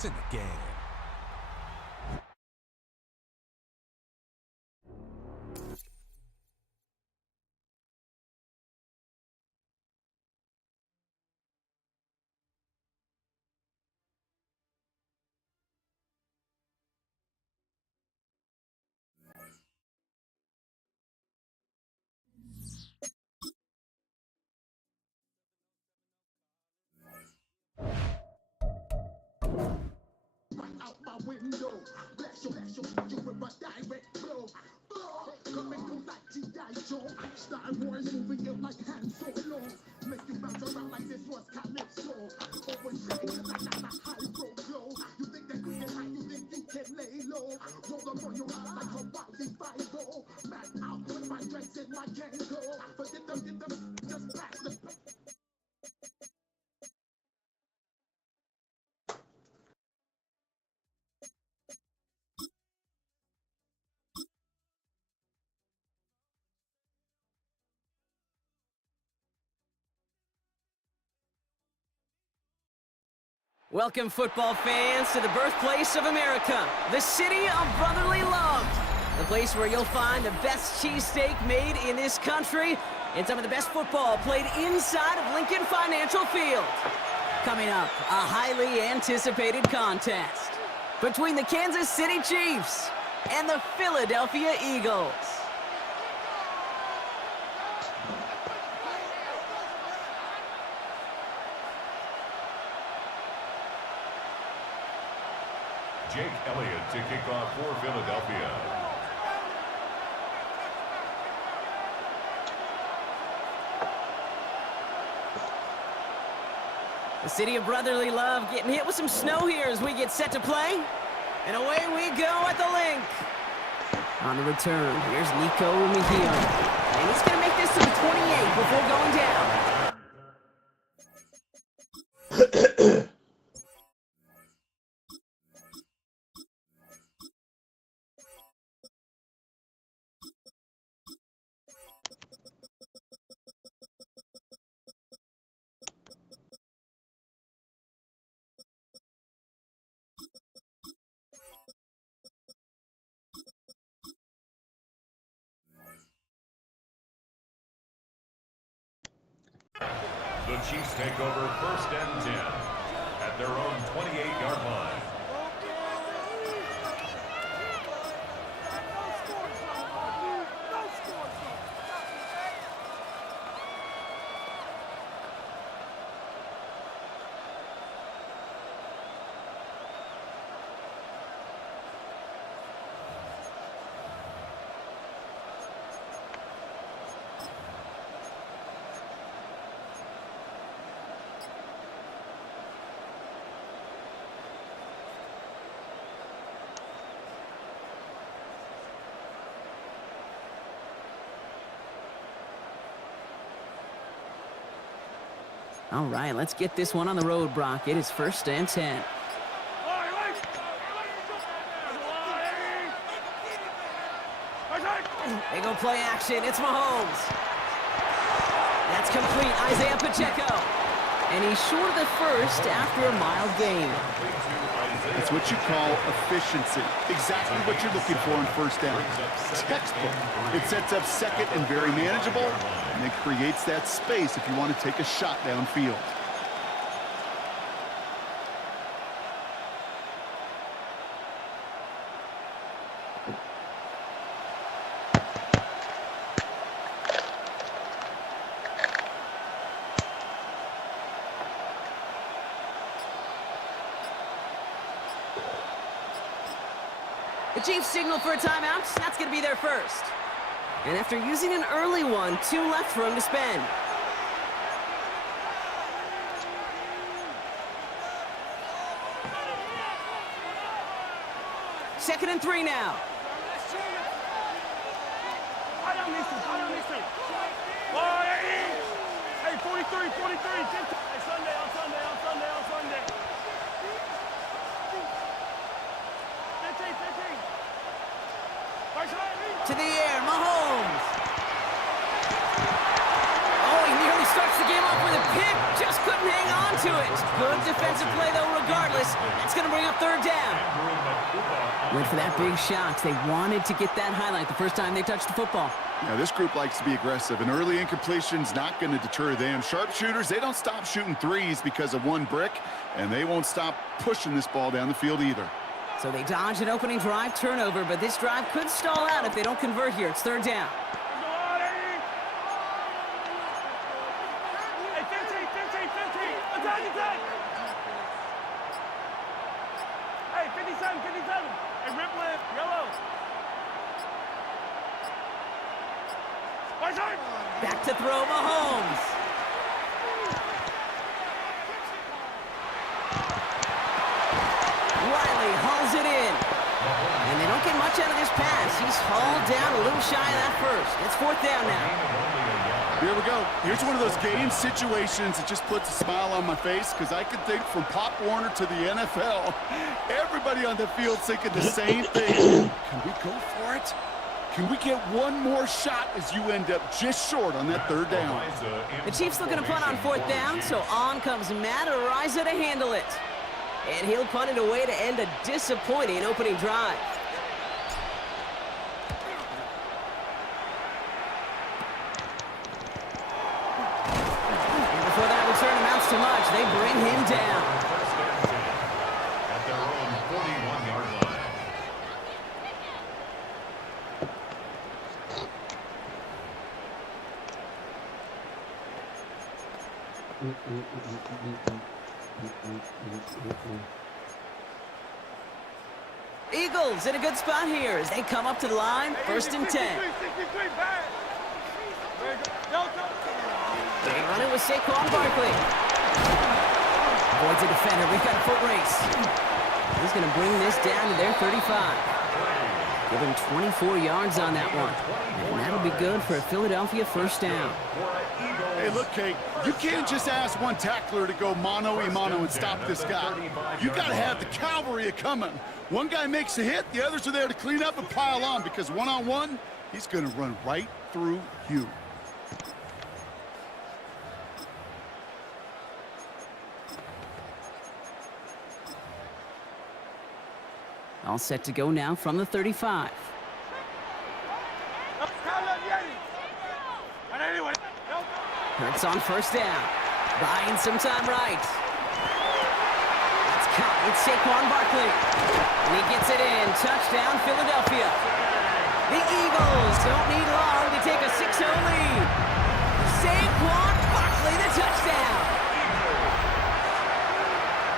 to the game. Out my window, bless you with a direct blow. Coming through like G.I. Joe, Star Wars moving you like Han Solo. Make you bounce around like this was Calypso. Overshake like a high pro glow. You think that you can hide, you think you can lay low. Roll up on your eyes like a wildly Bible. Back out with my dreads and my Kango. Forget them, just pass the. Welcome, football fans, to the birthplace of America, the city of brotherly love. The place where you'll find the best cheesesteak made in this country and some of the best football played inside of Lincoln Financial Field. Coming up, a highly anticipated contest between the Kansas City Chiefs and the Philadelphia Eagles. Jake Elliott to kick off for Philadelphia. The city of brotherly love getting hit with some snow here as we get set to play. And away we go at the link. On the return, here's Nico Mejia. And he's going to make this to the 28 before going down. The Chiefs take over 1st and 10 at their own 28-yard line. All right, let's get this one on the road, Brock. It is 1st and 10. They go play action. It's Mahomes. That's complete. Isaiah Pacheco. And he's short of the first after a mild gain. It's what you call efficiency. Exactly what you're looking for in 1st down. Textbook. It sets up 2nd and very manageable, and it creates that space if you want to take a shot downfield. The Chiefs signal for a timeout. That's going to be their first. And after using an early one, 2 left for him to spend. Second and 3 now. Hey, 43. Sunday. To the air, Mahomes. Oh, he nearly starts the game off with a pick. Just couldn't hang on to it. Good defensive play, though, regardless. It's going to bring up third down. Went for that big shot. They wanted to get that highlight the first time they touched the football. Yeah, this group likes to be aggressive. An early incompletion's not going to deter them. Sharpshooters, they don't stop shooting threes because of one brick, and they won't stop pushing this ball down the field either. So they dodge an opening drive turnover, but this drive could stall out if they don't convert here. It's third down. Hey, 15. Attack. Hey, 57. Hey, Riplet, yellow. Back to throw Mahomes. Riley hauls it in. And they don't get much out of this pass. He's hauled down a little shy of that first. It's fourth down now. Here we go. Here's one of those game situations that just puts a smile on my face because I can think from Pop Warner to the NFL. Everybody on the field thinking the same thing. Can we go for it? Can we get one more shot as you end up just short on that third down? The Chiefs looking to punt on fourth down, so on comes Matt Araiza to handle it. And he'll punt it away to end a disappointing opening drive. And before that return amounts to much, they bring him down. At their own 41-yard line. Eagles in a good spot here as they come up to the line, first and 10. 63, back. They run it with Saquon Barkley. Avoids a defender. We've got a foot race. He's going to bring this down to their 35. Give him 24 yards on that one. And that'll be good for a Philadelphia first down. Hey, look, Kate, you can't just ask one tackler to go mano-a-mano and stop this guy. You got to have the cavalry coming. One guy makes a hit, the others are there to clean up and pile on because one-on-one, he's going to run right through you. All set to go now from the 35. Hurts on first down. Buying some time right. That's caught. It's Saquon Barkley. And he gets it in. Touchdown, Philadelphia. The Eagles don't need long to take a 6-0 lead. Saquon Barkley, the touchdown.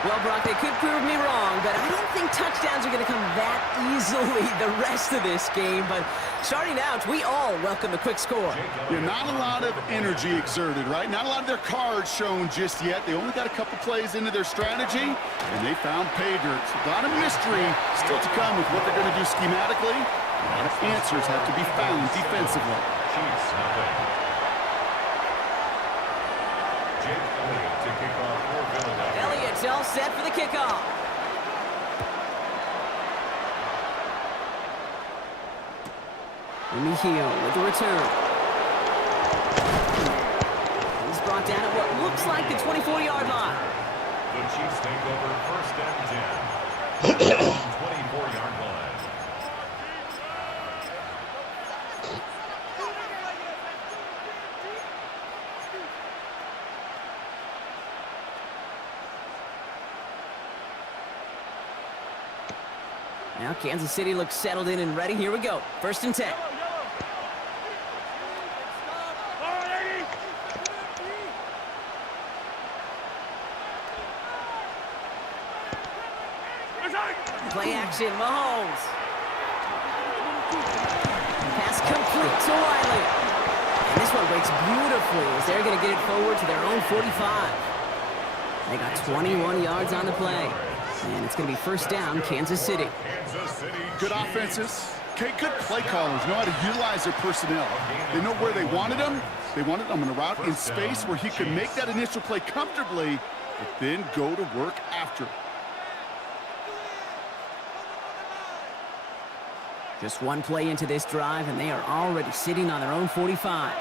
Well, Brock, they could prove me wrong, but I don't think touchdowns are going to come that easily the rest of this game. But starting out, we all welcome a quick score. Yeah, not a lot of energy exerted, right? Not a lot of their cards shown just yet. They only got a couple plays into their strategy, and they found pay dirt. So a lot of mystery still to come with what they're going to do schematically. A lot of answers have to be found defensively. Chiefs, nothing. Jake Elliott to kick off for Philadelphia. Elliott's all set for the kickoff. Mejio with the return. He's brought down at what looks like the 24-yard line. The Chiefs take over first and 10. 24-yard line. Now Kansas City looks settled in and ready. Here we go. First and 10. Play action, Mahomes. Pass complete to Riley. And this one breaks beautifully as they're going to get it forward to their own 45. They got 21 yards on the play. And it's going to be first down, Kansas City. Good offenses. Okay, good play callers know how to utilize their personnel. They know where they wanted them. They wanted them on a route in space where he could make that initial play comfortably, but then go to work after. Just one play into this drive, and they are already sitting on their own 45.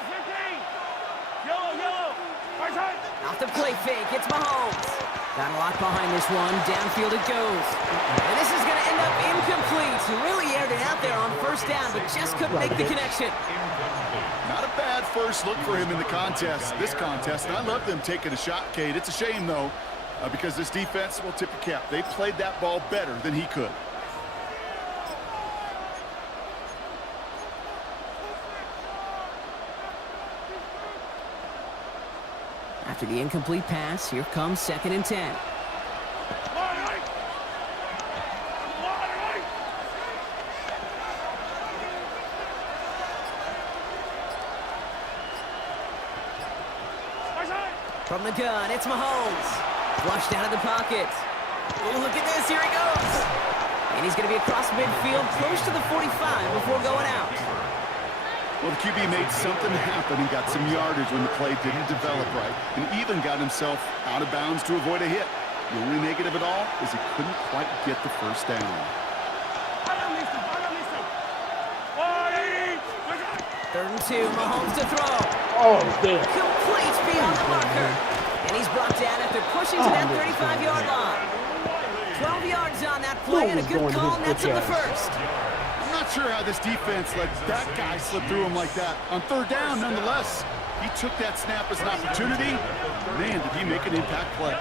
Off the play fake, it's Mahomes. Got a lot behind this one. Downfield it goes. And this is going to end up incomplete. He really aired it out there on first down, but just couldn't make the connection. Not a bad first look for him in the contest, this contest. And I love them taking a shot, Cade. It's a shame, though, because this defense will tip your cap. They played that ball better than he could. After the incomplete pass, here comes 2nd and 10. From the gun, it's Mahomes. Flushed out of the pocket. Oh, look at this, here he goes. And he's going to be across midfield, close to the 45 before going out. Well, the QB made something happen and got some yardage when the play didn't develop right, and even got himself out of bounds to avoid a hit. The only negative at all is he couldn't quite get the first down. 3rd and 2, Mahomes to throw. Oh, damn. Complete beyond the marker. And he's brought down after pushing to that 35-yard line. 12 yards on that play and a good call, and that's up the first. I'm not sure how this defense let that guy slip through him like that. On 3rd down, nonetheless, he took that snap as an opportunity. Man, did he make an impact play.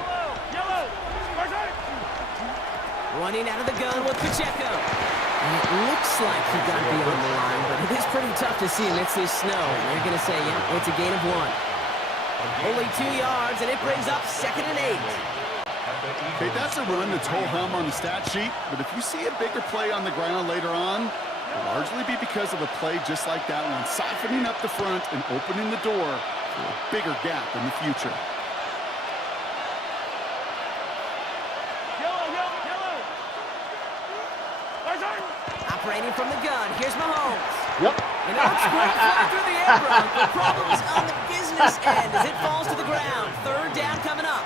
Running out of the gun with Pacheco. And it looks like he got beyond the line, but it is pretty tough to see amidst this snow. They're going to say, yeah, it's a gain of 1. Only 2 yards, and it brings up 2nd and 8. Okay, that's a run that's whole helm on the stat sheet, but if you see a bigger play on the ground later on, it'll largely be because of a play just like that one, siphoning up the front and opening the door for a bigger gap in the future. Operating from the gun, here's Mahomes. Yep. And it's great fly through the air, bro. The problem's on the business end as it falls to the ground. 3rd down coming up.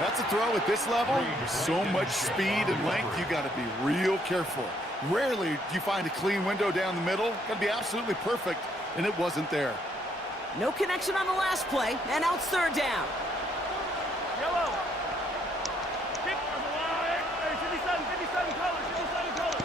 That's a throw at this level. So much speed and length, you got to be real careful. Rarely do you find a clean window down the middle. Got to be absolutely perfect, and it wasn't there. No connection on the last play, and now it's 3rd down. Yellow. Kick. 57 colors. 57 colors.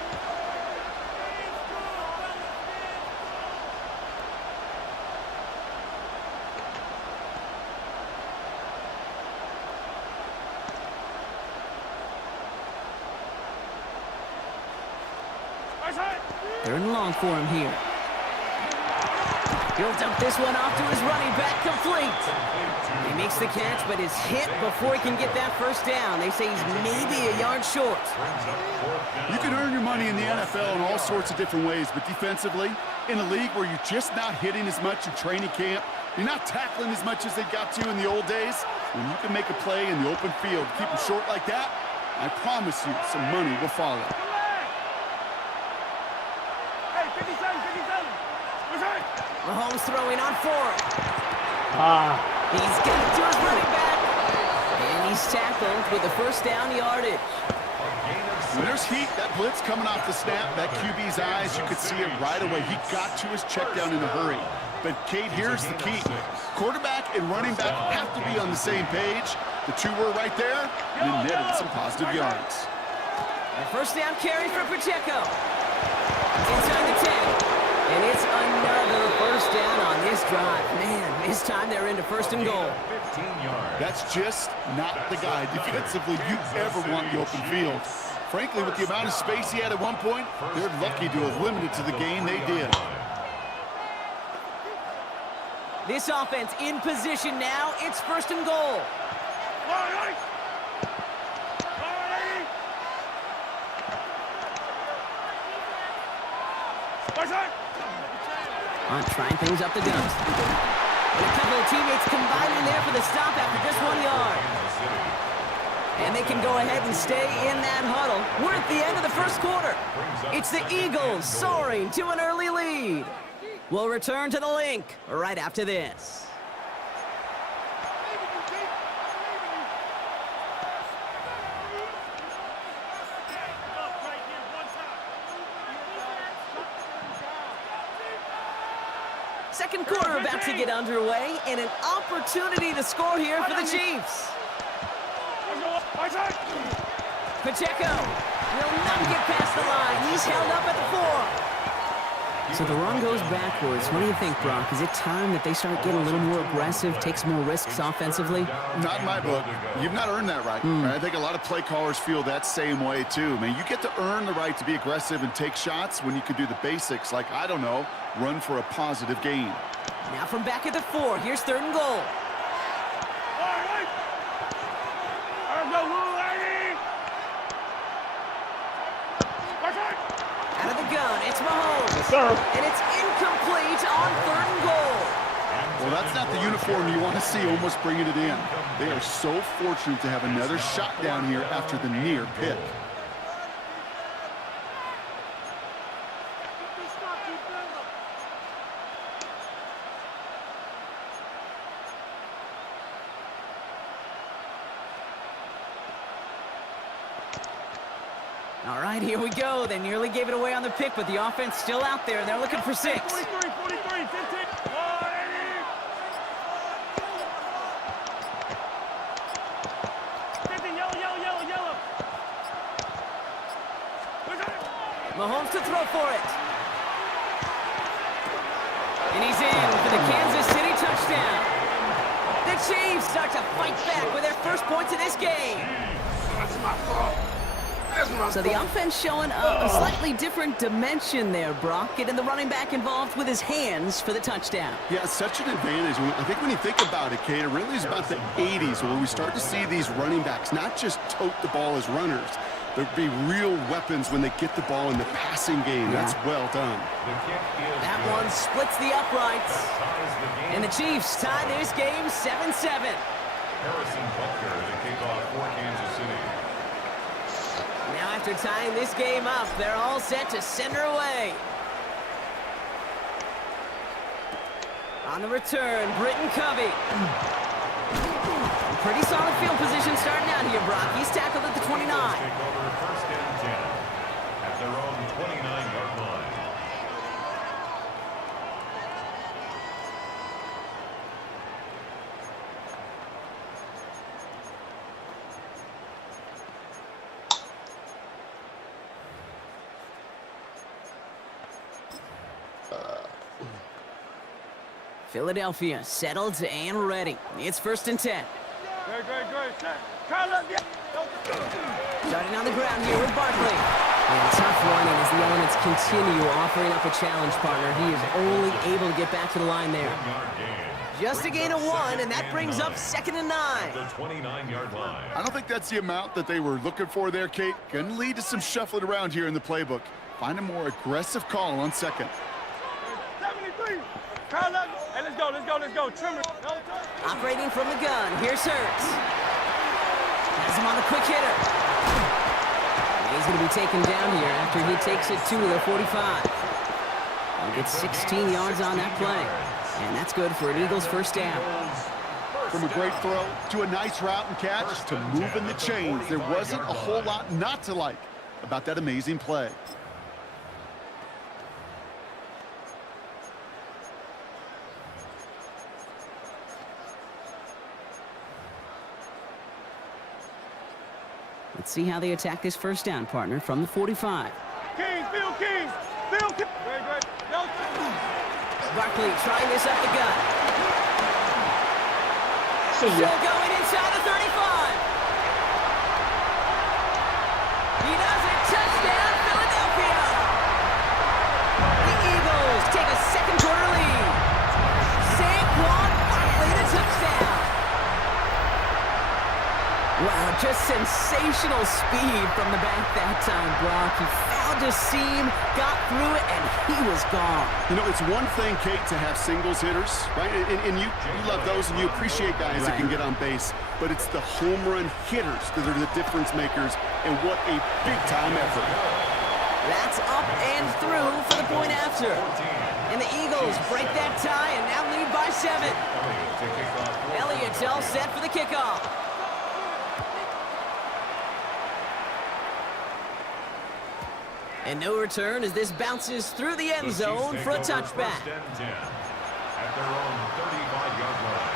Third and long for him here. He'll dump this one off to his running back, complete. He makes the catch, but is hit before he can get that first down. They say he's maybe a yard short. You can earn your money in the NFL in all sorts of different ways, but defensively, in a league where you're just not hitting as much in training camp, you're not tackling as much as they got to in the old days, when you can make a play in the open field, keep them short like that, I promise you some money will follow. Mahomes throwing on 4th. He's got it to his running back. And he's tackled with the first down yardage. When there's heat, that blitz coming off the snap, that QB's eyes, you could see it right away. He got to his check down in a hurry. But, Cade, here's the key. Quarterback and running back have to be on the same page. The two were right there, and it netted some positive yards. A first down carry for Pacheco. Inside the 10. And it's another first down on this drive. Man, this time they're into 1st and goal. 15 yards. That's just not the guy defensively you ever want in the open field. Frankly, with the amount of space he had at one point, they're lucky to have limited to the game they did. This offense in position now. It's 1st and goal. Trying things up the guts. And a couple of teammates combining there for the stop after just 1 yard. And they can go ahead and stay in that huddle. We're at the end of the first quarter. It's the Eagles soaring to an early lead. We'll return to the link right after this. Second quarter about to get underway, and an opportunity to score here for the Chiefs. Pacheco will not get past the line. He's held up at the 4. So the run goes backwards. What do you think, Brock? Is it time that they start getting a little more aggressive, take some more risks offensively? Not in my book. You've not earned that right. I think a lot of play callers feel that same way, too. I mean, you get to earn the right to be aggressive and take shots when you can do the basics, like, I don't know, run for a positive gain. Now from back at the 4, here's 3rd and goal. Out of the gun, it's Mahomes. Yes, sir. And it's incomplete on 3rd and goal. Well, that's not the uniform you want to see almost bringing it in. They are so fortunate to have another shot down here after the near pick. All right, here we go. They nearly gave it away on the pick, but the offense still out there. They're looking for 6. 43, 43, 15. 15, yellow. Mahomes to throw for it. And he's in for the Kansas City touchdown. The Chiefs start to fight back with their first points of this game. That's my fault. So the offense showing a slightly different dimension there, Brock. Getting the running back involved with his hands for the touchdoal. Yeah, such an advantage. I think when you think about it, Kate, it really is about the 80s where we start to see these running backs not just tote the ball as runners. There'd be real weapons when they get the ball in the passing game. That's well done. That one splits the uprights. And the Chiefs tie this game 7-7. Harrison Butker to kick off for Kansas City. Now after tying this game up, they're all set to send her away. On the return, Britton Covey. Pretty solid field position starting out here, Brock. He's tackled at the 29. Take over 1st and 10 at their own 29-yard line. Philadelphia settled and ready. It's 1st and 10. Great. Starting on the ground here with Barkley. And tough running as the elements continue offering up a challenge, partner. He is only able to get back to the line there. Just a gain of 1, and that brings up 2nd and 9. The 29-yard line. I don't think that's the amount that they were looking for there, Kate. Going to lead to some shuffling around here in the playbook. Find a more aggressive call on 2nd. 73. Hey, let's go. Trimmer. Operating from the gun, here's Hurts. Has him on the quick hitter. And he's going to be taken down here after he takes it to the 45. He'll get 16 yards on that play. And that's good for an Eagles 1st down. From a great throw to a nice route and catch to moving the chains, there wasn't a whole lot not to like about that amazing play. Let's see how they attack this 1st down, partner, from the 45. Kings. Great. Barkley trying this up the gut. Still going inside the 35. He does it. Touchdown, Philadelphia. The Eagles take a 2nd-quarter lead. Saquon Barkley, the touchdown. Wow, just sensational speed from the back that time, Brock. He found a seam, got through it, and he was gone. You know, it's one thing, Kate, to have singles hitters, right? And you love those and you appreciate guys that can get on base. But it's the home run hitters that are the difference makers, and what a big-time effort. That's up and through for the point after. And the Eagles break that tie and now lead by 7. Elliott's all set for the kickoff. And no return as this bounces through the end zone for a touchback. 1st and 10 at their own 35-yard line.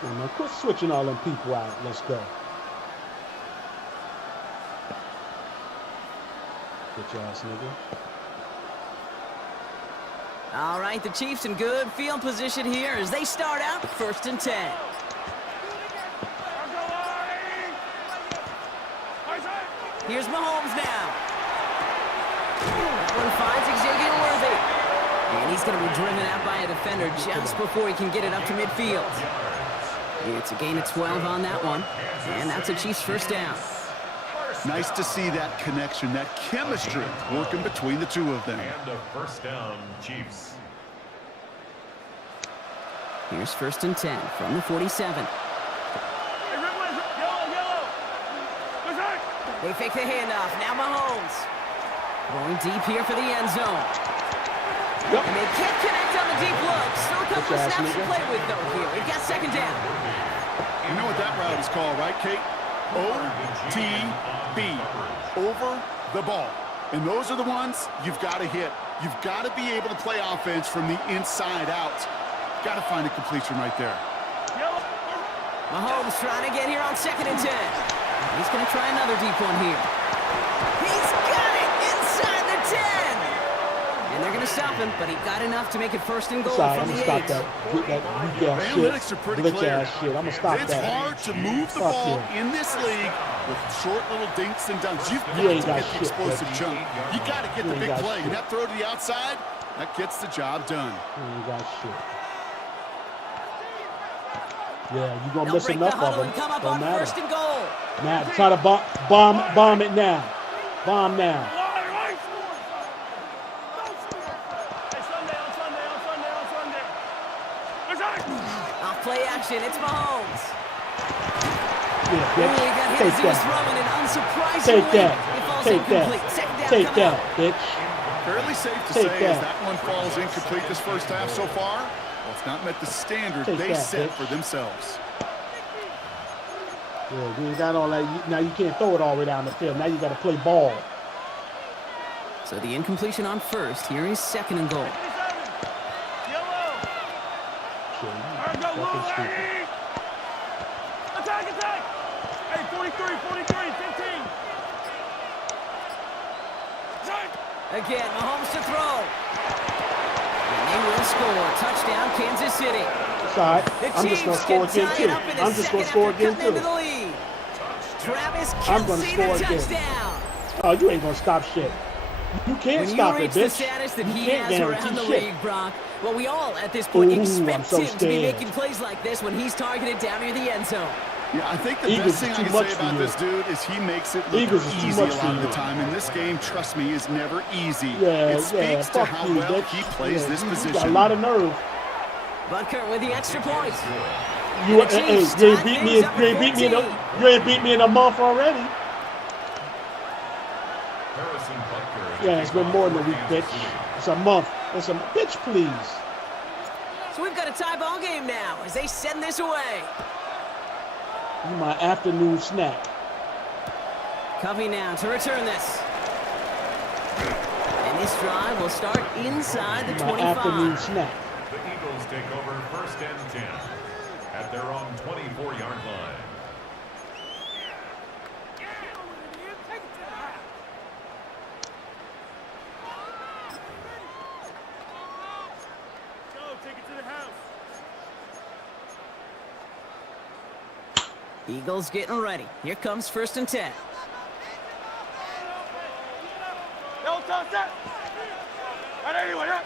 Come on, man, quit switching all them people out. Let's go. Bitch ass nigga. All right, the Chiefs in good field position here as they start out 1st and 10. Here's Mahomes now. That one finds Xavier Worthy. And he's going to be driven out by a defender just before he can get it up to midfield. It's a gain of 12 on that one. And that's a Chiefs first down. Nice to see that connection, that chemistry working between the two of them. And a first down, Chiefs. Here's 1st and 10 from the 47. They fake the handoff. Now Mahomes. Going deep here for the end zone. Yep. And they can't connect on the deep look. Still a couple of snaps to play with, though, here. We've got 2nd down. You know what that route is called, right, Kate? OTB. Over the ball. And those are the ones you've got to hit. You've got to be able to play offense from the inside out. Got to find a completion right there. Mahomes trying to get here on 2nd and 10. He's going to try another deep one here. He's got it inside the 10. And they're going to stop him, but he got enough to make it 1st and goal from the 8. I'm going to stop that. Get that weak ass Analytics shit. are pretty Glitch clear. ass shit. I'm going to stop It's that. hard to move the ball in this league with short little dinks and dunks. You've got to ain't got get the shit, explosive baby. jump. You got to get the ain't big got play. shit. And that throw to the outside, that gets the job done. You ain't got shit. Yeah, you're going to They'll miss break enough the huddle of and them. come up Don't on matter. 1st and goal. Now, try to bomb it now. Bomb now. Off play action, it's Mahomes. Yeah, Ooh, he bitch. got hit Take as he was that. throwing, and unsurprisingly, Take that. it falls Take incomplete. that. 2nd down Take coming that, up. bitch. Fairly safe to Take say that. as that one falls incomplete this first half so far, well, it's not met the standard Take they that, set bitch. for themselves. Yeah, you ain't got all that. Now you can't throw it all the way down the field. Now you got to play ball. So the incompletion on 1st. Here is 2nd and goal. Shit, you fucking stupid. Attack! Hey, 43, 15. Again, Mahomes to throw. And they will score. Touchdown, Kansas City. It's all right. The I'm just Chiefs going to score can again, tie it too. up in the I'm just going second to score after again, cutting into too. the lead. Travis I'm gonna Kelce, score the again. touchdown. Oh, you ain't going to stop shit. You can't When you stop it, reach the bitch. status that You he can't has around guarantee the shit. league, Brock, well, we all at this point Ooh, I'm expect so him to be scared. making plays like this when he's targeted down near the end zone. Yeah, I think the Eagles best thing is I too can much say for about you. this dude is he makes it look Eagles is too easy a much for lot of the you. time. And this game, trust me, is never easy. Yeah, It speaks to fuck how you, well bitch. he plays Yeah, this you position. got a lot of nerve. Butker with the extra point. You, The hey, Chiefs you ain't tie beat things me. up You at ain't beat me in 14. you ain't beat me in a month already. Harrison Butker. Yeah, it's been more than a week, bitch. It's a month. It's a bitch, please. So we've got a tie ball game now as they send this away. You my afternoon snack. Covey now to return this. And this drive will start inside the My afternoon 25. snack. The Eagles take over 1st and 10 at their own 24-yard line. Eagles getting ready. Here comes 1st and 10. Don't touch that. Right anyway, yeah.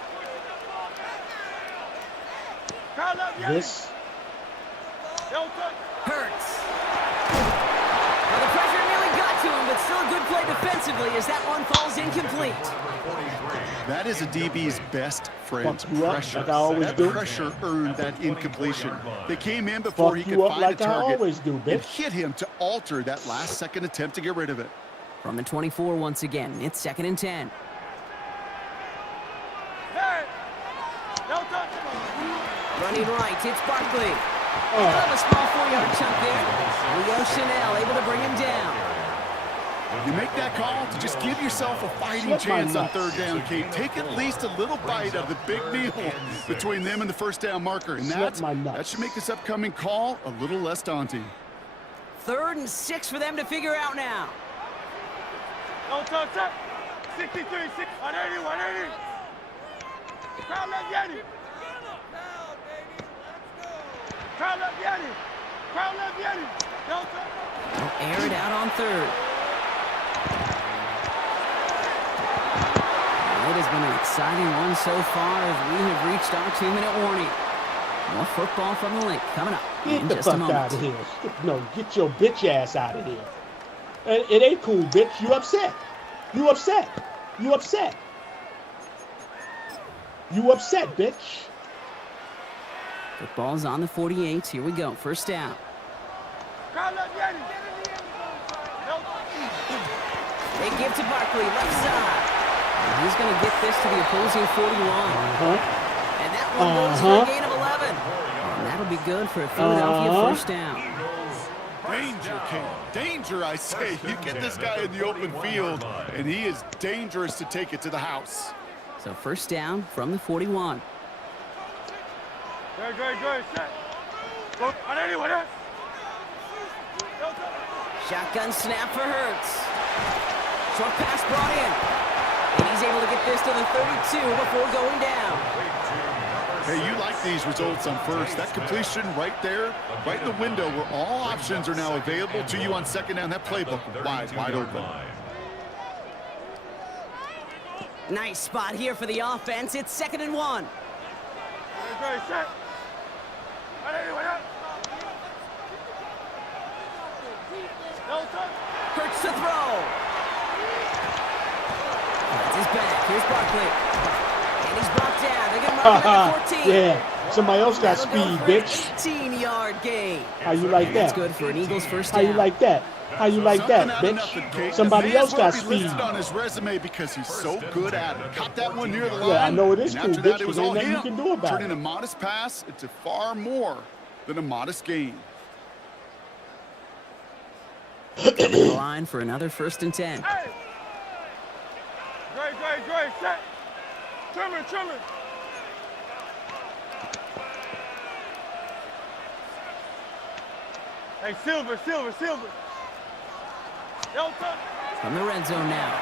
Kyle up, yeah. This. Don't touch. Hurts. Well, the pressure nearly got to him, but still a good play defensively as that one falls incomplete. That is a DB's best friend, Fuck you up pressure. like I always That do. pressure earned that incompletion. They came in before Fuck he could you up find like a I target always do, and bitch. hit him to alter that last-second attempt to get rid of it. From the 24 once again, it's 2nd and 10. Hey. Don't touch. Running right, it's Barkley. Oh. Out of a small 4-yard chunk there. Leo Chanel able to bring him down. You make that call to just give yourself a fighting chance on third down, Kate. Take at least a little bite of the big meal between them and the first down marker. And that should make this upcoming call a little less daunting. 3rd and 6 for them to figure out now. No touch, 63, 6, 180, 180. Crowd left Yeti. Crowd left Yeti. Crowd left Yeti. No touch. They'll air it out on 3rd. It has been an exciting one so far as we have reached our 2-minute warning. More football from the link coming up in just a moment. Get the fuck out of here. No, get your bitch ass out of here. It ain't cool, bitch. You upset. You upset. You upset. You upset, bitch. Football's on the 48. Here we go. First down. They give to Barkley, left side. And he's going to get this to the opposing 41. And that one goes for a gain of 11. And that'll be good for a Philadelphia first down. Danger, King. Danger, I say. You get this guy in the open field, and he is dangerous to take it to the house. So first down from the 41. Good. Set. Shotgun snap for Hurts. Short pass brought in. And he's able to get this to the 32 before going down. Hey, you like these results on first. That completion right there, right in the window where all options are now available to you on second down. That playbook wide open. Nice spot here for the offense. It's 2nd and 1. Set. Hurts to throw. That's his back. Here's Barkley. And he's brought down. They're going to mark him at the 14. Yeah, somebody else got speed, bitch. 18-yard gain. How you like that? That's good for an Eagles first down. How you like that? How you like that, bitch? Somebody else got speed. On his resume because he's so good at it. Caught that one near the line. Yeah, I know it is cool, After bitch. that, it was There's all nothing him. you can do about Turning it. a modest pass into far more than a modest gain. The line for another 1st and 10. Hey! Great. Set. Trimmer. Hey, Silver. Delta. From the red zone now.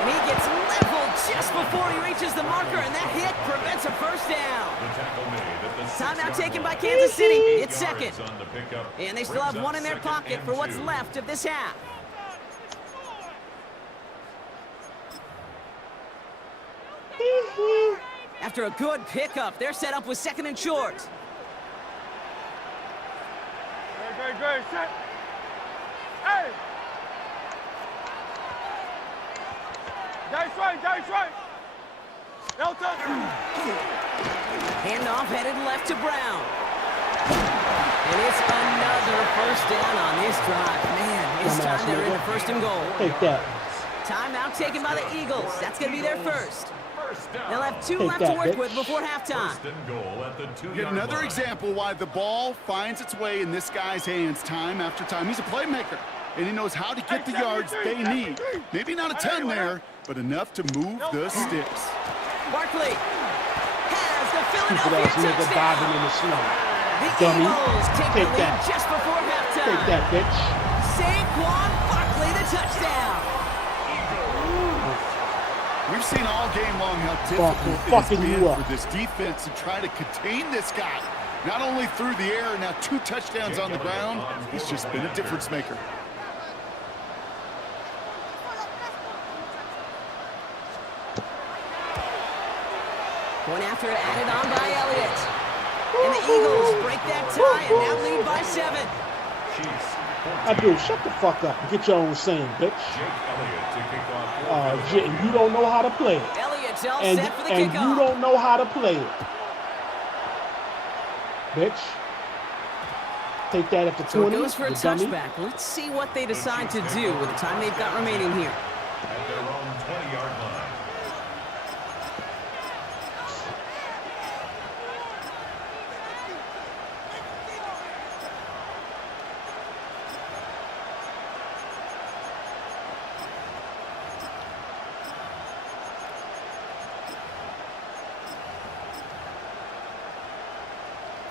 And he gets leveled just before he reaches the marker, and that hit prevents a first down. Timeout taken by Kansas City. It's 2nd. And they still have one in their pocket for what's left of this half. After a good pickup, they're set up with 2nd and short. Great. Set. Hey! Dice right. Delta. Handoff headed left to Brown. And it's another first down on this drive. Man, this time they're into 1st and goal. Take that. Timeout taken by the Eagles. That's going to be their first. They'll have 2 left to work with before halftime. Yet another example why the ball finds its way in this guy's hands time after time. He's a playmaker, and he knows how to get the yards they need. Maybe not a ton there, but enough to move the sticks. Barkley has the Philadelphia Nigga diving in touchdown. the snow. The Dummy. Eagles take the Take lead that. just before halftime. Take that, bitch. Saquon Barkley, the touchdown. We've seen all game long how difficult it has fucking been you up. for this defense to try to contain this guy. Not only through the air, now 2 touchdowns on the ground. He's just been a difference maker. Point after it added on by Elliott. And the Eagles break that tie and now lead by 7. Abdul, shut the fuck up and get your own saying, bitch. You don't know how to play it. Elliott's all And set for the you kickoff. don't know how to play it. Bitch. Take that at the 20. So it goes for a you dummy. touchback. Let's see what they decide to do with the time they've got remaining here. At their own 20-yard line.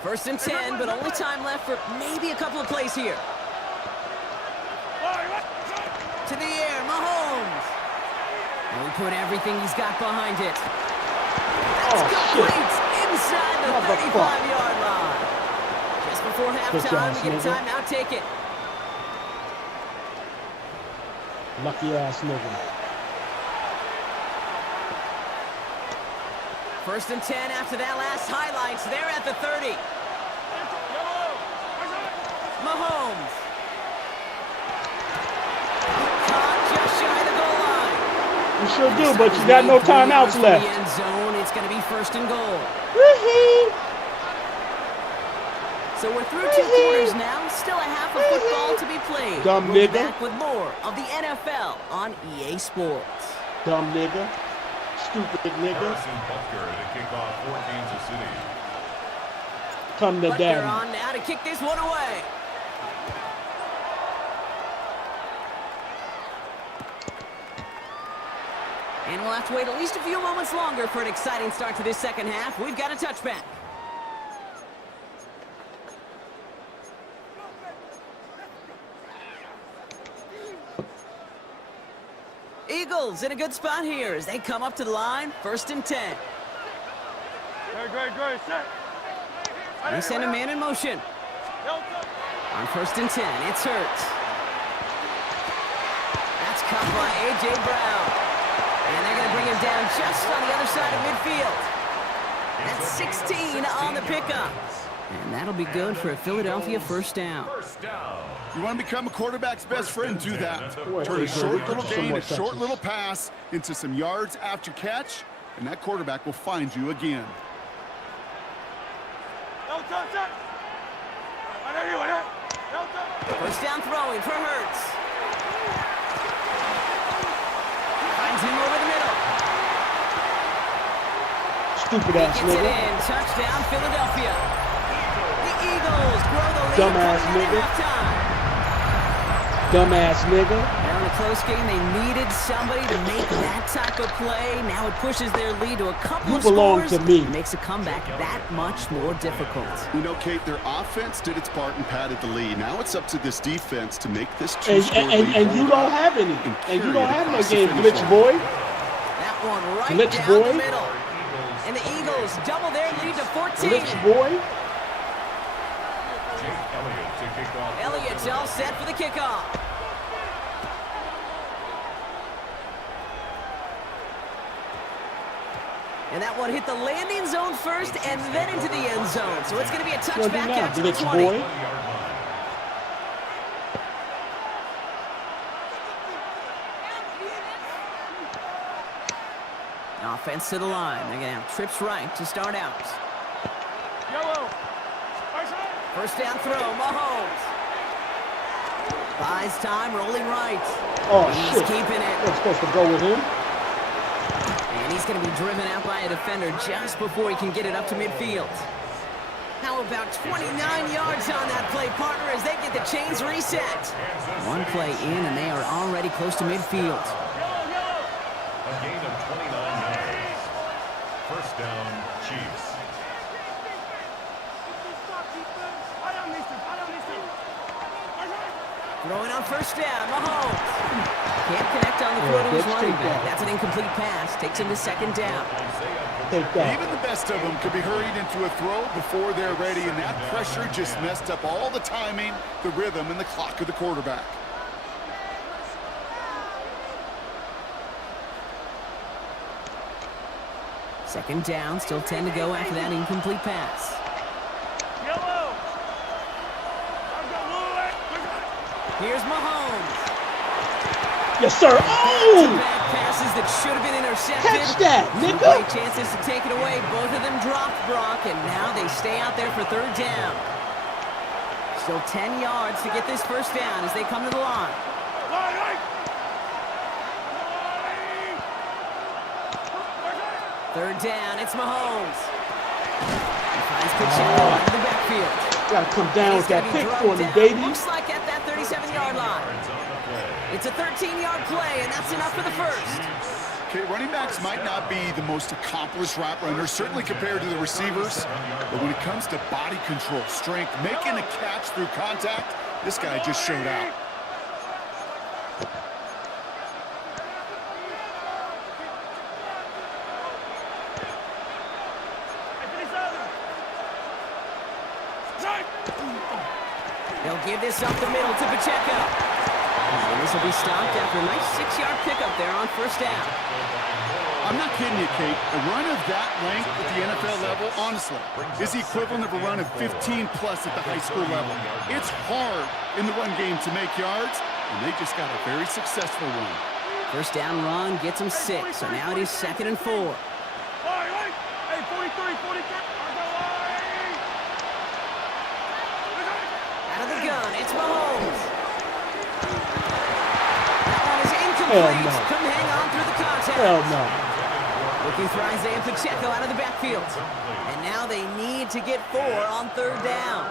First and 10, but only time left for maybe a couple of plays here. To the air, Mahomes. And we put everything he's got behind it. That's complete inside the 35-yard line. Just before halftime, we get a timeout, take it. Lucky ass nigga. First and 10 after that last highlights. They're at the 30. Mahomes. Caught just shy of the goal line. You sure do, but you got no timeouts left. The end zone. It's going to be first and goal. So we're through 2 quarters now. Still a half of football to be played. Dumb we'll be nigga. back with more of the NFL on EA Sports. Dumb nigga. Stupid nigga. Harrison Butker to kick off for Kansas City. Come to Butker daddy. on now to kick this one away. And we'll have to wait at least a few moments longer for an exciting start to this second half. We've got a touchback. Eagles in a good spot here as they come up to the line. First and 10. Great, set. They send a man in motion. On first and 10, it's Hurts. That's caught by A.J. Brown. And they're going to bring him down just on the other side of midfield. That's 16 on the pickup. And that'll be good for a Philadelphia first down. You want to become a quarterback's best friend, do that. Turn a short little gain, a short little pass into some yards after catch, and that quarterback will find you again. First down throwing for Hurts. Finds him over the middle. Stupid ass Gets it nigga. in. Touchdown, Philadelphia. The Eagles grow the lead. Dumbass coming in at nigga. halftime. Dumbass nigga. Now in a close game, they needed somebody to make that type of play. Now it pushes their lead to a couple You of belong scores. to me. It makes a comeback that much more difficult. You know, Kate, their offense did its part and padded the lead. Now it's up to this defense to make this And, two-score and, lead and, and you hold don't up have any. And you carry don't it have no across the game, finish glitch line. boy. That one right Glitch down boy. the middle. And the Eagles double their lead to 14. Glitch boy. Jake Elliott to kick off. Elliott's all set for the kickoff. And that one hit the landing zone first and then into the end zone. So it's going to be a What do you touchback now, out to the glitch 20. boy? Offense to the line. They're going to have trips right to start out. First down throw, Mahomes. Buys time, rolling right. Oh, He's shit. keeping it. We're supposed to go with him. And he's going to be driven out by a defender just before he can get it up to midfield. How about 29 yards on that play, partner, as they get the chains reset. One play in, and they are already close to midfield. A gain of 29 yards. First down, Chiefs. Throwing on first down, Mahomes. Can't connect on the throw to his running back. That's an incomplete pass. Takes him to second down. Take that. Even the best of them could be hurried into a throw before they're ready, and that pressure just messed up all the timing, the rhythm, and the clock of the quarterback. Second down, still 10 to go after that incomplete pass. Here's Mahomes. Yes, sir. Oh! Back passes that should have been intercepted. Catch that, Two nigga. great chances to take it away. Both of them dropped, Brock, and now they stay out there for third down. Still 10 yards to get this first down as they come to the line. Third down, it's Mahomes. He finds Pacheco out of the backfield. Gotta come down with He's that gonna be pick drugged for me, down. baby. Looks like at that 37-yard line. It's a 13-yard play, and that's enough for the first. Okay, running backs might not be the most accomplished route runners, certainly compared to the receivers. But when it comes to body control, strength, making a catch through contact, this guy just showed out. They'll give this up the middle to Pacheco. And this will be stopped after a nice 6-yard pickup there on first down. I'm not kidding you, Kate. A run of that length at the NFL level, honestly, is the equivalent of a run of 15-plus at the high school level. It's hard in the run game to make yards, and they just got a very successful one. First down run gets them 6, so now it is 2nd and 4. Hey, 43, 43. Out of the gun, it's Mahomes. That one is incomplete. No. Couldn't hang on through the contact. Hell no. Looking for Isaiah Pacheco out of the backfield. And now they need to get 4 on 3rd down.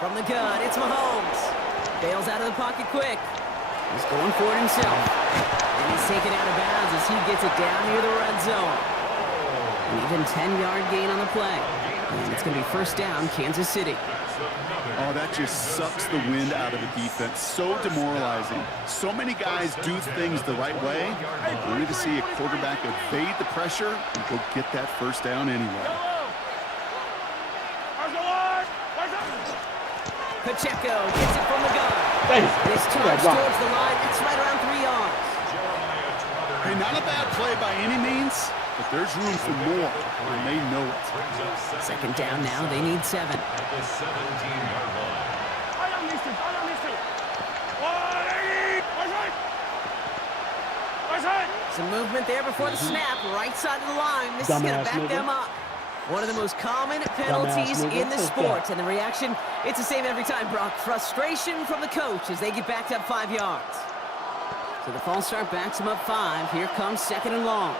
From the gun, it's Mahomes. Bails out of the pocket quick. He's going for it himself. And he's taken out of bounds as he gets it down near the red zone. An even 10-yard gain on the play. And it's going to be first down, Kansas City. Oh, that just sucks the wind out of a defense. So demoralizing. So many guys do things the right way, only to see a quarterback evade the pressure and go get that first down anyway. Pacheco gets it from the gun. Thanks. This charge towards the line. It's right around 3 yards. Hey, not a bad play by any means, but there's room for more, and they know it. 2nd down now. They need 7. At the 17-yard line. Some movement there before the snap. Right side of the line. This is going to back them up. One of the most common penalties in the sport. And the reaction, it's the same every time, Brock. Frustration from the coach as they get backed up 5 yards. So the false start backs them up 5. Here comes 2nd and long.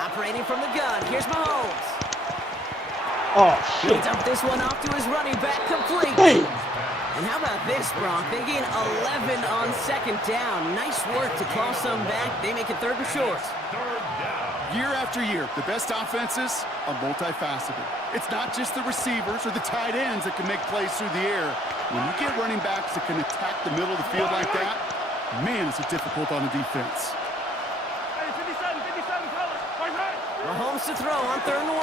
Operating from the gun. Here's Mahomes. Oh, He'll shit. dump this one off to his running back, complete. Hey. And how about this, Bronk? They gain 11 on 2nd down. Nice work to claw some back. They make it 3rd and short. Year after year, the best offenses are multifaceted. It's not just the receivers or the tight ends that can make plays through the air. When you get running backs that can attack the middle of the field like that, man, is it difficult on the defense. Mahomes to throw on 3rd and 1.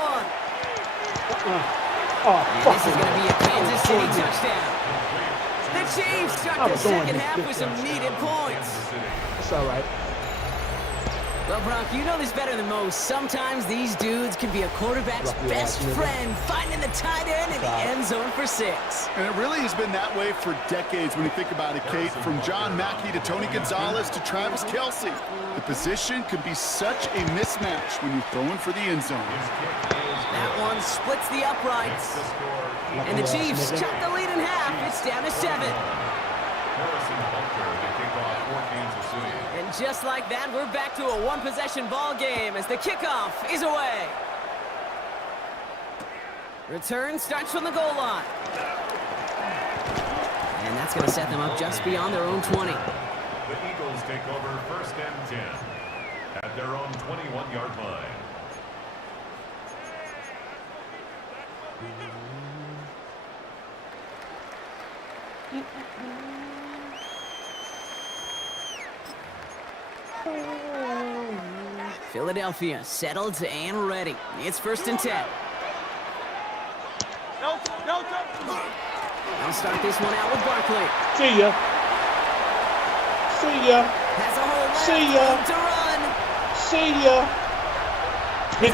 Oh, And fuck. this is going to be a Kansas City touchdown. The Chiefs start the second half with some needed points. It's all right. Well, Brock, you know this better than most. Sometimes these dudes can be a quarterback's best friend, finding the tight end in the end zone for 6. And it really has been that way for decades when you think about it, Kate. From John Mackey to Tony Gonzalez to Travis Kelce. The position can be such a mismatch when you're throwing for the end zone. That one splits the uprights. And the Chiefs chop the lead in half. It's down to 7. And just like that, we're back to a one-possession ball game as the kickoff is away. Return starts from the goal line. And that's going to set them up just beyond their own 20. The Eagles take over 1st and 10 at their own 21-yard line. Philadelphia settled and ready. It's 1st and 10. They'll start this one out with Barkley. See ya. See ya. Has a whole left See ya. to run. See ya. Bitch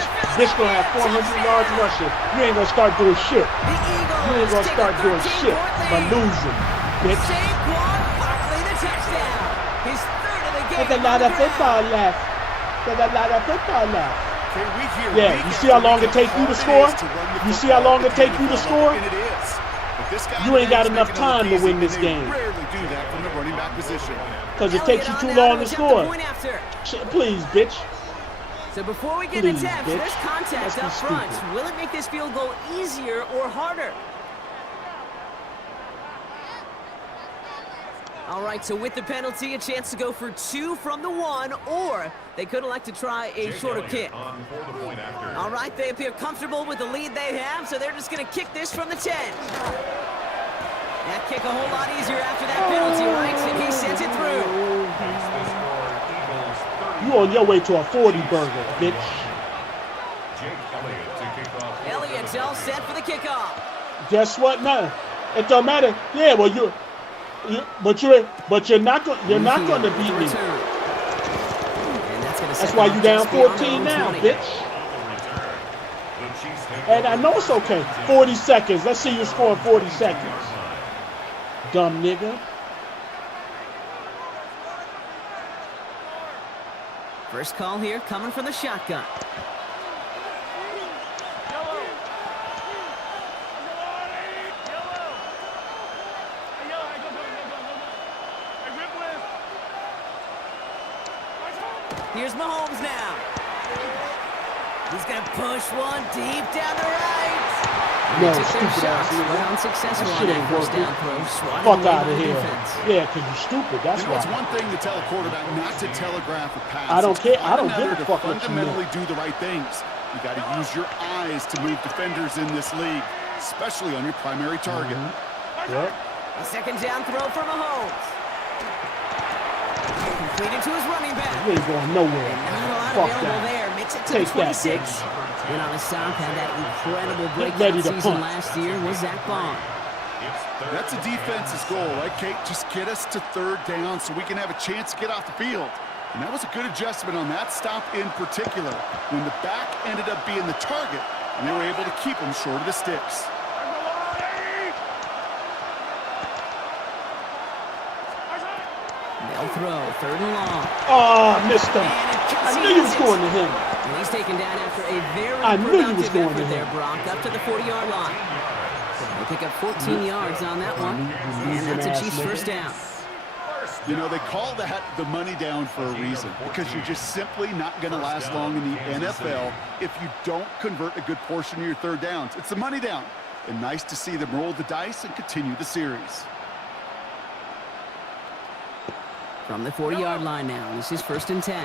gonna have 400 yards rushing. You ain't gonna start doing shit. The Eagles You ain't gonna take start a doing 13-point shit by lead. losing, bitch. Saquon Barkley, the touchdown. His third of the game. There's a lot of football left. There's a lot of football left. Okay, we hear Yeah, week you see after how long week it take how you to hard score? is to run the You see how football long at it the take you to NFL score? level, and it is. But this guy You ain't got today is enough making it look time to easy, win this and they game. rarely do that from the running back position. Because it takes you Elliott too on now long to attempt the score. point after. Shit, please, bitch. So before we get Please, attempts, bitch. there's contact Let's be up front. stupid. Will it make this field goal easier or harder? All right, so with the penalty, a chance to go for 2 from the 1, or they could elect to try a shorter kick. On for the point after. All right, they appear comfortable with the lead they have, so they're just going to kick this from the 10. That kick a whole lot easier after that penalty, right? And he sends it through. That's the score. Eagles 30. You on your way to a 40 burger, bitch. Jake Elliott to kick off. Elliott's all set for the kickoff. Guess what? Now it don't matter. Yeah, well but you're not going to beat me. That's why you down 14 now, bitch. And I know it's okay. 40 seconds. Let's see you score in 40 seconds. Dumb nigga. First call here coming from the shotgun. Here's Mahomes now. He's going to push one deep down the right. No, They took their stupid shots, ass nigga. but unsuccessful That on shit that ain't first working. down throw. Swatted Fuck away out by of the here. defense. Yeah, because you're stupid. That's You know, it's why. one thing to tell a quarterback not to telegraph a pass. I don't It's care. quite I don't give another a fuck to what you fundamentally do the right things. You got to use your eyes to move defenders in this league, especially on your primary target. Yep. A second down throw for Mahomes. Completed to his running back. You ain't going nowhere. Not a lot Fuck available that. there. Makes it to Take the that, 26. And on the stop, had that incredible ready breakout to season punt. last year was Zach Bond. That's a defense's goal, right, Kate? Just get us to third down so we can have a chance to get off the field. And that was a good adjustment on that stop in particular, when the back ended up being the target, and they were able to keep him short of the sticks. They'll throw, third and long. Oh, missed him. And I knew you was going to him. And he's taken down after a very I knew he was productive going effort to there, him. Brock, up to the 40-yard line. They pick up 14 yards on that one, and that's a Chiefs first down. You know, they call that the money down for a reason, because you're just simply not going to last long in the NFL if you don't convert a good portion of your third downs. It's the money down. And nice to see them roll the dice and continue the series. From the 40-yard line now, this is first and 10.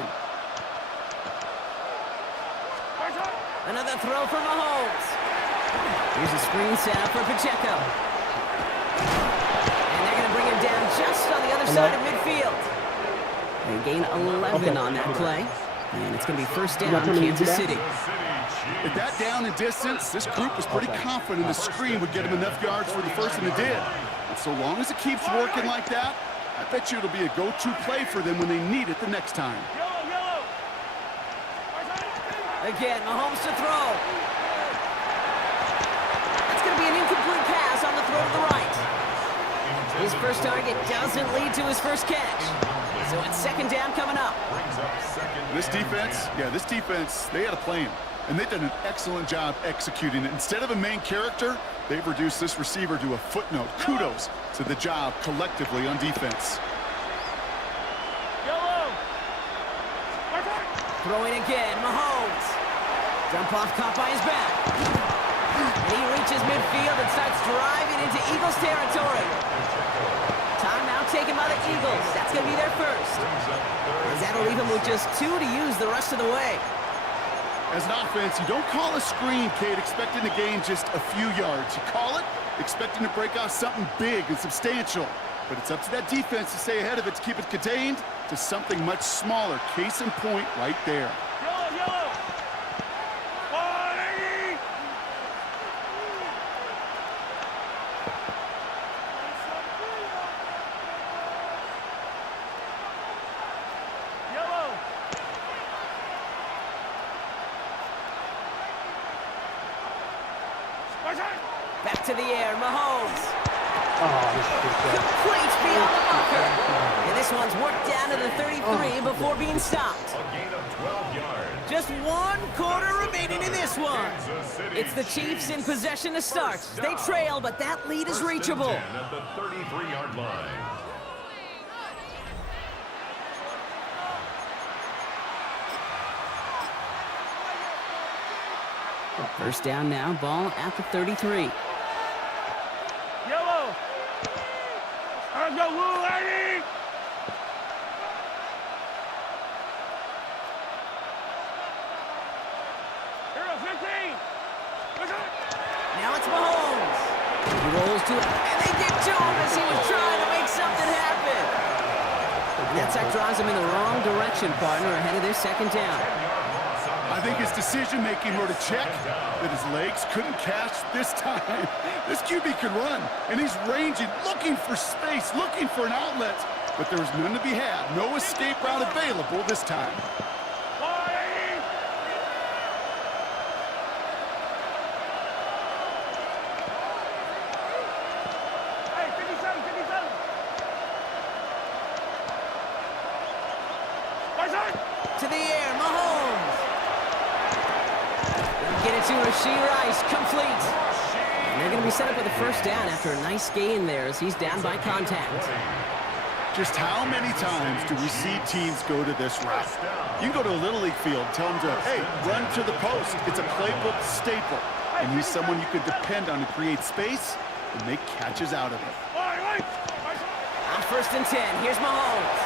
Another throw for Mahomes. Here's a screen set up for Pacheco. And they're going to bring him down just on the other side of midfield. They gain 11 on that play. And it's going to be first down, Kansas City. At that down and distance, this group was pretty confident the screen would get him enough yards for the first, and it did. And so long as it keeps working like that, I bet you it'll be a go-to play for them when they need it the next time. Again, Mahomes to throw. That's going to be an incomplete pass on the throw to the right. His first target doesn't lead to his first catch. So it's second down coming up. This defense, they had a plan. And they've done an excellent job executing it. Instead of a main character, they've reduced this receiver to a footnote. Kudos to the job collectively on defense. Throwing again, Mahomes. Jump off caught by his back. And he reaches midfield and starts driving into Eagles territory. Timeout taken by the Eagles. That's going to be their first. As that'll leave him with just 2 to use the rest of the way. As an offense, you don't call a screen, Kate, expecting to gain just a few yards. You call it expecting to break out something big and substantial. But it's up to that defense to stay ahead of it, to keep it contained to something much smaller. Case in point right there. Complete beyond the marker. And this one's worked down to the 33 before being stopped. A gain of 12 yards. Just 1 quarter remaining in this one. It's the Chiefs in possession to start. They trail, but that lead is reachable. At the 33-yard line. First down now, ball at the 33. Yellow. Let's go, Blue Lady. Here, 15. Now it's Mahomes. He rolls to it, and they get to him as he was trying to make something happen. And that sack drives him in the wrong direction, partner, ahead of their second down. I think his decision-making wrote a check that his legs couldn't catch this time. This QB can run, and he's ranging, looking for space, looking for an outlet. But there was none to be had. No escape route available this time. Hey, 57, 57. To the air, Mahomes. Get it to Rashee Rice, complete. And they're going to be set up with a first down after a nice gain there as he's down by contact. Just how many times do we see teams go to this route? You can go to a Little League field, tell them to, hey, run to the post. It's a playbook staple. And he's someone you could depend on to create space and make catches out of it. On first and 10, here's Mahomes.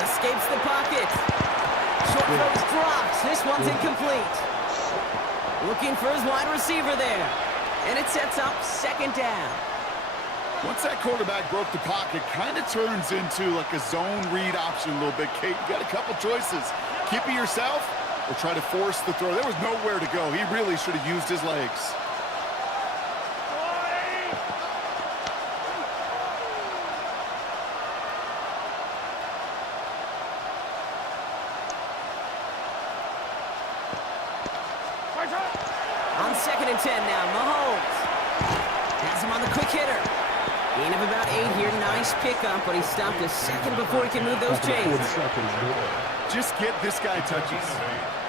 Escapes the pocket. Short throws dropped. This one's incomplete. Looking for his wide receiver there. And it sets up second down. Once that quarterback broke the pocket, kind of turns into like a zone read option a little bit. Kate, you got a couple choices. Keep it yourself or try to force the throw. There was nowhere to go. He really should have used his legs. On second and 10 now, Mahomes. Has him on the quick hitter. Gain of about 8 here. Nice pickup, but he stopped a second before he can move those chains. Just get this guy touches.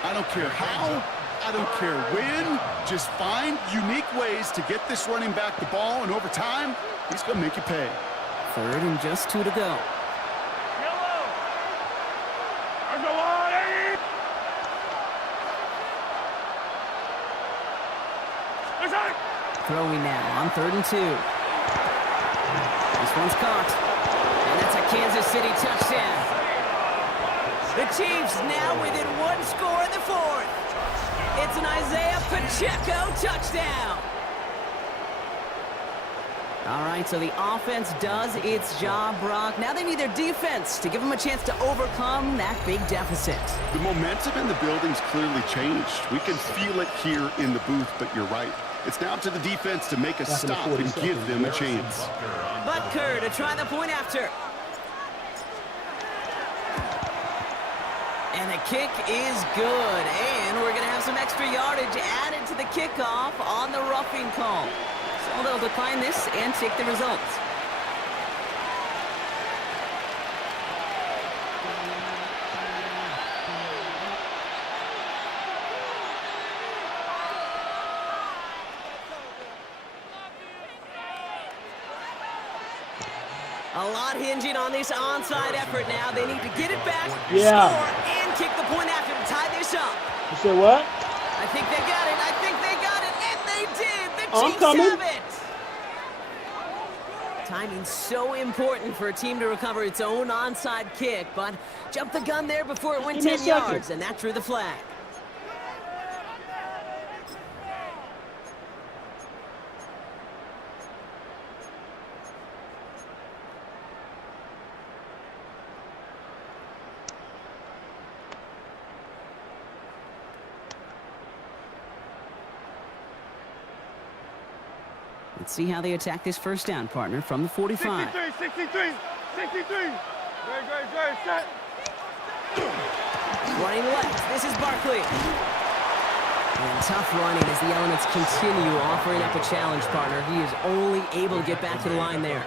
I don't care how, I don't care when. Just find unique ways to get this running back the ball, and over time, he's going to make you pay. Third and just 2 to go. Yellow. Let's go, Lady. Throwing now on 3rd and 2. This one's caught. And that's a Kansas City touchdown. The Chiefs now within 1 score in the 4th. It's an Isaiah Pacheco touchdown. All right, so the offense does its job, Brock. Now they need their defense to give them a chance to overcome that big deficit. The momentum in the building's clearly changed. We can feel it here in the booth, but you're right. It's now to the defense to make a stop and give them a chance. Butker to try the point after. And the kick is good. And we're going to have some extra yardage added to the kickoff on the roughing call. So they'll decline this and take the results. A lot hinging on this onside effort now. They need to get it back, score, and kick the point after to tie this up. You said what? I think they got it. I think they got it. And they did. The I'm Chiefs coming. have it. Timing's so important for a team to recover its own onside kick, but jumped the gun there before it went 10 yards, and that drew the flag. Let's see how they attack this first down, partner, from the 45. 63. Great, set. Running left, this is Barkley. And tough running as the elements continue offering up a challenge, partner. He is only able to get back to the line there.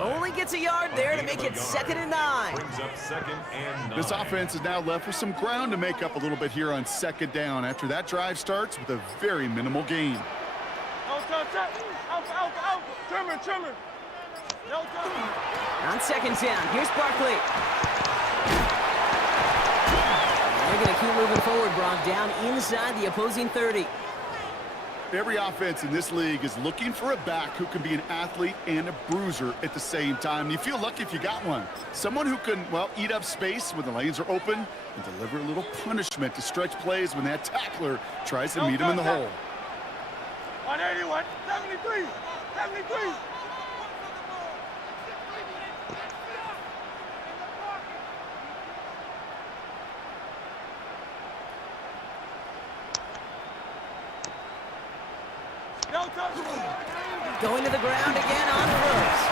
Only gets a yard there to make it 2nd and 9. Brings up 2nd and 9. This offense is now left with some ground to make up a little bit here on 2nd down after that drive starts with a very minimal gain. Trimmer. No time. On 2nd down, here's Barkley. They're going to keep moving forward, Brock, down inside the opposing 30. Every offense in this league is looking for a back who can be an athlete and a bruiser at the same time. You feel lucky if you got one. Someone who can, well, eat up space when the lanes are open and deliver a little punishment to stretch plays when that tackler tries to meet him in the hole. 181, 73. Going to the ground again on 1st.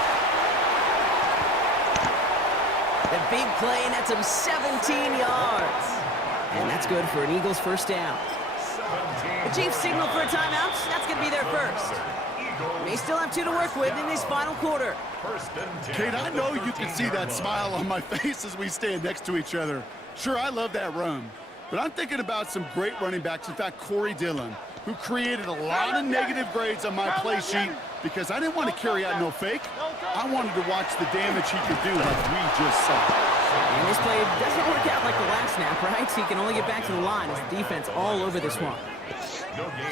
The big play nets him 17 yards. And that's good for an Eagles 1st down. The Chiefs signal for a timeout. That's going to be their first. They still have 2 to work with in this final quarter. Kate, I know you can see that smile on my face as we stand next to each other. Sure, I love that run. But I'm thinking about some great running backs. In fact, Corey Dillon, who created a lot of negative grades on my play sheet because I didn't want to carry out no fake. I wanted to watch the damage he could do like we just saw. And this play doesn't work out like the last snap, right? He can only get back to the line as the defense all over this one.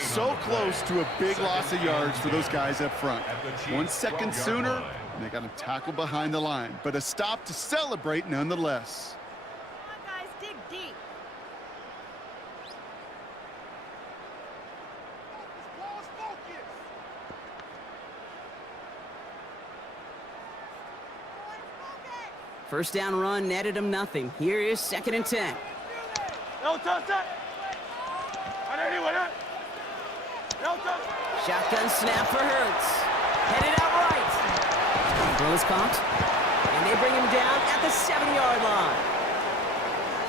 So close to a big loss of yards for those guys up front. 1 second sooner, and they got him tackled behind the line. But a stop to celebrate nonetheless. Come on, guys, dig deep. First down run netted him nothing. Here is 2nd and 10. No touch that. 181. No touch. Shotgun snap for Hurts. Headed out right. Throws caught. And they bring him down at the 7-yard line.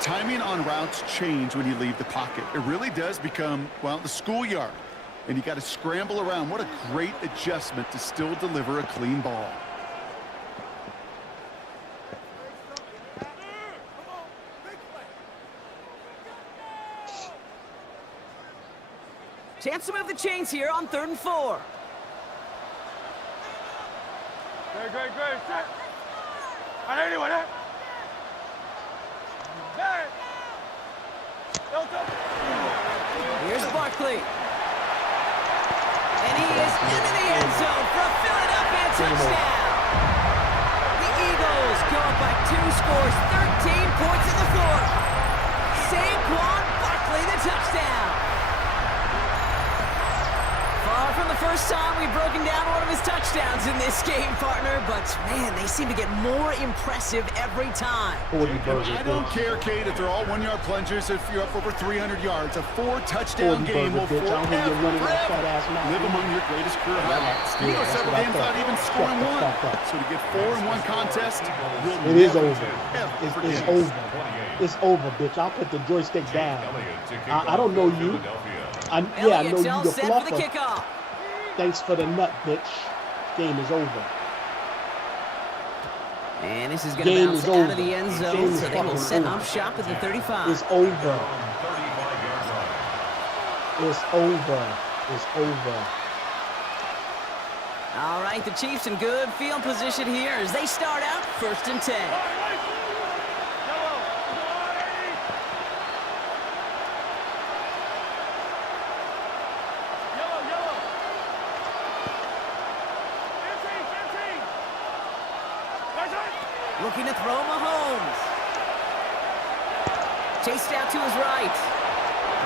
Timing on routes change when you leave the pocket. It really does become, well, the schoolyard. And you got to scramble around. What a great adjustment to still deliver a clean ball. Chance to move the chains here on 3rd and 4. Great. Set. 181. Hey. No touch. Here's Barkley. And he is into the end zone for a Philadelphia touchdown. The Eagles go up by 2 scores, 13 points in the 4th. Saquon Barkley, the touchdown. Far from the first time we've broken down one of his touchdowns in this game, partner, but man, they seem to get more impressive every time. I don't care, Kate, if they're all 1-yard plungers, if you're up over 300 yards. A 4-touchdown game will forever live among your greatest career highlights. You know, several games without even scoring one. So to get 4 in one contest, It is over. It's over. It's over, bitch. I'll put the joystick down. I don't know you. I know you the fluffer. Thanks for the nut, bitch. Game is over. And this is going to bounce out of the end zone, so they will set up shop at the 35. It's over. It's over. It's over. All right, the Chiefs in good field position here as they start out 1st and 10. Looking to throw Mahomes. Chased out to his right.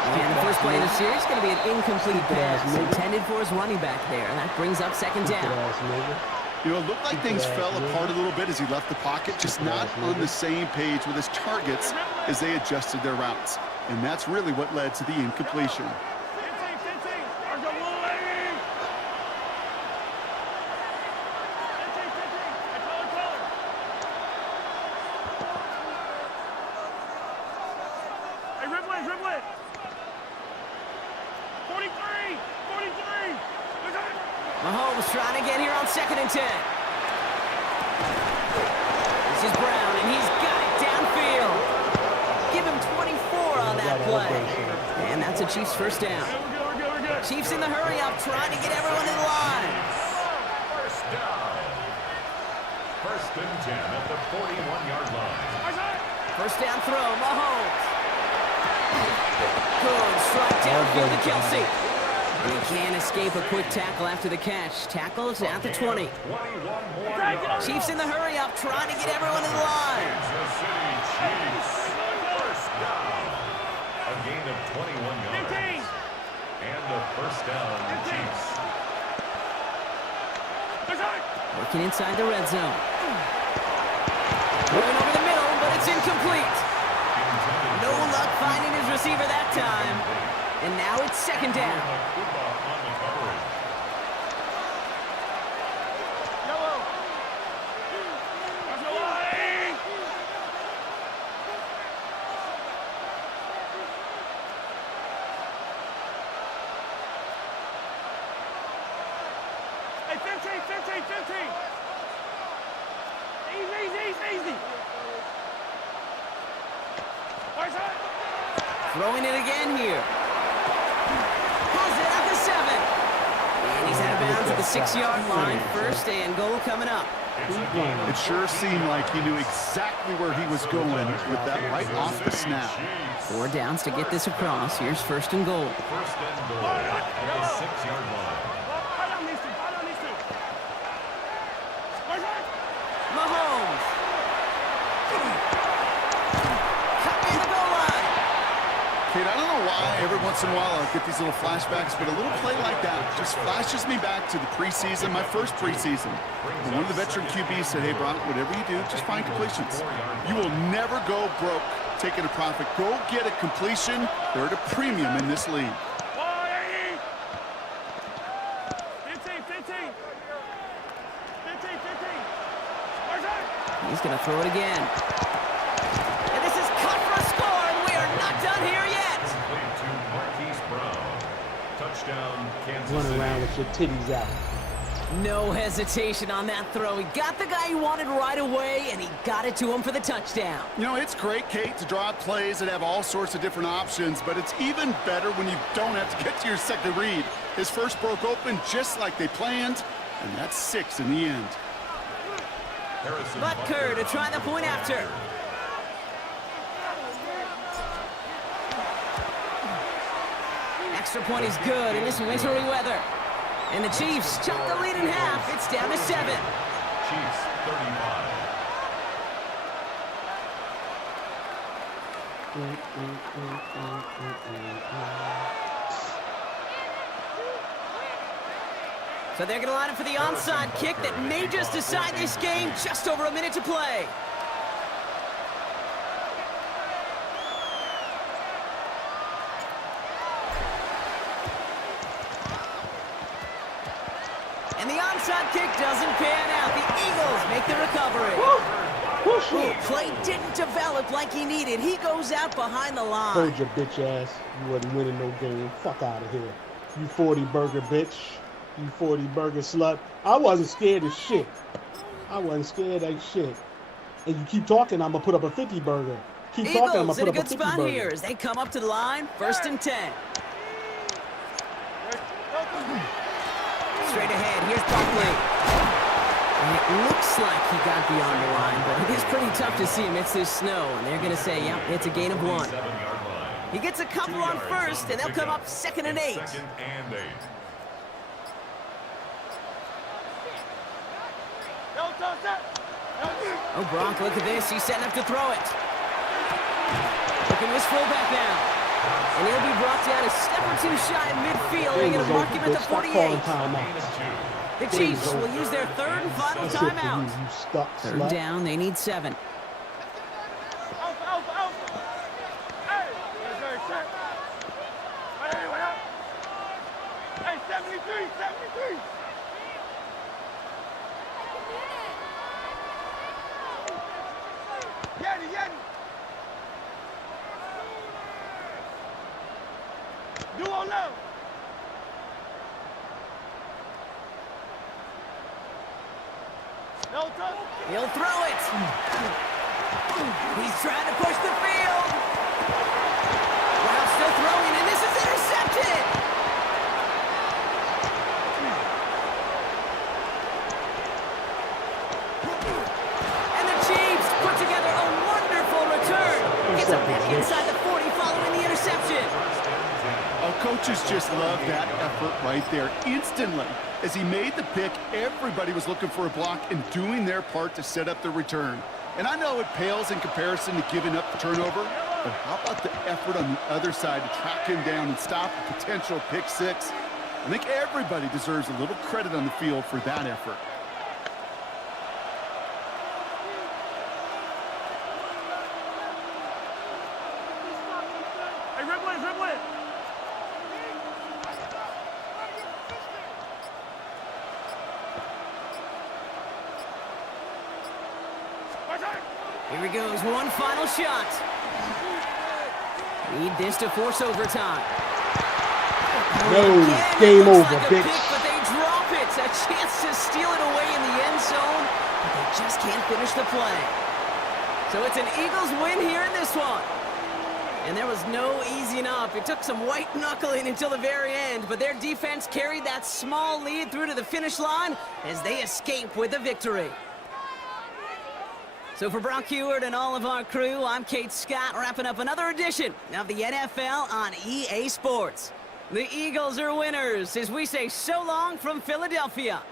And the first play of the series is going to be an incomplete pass intended for his running back there. And that brings up 2nd down. You know, it looked like things fell apart a little bit as he left the pocket, just not on the same page with his targets as they adjusted their routes. And that's really what led to the incompletion. He's trying to get here on 2nd and 10. This is Brown, and he's got it downfield. Give him 24 on that play. And that's a Chiefs first down. Chiefs in the hurry up, trying to get everyone in line. First down. 1st and 10 at the 41-yard line. First down throw, Mahomes. Good strike downfield to Kelsey. And he can't escape a quick tackle after the catch. Tackles at the 20. 21 more yards. Chiefs in the hurry up, trying to get everyone in line. Kansas City Chiefs. First down. A gain of 21 yards. And a first down, Chiefs. Working inside the red zone. Going over the middle, but it's incomplete. No luck finding his receiver that time. And now it's 2nd down. Hey, 15. Easy. Throwing it again here. Pulls it at the 7. And he's out of bounds at the 6-yard line. 1st and goal coming up. It sure seemed like he knew exactly where he was going with that right off the snap. 4 downs to get this across. Here's 1st and goal. 1st and goal at the 6-yard line. Mahomes. Cut in the goal line. Kate, I don't know why every once in a while I get these little flashbacks, but a little play like that just flashes me back to the preseason, my first preseason. And one of the veteran QBs said, hey, Brock, whatever you do, just find completions. You will never go broke taking a profit. Go get a completion. They're at a premium in this league. 15. He's going to throw it again. And this is cut for a score, and we are not done here yet. Complete to Marquise Brown. Touchdown, Kansas Run City. around with your titties out. No hesitation on that throw. He got the guy he wanted right away, and he got it to him for the touchdown. You know, it's great, Kate, to draw up plays that have all sorts of different options, but it's even better when you don't have to get to your second read. His first broke open just like they planned, and that's 6 in the end. Butker to try the point after. Extra point is good in this wintry weather. And the Chiefs chop the lead in half. It's down to 7. Chiefs 35. So they're going to line up for the onside kick that may just decide this game. Just over a minute to play. And the onside kick doesn't pan out. The Eagles make the recovery. Ooh, play didn't develop like he needed. He goes out behind the line. Hold your bitch ass. You wasn't winning no game. Fuck out of here. You 40 burger bitch. You 40 burger slut. I wasn't scared of shit. I wasn't scared of shit. And you keep talking, I'm going to put up a 50 burger. Keep talking, I'm going Eagles to in a put up good a 50 spot burger. here as they come up to the line. 1st and 10. Straight ahead, here's Barkley. And it looks like he got beyond the line, but it is pretty tough to see amidst this snow. And they're going to say, yep, it's a gain of 1. He gets a couple on 1st, and they'll come up 2nd and 8. 2nd and 8. Oh, Brock, look at this. He's setting up to throw it. Looking his fullback now. And he'll be brought down a step or 2 shy of midfield. They're going to mark him at the 48. The Chiefs will use their 3rd and final That's it for timeout. you, you stuck 3rd slut. down, they need 7. Hey, 73. Yeti. Duo low. He'll throw it. He's trying to push the field. Brown still throwing, and this is intercepted. And the Chiefs put together a wonderful return. Gets him back inside the 40 following the interception. Oh, coaches just love that effort right there. Instantly, as he made the pick, everybody was looking for a block and doing their part to set up the return. And I know it pales in comparison to giving up the turnover, but how about the effort on the other side to track him down and stop a potential pick six? I think everybody deserves a little credit on the field for that effort. Hey, dribble it, dribble it. Here he goes, one final shot. Need this to force overtime. No, Again, game it looks over, like a bitch. pick, but they drop it. A chance to steal it away in the end zone, but they just can't finish the play. So it's an Eagles win here in this one. And there was no easing up. It took some white knuckling until the very end, but their defense carried that small lead through to the finish line as they escape with the victory. So for Brock Heward and all of our crew, I'm Kate Scott, wrapping up another edition of the NFL on EA Sports. The Eagles are winners as we say so long from Philadelphia.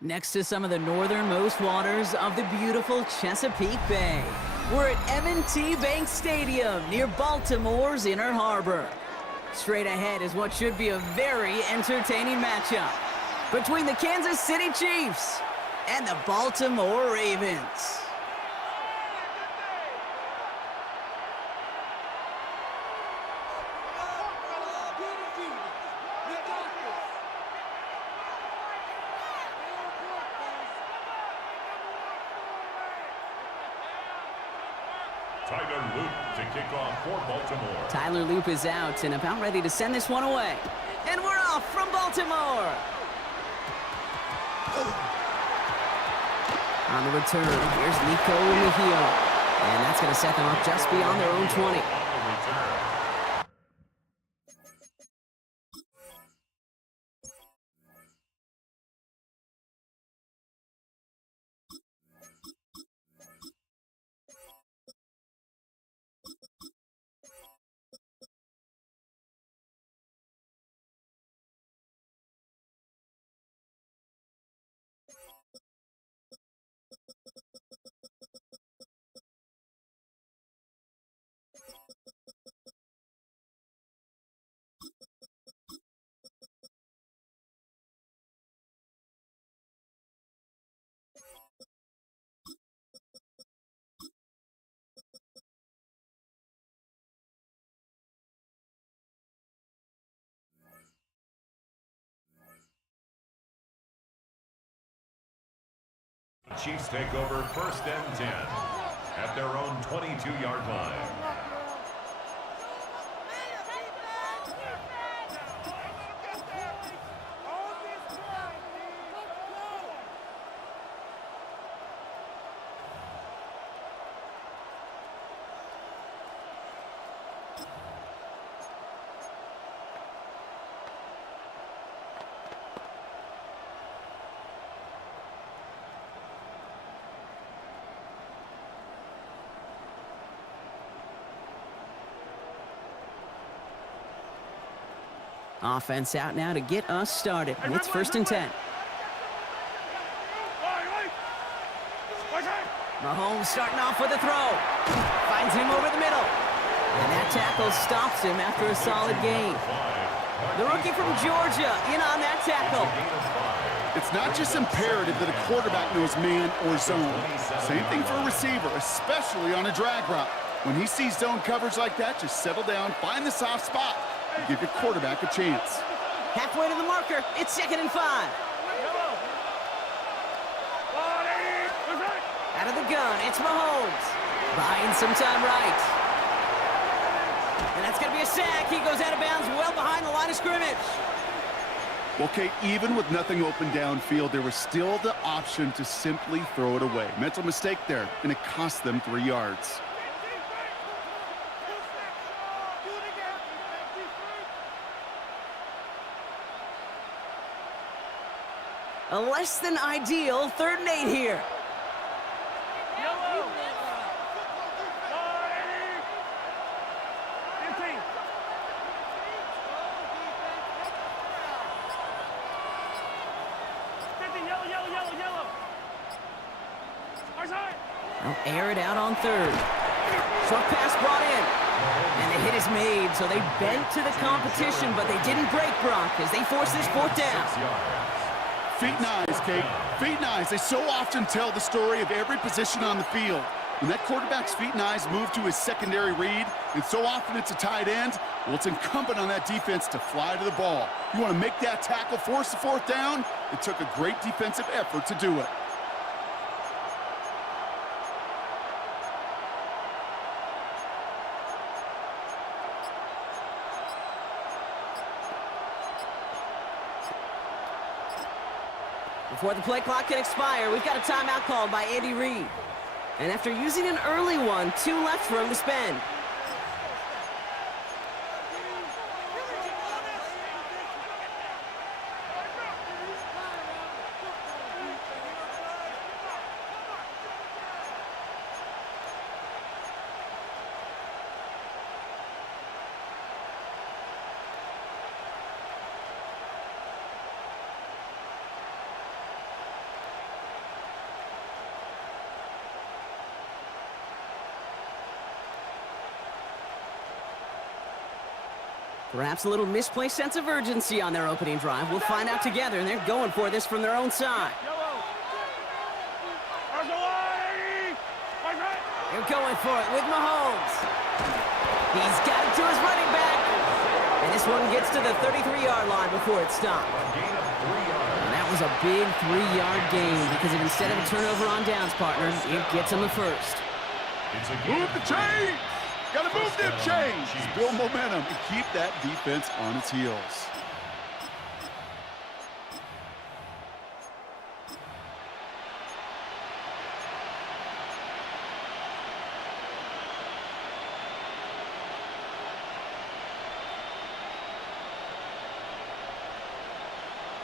Next to some of the northernmost waters of the beautiful Chesapeake Bay, we're at M&T Bank Stadium near Baltimore's Inner Harbor. Straight ahead is what should be a very entertaining matchup between the Kansas City Chiefs and the Baltimore Ravens. Tyler Loop to kick off for Baltimore. Tyler Loop is out and about ready to send this one away. And we're off from Baltimore. On the return, here's Nico Mejia. And that's going to set them up just beyond their own 20. The Chiefs take over 1st and 10 at their own 22-yard line. Offense out now to get us started. It's 1st and 10. Mahomes starting off with a throw. Finds him over the middle. And that tackle stops him after a solid gain. The rookie from Georgia in on that tackle. It's not just imperative that a quarterback knows man or zone. Same thing for a receiver, especially on a drag route. When he sees zone coverage like that, just settle down, find the soft spot, and give your quarterback a chance. Halfway to the marker, it's 2nd and 5. Out of the gun, it's Mahomes. Buying some time right. And that's going to be a sack. He goes out of bounds well behind the line of scrimmage. Okay, even with nothing open downfield, there was still the option to simply throw it away. Mental mistake there, and it cost them 3 yards. A less than ideal 3rd and 8 here. They'll air it out on 3rd. Short pass brought in. And the hit is made, so they bent to the competition, but they didn't break Brock as they force this 4th down. Feet and eyes, Kate. Feet and eyes. They so often tell the story of every position on the field. When that quarterback's feet and eyes move to his secondary read, and so often it's a tight end, well, it's incumbent on that defense to fly to the ball. You want to make that tackle, force the 4th down? It took a great defensive effort to do it. Before the play clock can expire, we've got a timeout called by Andy Reid. And after using an early one, 2 left for him to spend. Perhaps a little misplaced sense of urgency on their opening drive. We'll find out together, and they're going for this from their own side. They're going for it with Mahomes. He's got it to his running back. And this one gets to the 33-yard line before it stopped. And that was a big 3-yard gain because instead of a turnover on downs, partner, it gets him the first. Move the chains! Gotta move them chains! Build momentum and keep that defense on its heels.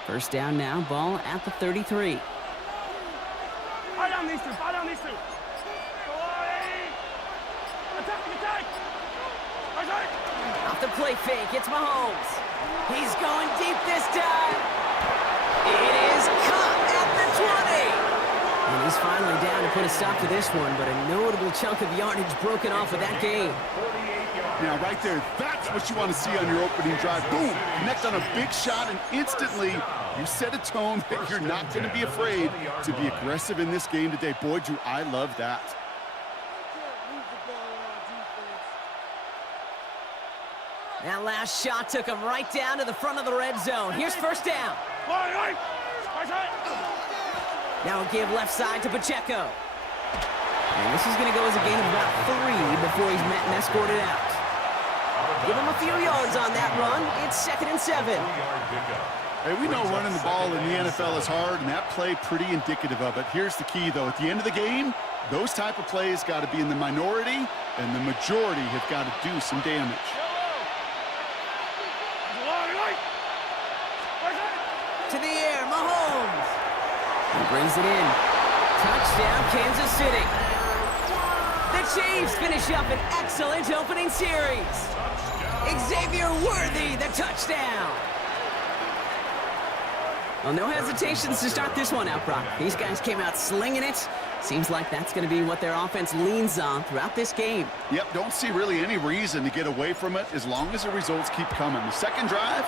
First down now, ball at the 33. Fire down these two, fire down these two. Off the play fake, it's Mahomes. He's going deep this time. It is caught at the 20. And he's finally down to put a stop to this one, but a notable chunk of yardage broken off of that game. Now, right there, that's what you want to see on your opening drive. Boom! Connect on a big shot, and instantly you set a tone that you're not going to be afraid to be aggressive in this game today. Boy, do I love that. That last shot took him right down to the front of the red zone. Here's first down. Now a give left side to Pacheco. And this is going to go as a gain of about 3 before he's met and escorted out. Give him a few yards on that run. It's 2nd and 7. Hey, we know running the ball in the NFL is hard, and that play pretty indicative of it. Here's the key, though. At the end of the game, those type of plays got to be in the minority, and the majority have got to do some damage. To the air, Mahomes. He brings it in. Touchdown, Kansas City. The Chiefs finish up an excellent opening series. Xavier Worthy, the touchdown. Well, no hesitations to start this one out, Brock. These guys came out slinging it. Seems like that's going to be what their offense leans on throughout this game. Yep, don't see really any reason to get away from it as long as the results keep coming. The second drive,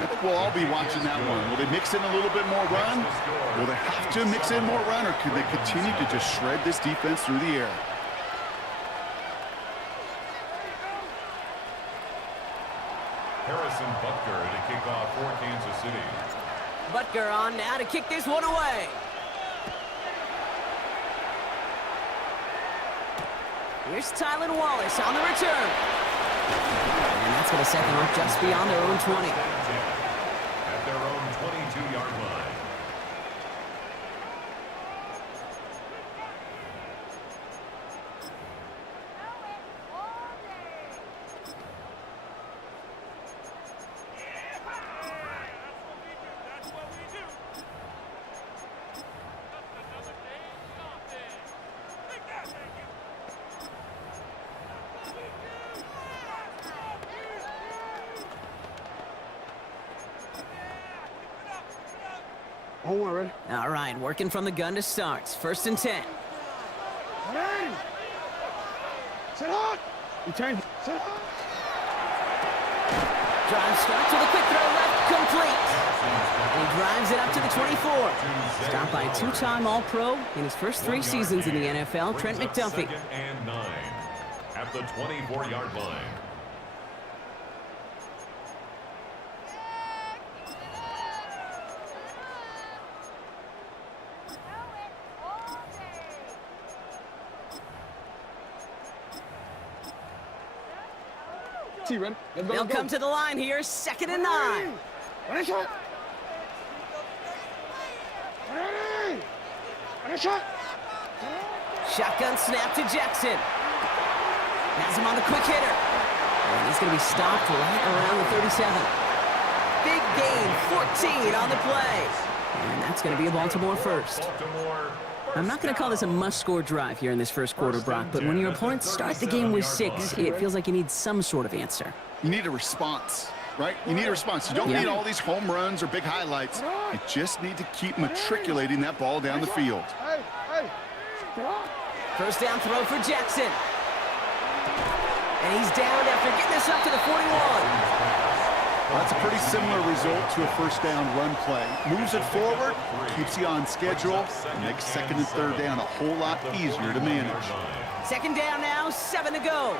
I think we'll all be watching that one. Will they mix in a little bit more run? Will they have to mix in more run, or could they continue to just shred this defense through the air? Harrison Butker to kick off for Kansas City. Butker on now to kick this one away. Here's Tylan Wallace on the return. And that's going to set them up just beyond their own 20. At their own 22-yard line. All right, working from the gun to start. 1st and 10. Sit hot. Return. Sit hot. Drive start to the quick throw left, complete. He drives it up to the 24. Stopped by 2-time All-Pro in his first 3 seasons in the NFL, Trent McDuffie. 2nd and 9 at the 24-yard line. They'll come to the line here, 2nd and 9. Shotgun snap to Jackson. Has him on the quick hitter. And he's going to be stopped right around the 37. Big gain, 14 on the play. And that's going to be a Baltimore first. I'm not going to call this a must-score drive here in this first quarter, Brock, but when your opponents start the game with 6, it feels like you need some sort of answer. You need a response, right? You need a response. You don't need all these home runs or big highlights. You just need to keep matriculating that ball down the field. First down throw for Jackson. And he's down after getting this up to the 41. Well, that's a pretty similar result to a first down run play. Moves it forward, keeps you on schedule, and makes second and third down a whole lot easier to manage. Second down now, 7 to go.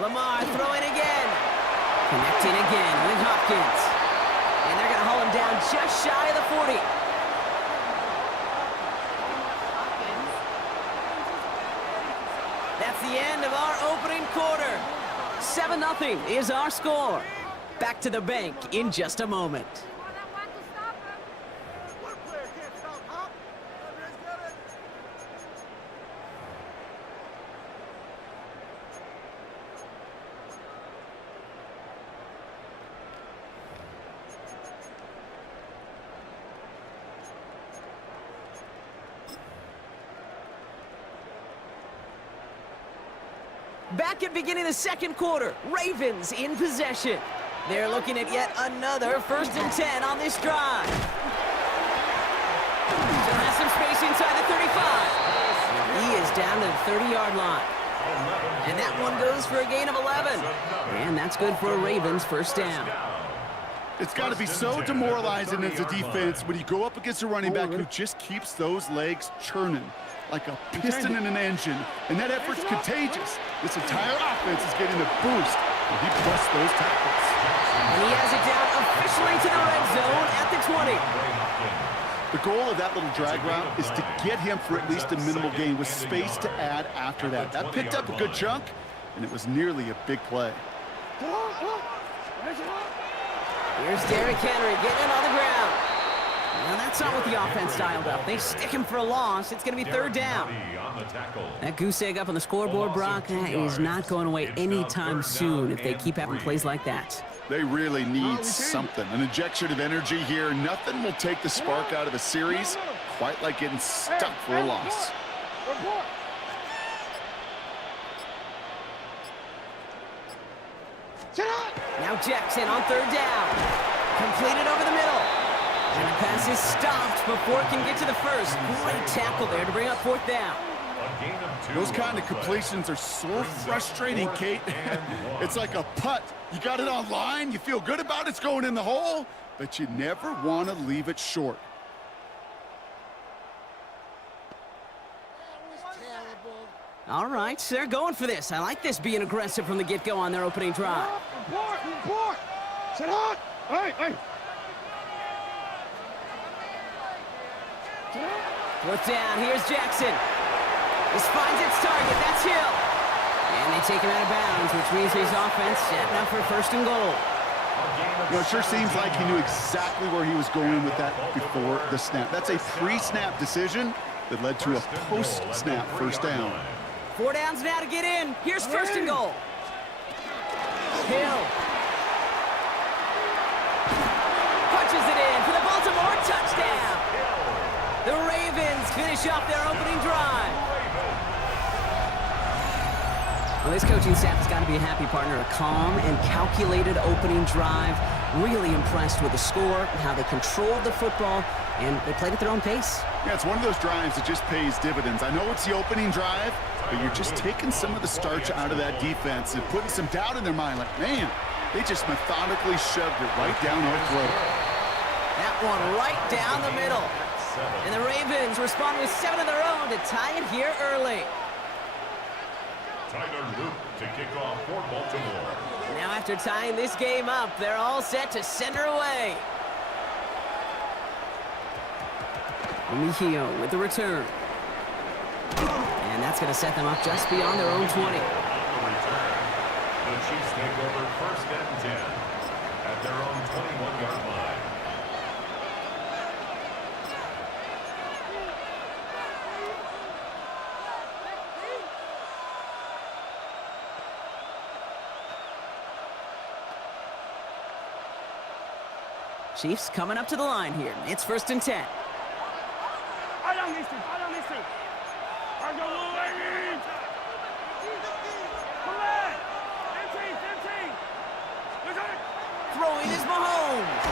Lamar throwing again. Connecting again with Hopkins. And they're going to haul him down just shy of the 40. That's the end of our opening quarter. 7-0 is our score. Back to the bank in just a moment. Back at beginning of the second quarter, Ravens in possession. They're looking at yet another 1st and 10 on this drive. Still has some space inside the 35. He is down to the 30-yard line. And that one goes for a gain of 11. And that's good for a Ravens first down. It's got to be so demoralizing as a defense when you go up against a running back who just keeps those legs churning like a piston in an engine, and that effort's contagious. This entire offense is getting a boost, and he busts those tackles. And he has it down officially to the red zone at the 20. The goal of that little drag route is to get him for at least a minimal gain with space to add after that. That picked up a good chunk, and it was nearly a big play. Here's Derrick Henry getting it on the ground. Well, that's not what the offense dialed up. They stick him for a loss. It's going to be third down. That goose egg up on the scoreboard, Brock, that is not going away anytime soon if they keep having plays like that. They really need something, an injection of energy here. Nothing will take the spark out of a series quite like getting stuck for a loss. Now Jackson on third down. Completed over the middle. And the pass is stopped before it can get to the first. Great tackle there to bring up fourth down. Those kind of completions are so frustrating, Kate. It's like a putt. You got it on line, you feel good about it's going in the hole, but you never want to leave it short. All right, they're going for this. I like this being aggressive from the get-go on their opening drive. Sit on! Hey! Fourth down, here's Jackson. This finds its target, that's Hill. And they take him out of bounds, which means his offense setting up for first and goal. You know, it sure seems like he knew exactly where he was going with that before the snap. That's a pre-snap decision that led to a post-snap first down. 4 downs now to get in. Here's first and goal. Hill. Punches it in for the Baltimore touchdown. The Ravens finish off their opening drive. Well, this coaching staff has got to be a happy partner. A calm and calculated opening drive. Really impressed with the score, how they controlled the football, and they played at their own pace. Yeah, it's one of those drives that just pays dividends. I know it's the opening drive, but you're just taking some of the starch out of that defense and putting some doubt in their mind. Like, man, they just methodically shoved it right down our throat. That one right down the middle. And the Ravens respond with 7 of their own to tie it here early. Tyler Luke to kick off for Baltimore. Now after tying this game up, they're all set to send her away. Mejio with the return. And that's going to set them up just beyond their own 20. The Chiefs take over first and 10 at their own 21-yard line. Chiefs coming up to the line here. It's 1st and 10. I don't need to. I go away. Come on. 15. Look at it. Throwing is Mahomes.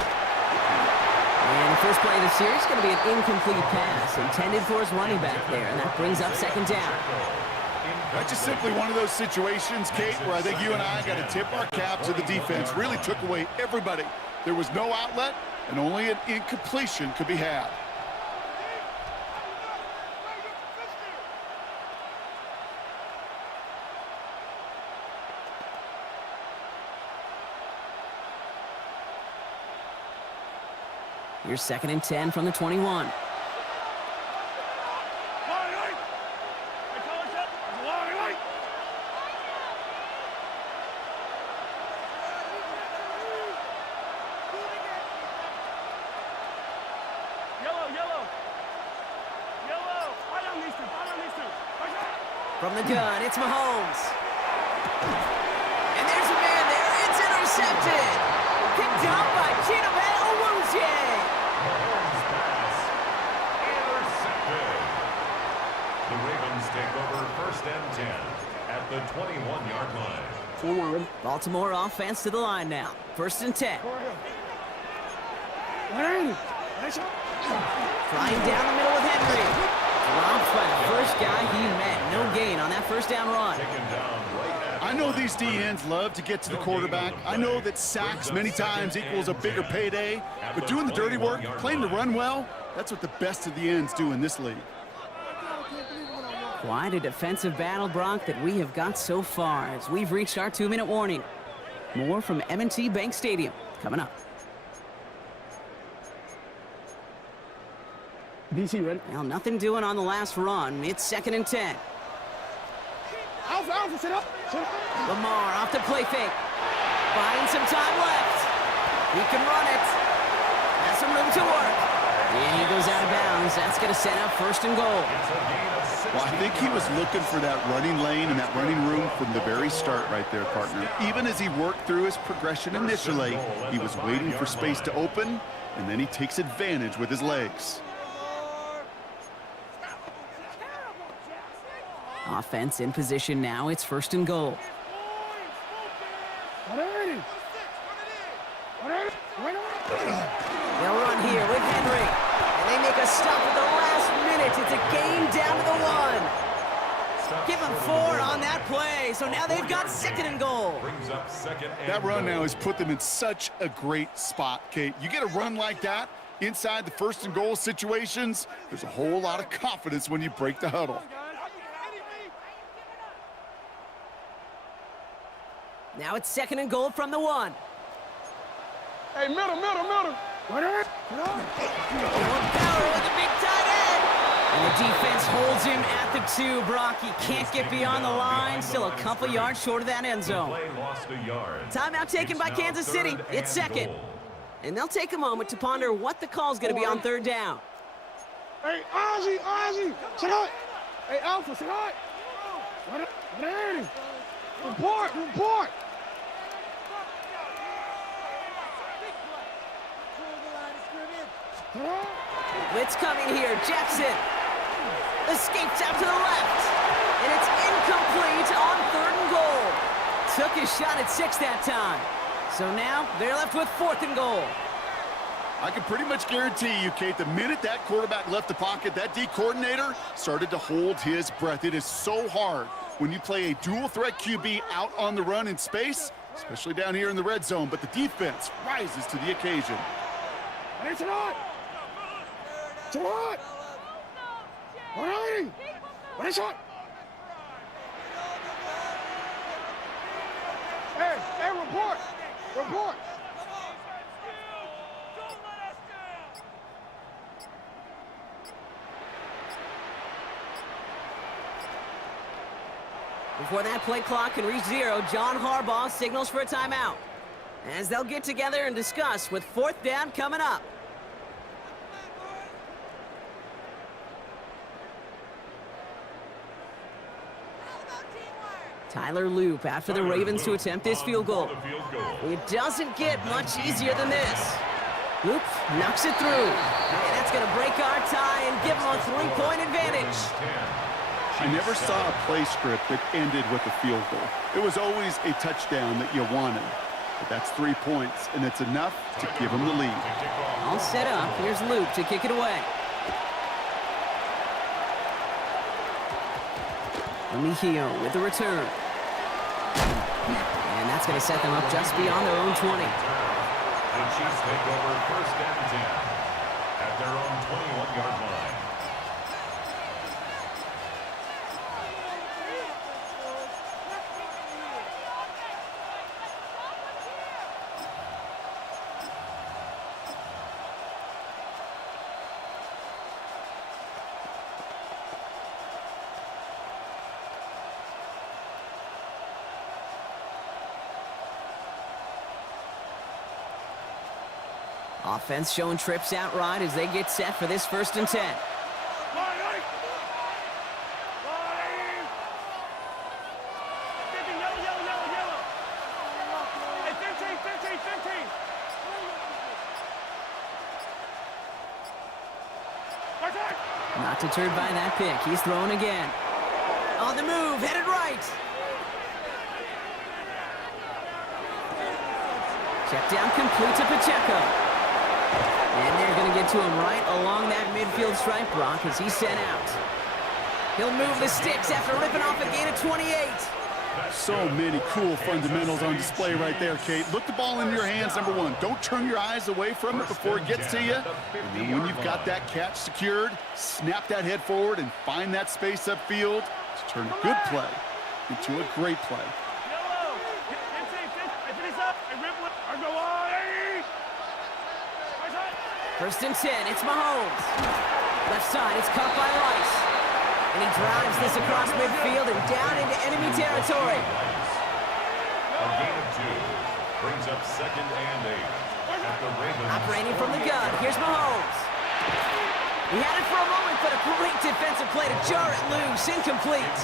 And the first play of the series is going to be an incomplete pass intended for his running back there, and that brings up 2nd down. That's just simply one of those situations, Kate, where I think you and I got to tip our cap to the defense. Really took away everybody. There was no outlet, and only an incompletion could be had. Here's 2nd and 10 from the 21. From the gun, it's Mahomes. And there's a man there. It's intercepted. Picked up by Chidobe Awuzie. Mahomes pass intercepted. The Ravens take over 1st and 10 at the 21-yard line. Forward. Baltimore offense to the line now. 1st and 10. Flying down the middle with Henry. Dropped by the first guy he met. No gain on that 1st down run. I know these DNs love to get to the quarterback. I know that sacks many times equals a bigger payday. But doing the dirty work, playing to run well, that's what the best of the ends do in this league. Quite a defensive battle, Brock, that we have got so far as we've reached our 2-minute warning. More from M&T Bank Stadium coming up. DC ready? Well, nothing doing on the last run. It's 2nd and 10. Alpha, sit up. Lamar off the play fake. Buying some time left. He can run it. Has some room to work. And he goes out of bounds. That's going to set up 1st and goal. Well, I think he was looking for that running lane and that running room from the very start right there, partner. Even as he worked through his progression initially, he was waiting for space to open, and then he takes advantage with his legs. Offense in position now. It's 1st and goal. They'll run here with Henry. And they make a stop at the last minute. It's a gain down to the 1. Give them 4 on that play. So now they've got 2nd and goal. That run now has put them in such a great spot, Kate. You get a run like that inside the 1st and goal situations, there's a whole lot of confidence when you break the huddle. Now it's 2nd and goal from the 1. Hey, middle. Power with a big tight end. And the defense holds him at the 2. Brock, he can't get beyond the line. Still a couple yards short of that end zone. Timeout taken by Kansas City. It's 2nd. And they'll take a moment to ponder what the call's going to be on 3rd down. Hey, Ozzy, sit up. Hey, Alpha, sit up. Report. Blitz coming here. Jackson escapes out to the left. And it's incomplete on 3rd and goal. Took his shot at 6 that time. So now they're left with 4th and goal. I can pretty much guarantee you, Kate, the minute that quarterback left the pocket, that D coordinator started to hold his breath. It is so hard when you play a dual threat QB out on the run in space, especially down here in the red zone, but the defense rises to the occasion. It's not. Hey, report. Before that play clock can reach 0, John Harbaugh signals for a timeout. As they'll get together and discuss with 4th down coming up. Tyler Loop after the Ravens to attempt this field goal. It doesn't get much easier than this. Luke knocks it through. And that's going to break our tie and give them a 3-point advantage. I never saw a play script that ended with a field goal. It was always a touchdown that you wanted. But that's 3 points, and it's enough to give them the lead. All set up. Here's Luke to kick it away. Mejio with the return. And that's going to set them up just beyond their own 20. The Chiefs take over first and 10 at their own 21-yard line. Offense showing trips out right as they get set for this 1st and 10. Not deterred by that pick. He's throwing again. On the move, headed right. Check down complete to Pacheco. And they're going to get to him right along that midfield stripe, Brock, as he's sent out. He'll move the sticks after ripping off a gain of 28. So many cool fundamentals on display right there, Kate. Look the ball in your hands, number one. Don't turn your eyes away from it before it gets to you. And then when you've got that catch secured, snap that head forward and find that space upfield to turn a good play into a great play. 1st and 10, it's Mahomes. Left side, it's caught by Rice. And he drives this across midfield and down into enemy territory. A gain of 2 brings up 2nd and 8 at the Ravens. Operating from the gun, here's Mahomes. He had it for a moment, but a great defensive play to jar it loose, incomplete.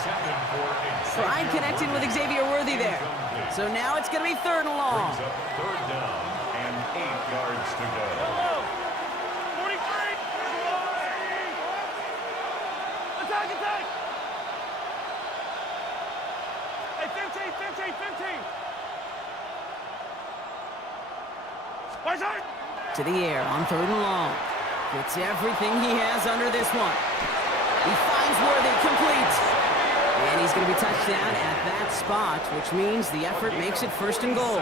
Tried connecting with Xavier Worthy there. So now it's going to be 3rd and long. Brings up 3rd down and 8 yards to go. To the air on 3rd and long. Gets everything he has under this one. He finds Worthy, complete. And he's going to be touched down at that spot, which means the effort makes it 1st and goal.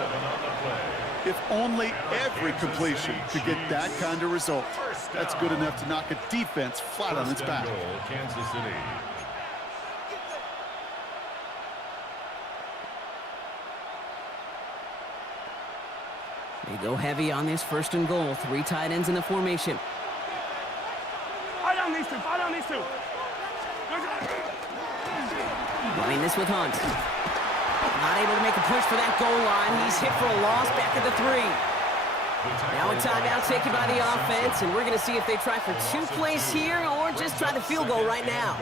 If only every completion could get that kind of result. That's good enough to knock a defense flat on its back. Kansas City. They go heavy on this 1st and goal. 3 tight ends in the formation. Fight on these two. Running this with Hunt. Not able to make a push for that goal line. He's hit for a loss back at the 3. Now a timeout taken by the offense, and we're going to see if they try for 2 plays here or just try the field goal right now.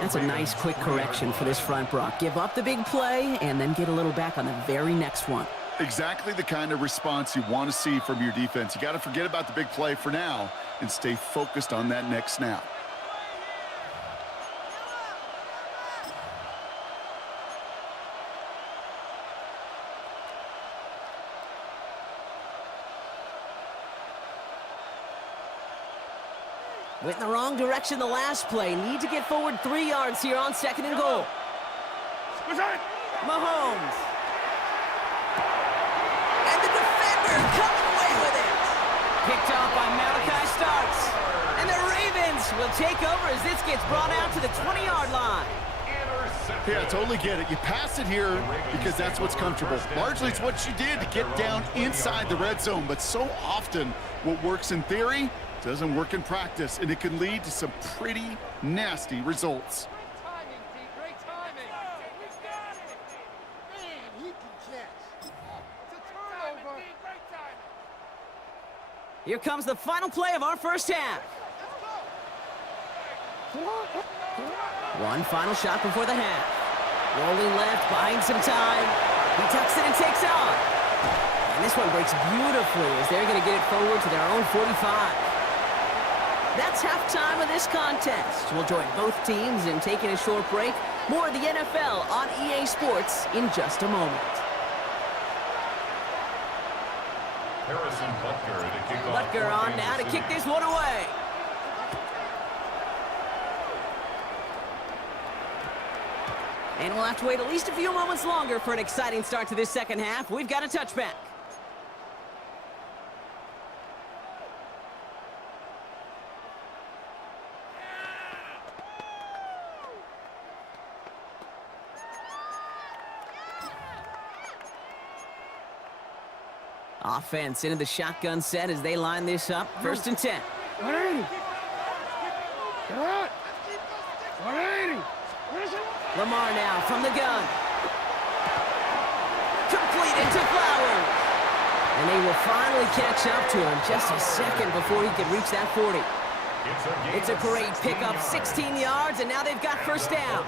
That's a nice quick correction for this front, Brock. Give up the big play and then get a little back on the very next one. Exactly the kind of response you want to see from your defense. You got to forget about the big play for now and stay focused on that next snap. Went in the wrong direction the last play. Need to get forward 3 yards here on 2nd and goal. Mahomes. And the defender coming away with it. Picked off by Malachi Starks. And the Ravens will take over as this gets brought out to the 20-yard line. Yeah, I totally get it. You pass it here because that's what's comfortable. Largely, it's what you did to get down inside the red zone. But so often, what works in theory doesn't work in practice, and it can lead to some pretty nasty results. Great timing. We got it. Man, he can catch. It's a turnover. Great timing. Here comes the final play of our first half. One final shot before the half. Rolling left, buying some time. He tucks it and takes off. And this one breaks beautifully as they're going to get it forward to their own 45. That's halftime of this contest. We'll join both teams in taking a short break. More of the NFL on EA Sports in just a moment. Harrison Butker to kick off. Butker on now to kick this one away. And we'll have to wait at least a few moments longer for an exciting start to this second half. We've got a touchback. Offense into the shotgun set as they line this up. 1st and 10. 180. Lamar now from the gun. Complete into Flowers. And they will finally catch up to him just a second before he could reach that 40. It's a great pickup, 16 yards, and now they've got 1st down.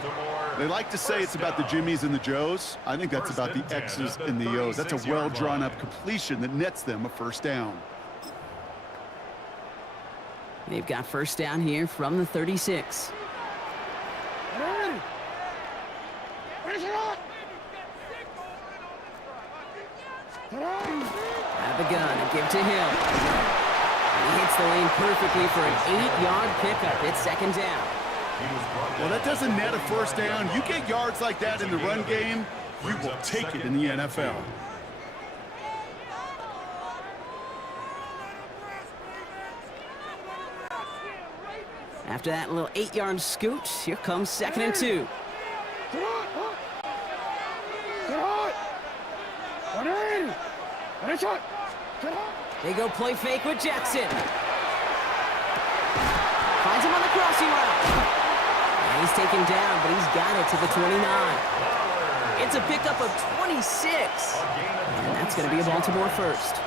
They like to say it's about the Jimmies and the Joes. I think that's about the X's and the O's. That's a well-drawn-up completion that nets them a 1st down. They've got 1st down here from the 36. Have the gun and give to Hill. And he hits the lane perfectly for an 8-yard pickup. It's 2nd down. Well, that doesn't net a 1st down. You get yards like that in the run game, you will take it in the NFL. After that little 8-yard scoot, here comes 2nd and 2. They go play fake with Jackson. Finds him on the crossing route. And he's taken down, but he's got it to the 29. It's a pickup of 26. And that's going to be a Baltimore 1st.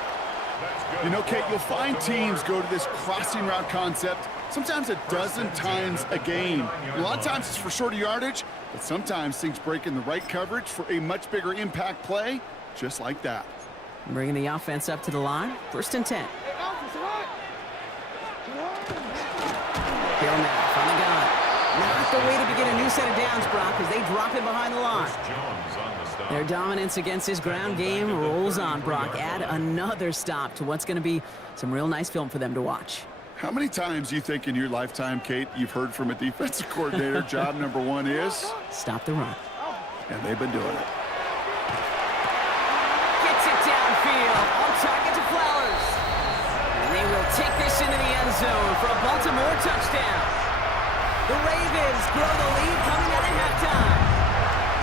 You know, Kate, you'll find teams go to this crossing route concept sometimes a dozen times a game. A lot of times it's for shorter yardage, but sometimes things break in the right coverage for a much bigger impact play, just like that. Bringing the offense up to the line. 1st and 10. Hill now from the gun. Not the way to begin a new set of downs, Brock, as they drop him behind the line. Their dominance against his ground game rolls on, Brock. Add another stop to what's going to be some real nice film for them to watch. How many times do you think in your lifetime, Kate, you've heard from a defensive coordinator, job number 1 is? Stop the run. And they've been doing it. Gets it downfield. On target to Flowers. And they will take this into the end zone for a Baltimore touchdown. The Ravens grow the lead coming out of halftime.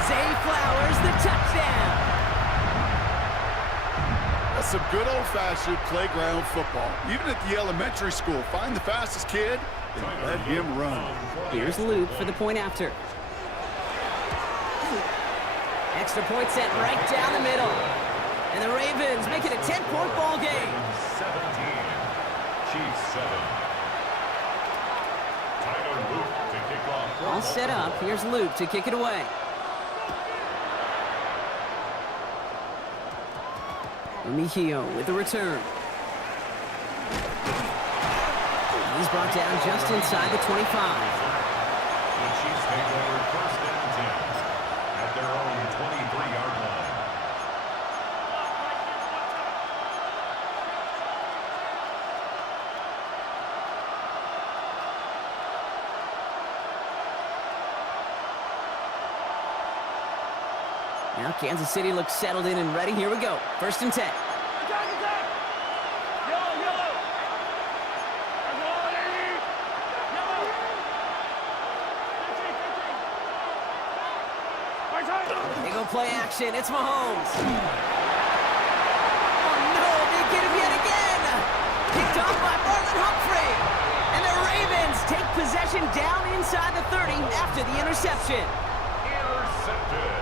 Zay Flowers, the touchdown. That's some good old-fashioned playground football. Even at the elementary school, find the fastest kid and let him run. Here's Luke for the point after. Extra point set right down the middle. And the Ravens make it a 10-point ball game. 17. Chiefs 7. Tyler Luke to kick off. All set up. Here's Luke to kick it away. Mejio with the return. He's brought down just inside the 25. The Chiefs take over 1st and 10 at their own 23-yard line. Now Kansas City looks settled in and ready. Here we go. 1st and 10. They go play action. It's Mahomes. Oh, no. They get him yet again. Picked off by Marlon Humphrey. And the Ravens take possession down inside the 30 after the interception. Intercepted.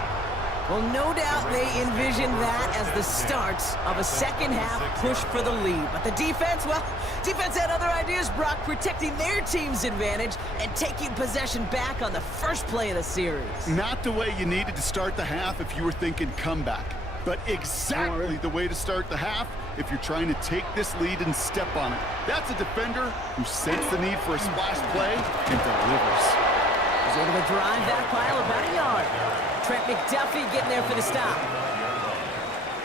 Well, no doubt they envisioned that as the start of a second half push for the lead. But the defense, well, defense had other ideas, Brock, protecting their team's advantage and taking possession back on the first play of the series. Not the way you needed to start the half if you were thinking comeback. But exactly the way to start the half if you're trying to take this lead and step on it. That's a defender who sensed the need for a splash play and delivers. He's able to drive that pile about a yard. Trent McDuffie getting there for the stop.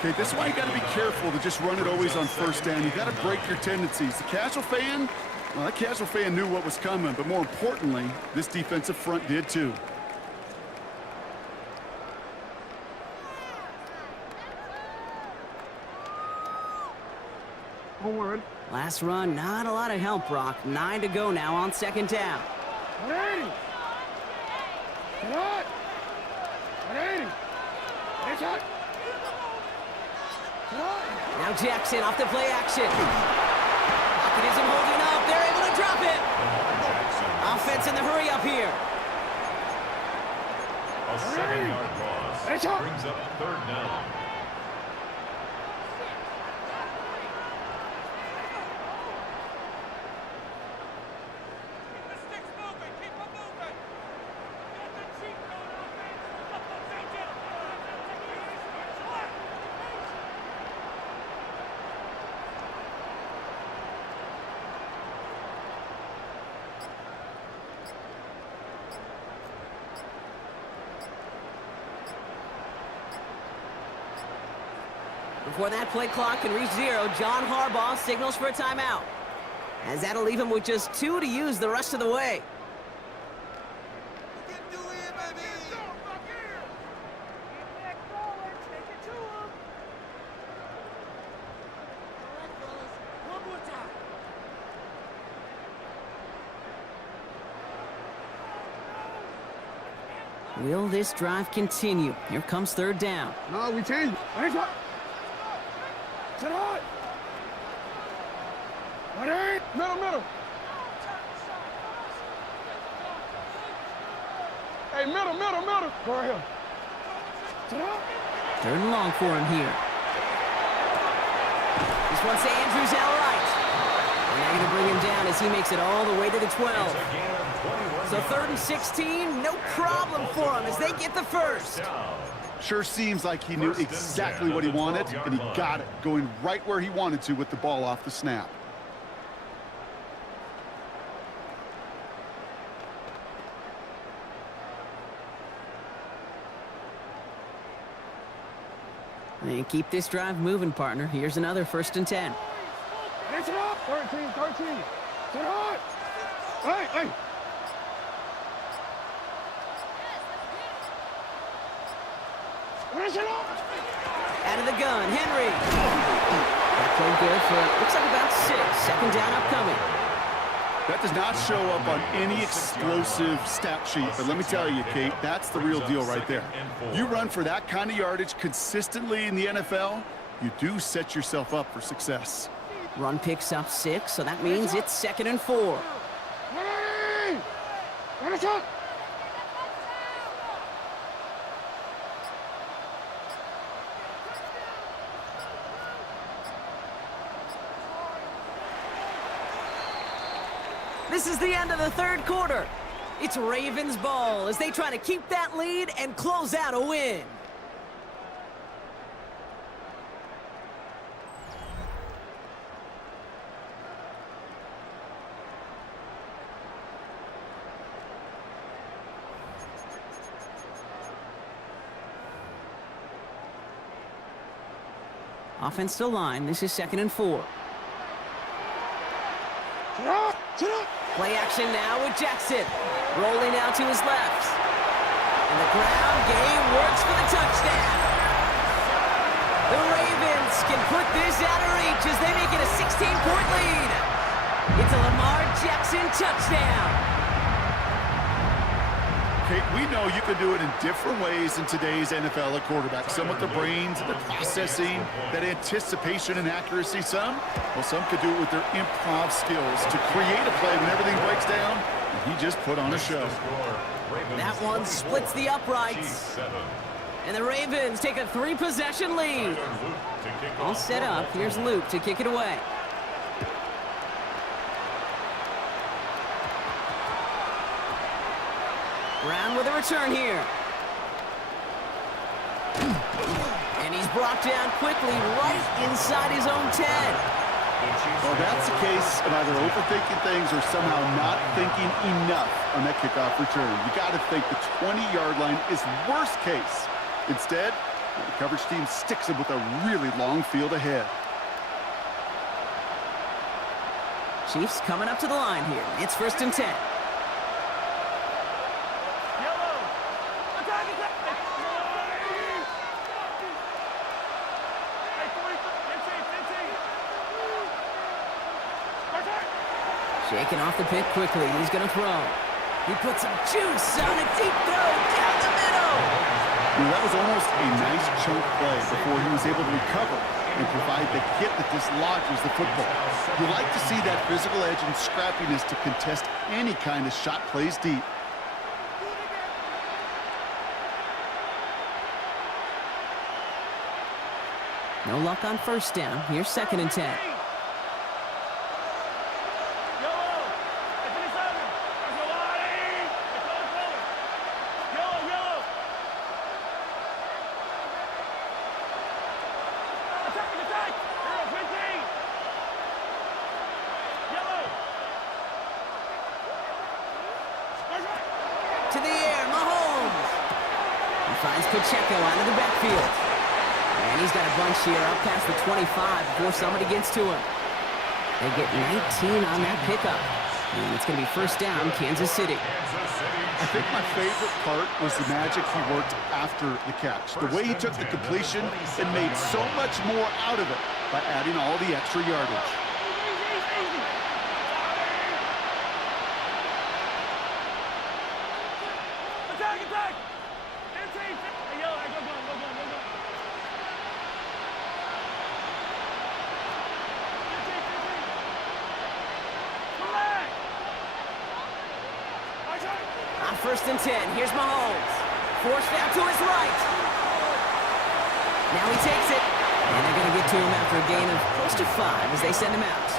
Okay, this is why you got to be careful to just run it always on first down. You got to break your tendencies. The casual fan, well, that casual fan knew what was coming, but more importantly, this defensive front did too. Forward. Last run, not a lot of help, Brock. 9 to go now on second down. 180. What? 180. It's hot. Now Jackson off the play action. Pocket isn't holding up. They're able to drop it. Offense in the hurry up here. A 7-yard loss brings up third down. Before that play clock can reach 0, John Harbaugh signals for a timeout. As that'll leave him with just 2 to use the rest of the way. Will this drive continue? Here comes third down. No, we changed. Sit hot. Middle. Hey, middle. Go right here. Sit hot. Third and long for him here. This one's to Andrews out right. And they're going to bring him down as he makes it all the way to the 12. So 3rd and 16, no problem for him as they get the first. Sure seems like he knew exactly what he wanted, and he got it, going right where he wanted to with the ball off the snap. And keep this drive moving, partner. Here's another 1st and 10. It's up. 13. Sit hot. Hey. Out of the gun, Henry. That played good for, looks like about 6. 2nd down upcoming. That does not show up on any explosive stat sheet, but let me tell you, Kate, that's the real deal right there. You run for that kind of yardage consistently in the NFL, you do set yourself up for success. Run picks up 6, so that means it's 2nd and 4. This is the end of the 3rd quarter. It's Ravens ball as they try to keep that lead and close out a win. Offense to line. This is 2nd and 4. Play action now with Jackson. Rolling out to his left. And the ground game works for the touchdown. The Ravens can put this out of reach as they make it a 16-point lead. It's a Lamar Jackson touchdown. Kate, we know you can do it in different ways in today's NFL at quarterback. Some with the brains, the processing, that anticipation and accuracy. Some could do it with their improv skills to create a play when everything breaks down. And he just put on a show. That one splits the uprights. And the Ravens take a 3-possession lead. All set up. Here's Luke to kick it away. Brown with a return here. And he's brought down quickly right inside his own 10. Well, that's the case of either overthinking things or somehow not thinking enough on that kickoff return. You got to think the 20-yard line is worst case. Instead, the coverage team sticks him with a really long field ahead. Chiefs coming up to the line here. It's 1st and 10. Shaking off the pick quickly. He's going to throw. He puts some juice on a deep throw down the middle. That was almost a nice chunk play before he was able to recover and provide the hit that dislodges the football. You like to see that physical edge and scrappiness to contest any kind of shot plays deep. No luck on 1st down. Here's 2nd and 10. To the air, Mahomes. He finds Pacheco out of the backfield. And he's got a bunch here up past the 25 before somebody gets to him. They get 19 on that pickup. And it's going to be 1st down, Kansas City. I think my favorite part was the magic he worked after the catch. The way he took the completion and made so much more out of it by adding all the extra yardage. On 1st and 10, here's Mahomes. Forced out to his right. Now he takes it. And they're going to get to him after a gain of close to 5 as they send him out.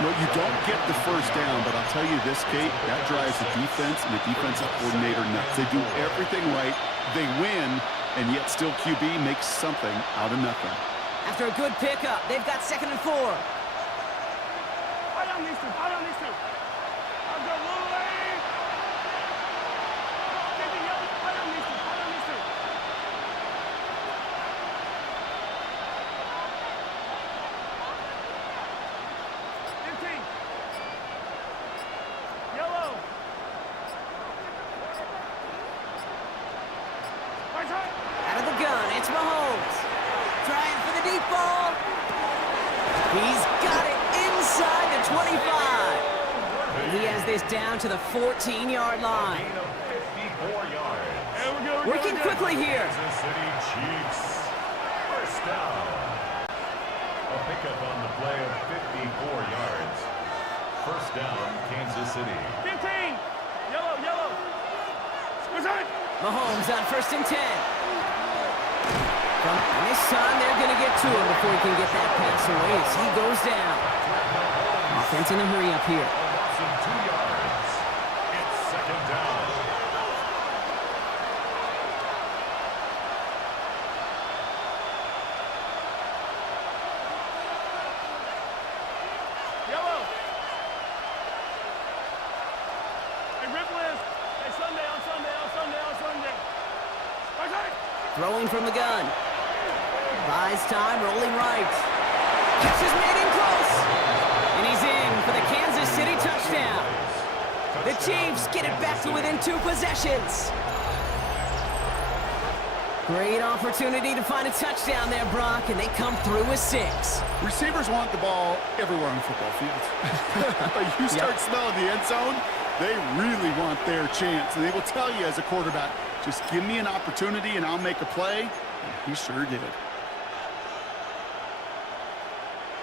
Well, you don't get the 1st down, but I'll tell you this, Kate, that drives the defense and the defensive coordinator nuts. They do everything right. They win, and yet still QB makes something out of nothing. After a good pickup, they've got 2nd and 4. Out of the gun, it's Mahomes. Trying for the deep ball. He's got it inside the 25. He has this down to the 14-yard line. 54 yards. Working quickly here. Kansas City Chiefs. 1st down. A pickup on the play of 54 yards. 1st down, Kansas City. 15. Yellow. What's on it? Mahomes on 1st and 10. And this time they're going to get to him before he can get that pass away as he goes down. Offense in a hurry up here. Loss of 2 yards. It's 2nd down. Yellow. Hey, Ripple. Hey, Sunday. Throwing from the gun. Buys time, rolling right. Catch is made in close. And he's in for the Kansas City touchdown. The Chiefs get it back to within 2 possessions. Great opportunity to find a touchdown there, Brock, and they come through with 6. Receivers want the ball everywhere on the football field. But you start smelling the end zone, they really want their chance. And they will tell you as a quarterback, just give me an opportunity and I'll make a play. And he sure did.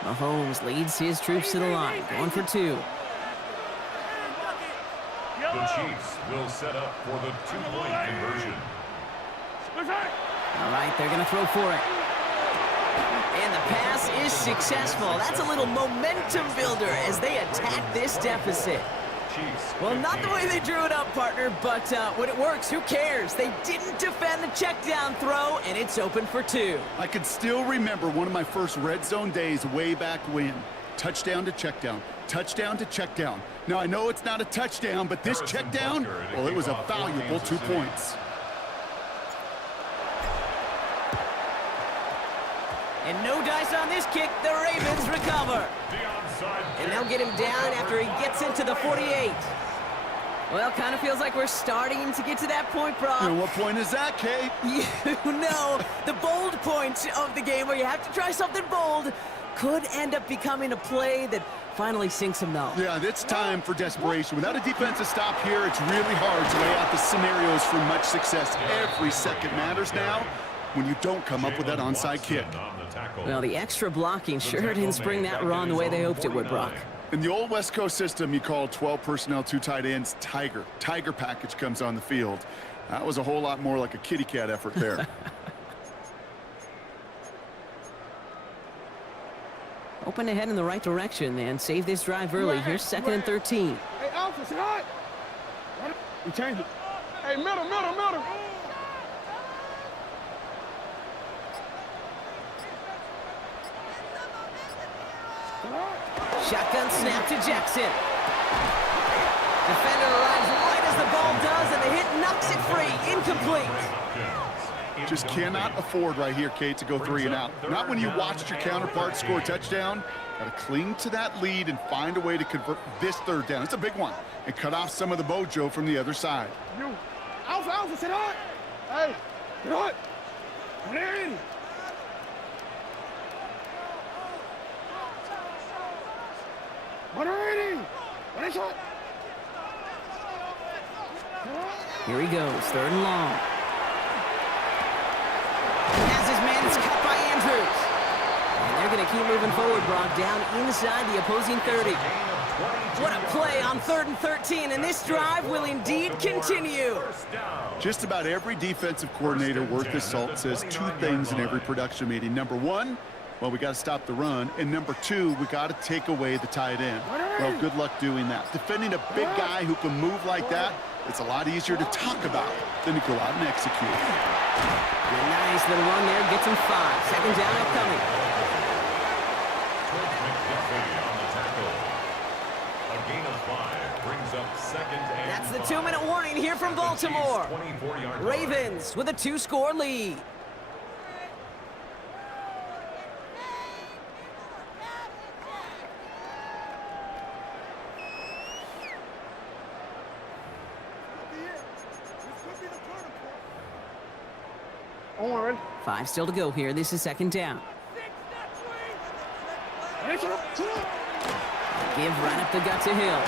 Mahomes leads his troops to the line, going for 2. The Chiefs will set up for the 2-point conversion. All right, they're going to throw for it. And the pass is successful. That's a little momentum builder as they attack this deficit. Chiefs. Well, not the way they drew it up, partner, but when it works, who cares? They didn't defend the check down throw, and it's open for 2. I can still remember one of my first red zone days way back when. Touchdown to check down. Touchdown to check down. Now, I know it's not a touchdown, but this check down, well, it was a valuable 2 points. And no dice on this kick. The Ravens recover. And they'll get him down after he gets into the 48. Well, kind of feels like we're starting to get to that point, Brock. And what point is that, Kay? You know, the bold point of the game where you have to try something bold could end up becoming a play that finally sinks him, though. Yeah, it's time for desperation. Without a defensive stop here, it's really hard to lay out the scenarios for much success. Every second matters now when you don't come up with that onside kick. Well, the extra blocking sure didn't spring that run the way they hoped it would, Brock. In the old West Coast system, you call 12 personnel, 2 tight ends, Tiger. Tiger package comes on the field. That was a whole lot more like a kitty cat effort there. Hoping to head in the right direction and save this drive early. Here's 2nd and 13. Hey, Alpha, sit hot. We change it. Hey, middle. Shotgun snap to Jackson. Defender arrives right as the ball does, and the hit knocks it free. Incomplete. Just cannot afford right here, Kate, to go 3 and out. Not when you watched your counterpart score a touchdown. Got to cling to that lead and find a way to convert this 3rd down. It's a big one. And cut off some of the mojo from the other side. You. Alpha, sit hot. Hey, sit hot. Come in. Here he goes, 3rd and long. As his man is cut by Andrews. And they're going to keep moving forward, Brock, down inside the opposing 30. What a play on 3rd and 13, and this drive will indeed continue. Just about every defensive coordinator worth his salt says 2 things in every production meeting. Number 1, well, we got to stop the run. And number 2, we got to take away the tight end. Well, good luck doing that. Defending a big guy who can move like that, it's a lot easier to talk about than to go out and execute. A nice little run there, gets him 5. 2nd down upcoming. A gain of 5 brings up 2nd and That's the 2-minute warning here from Baltimore. Ravens with a 2-score lead. On. 5 still to go here. This is 2nd down. Give right up the gut to Hill.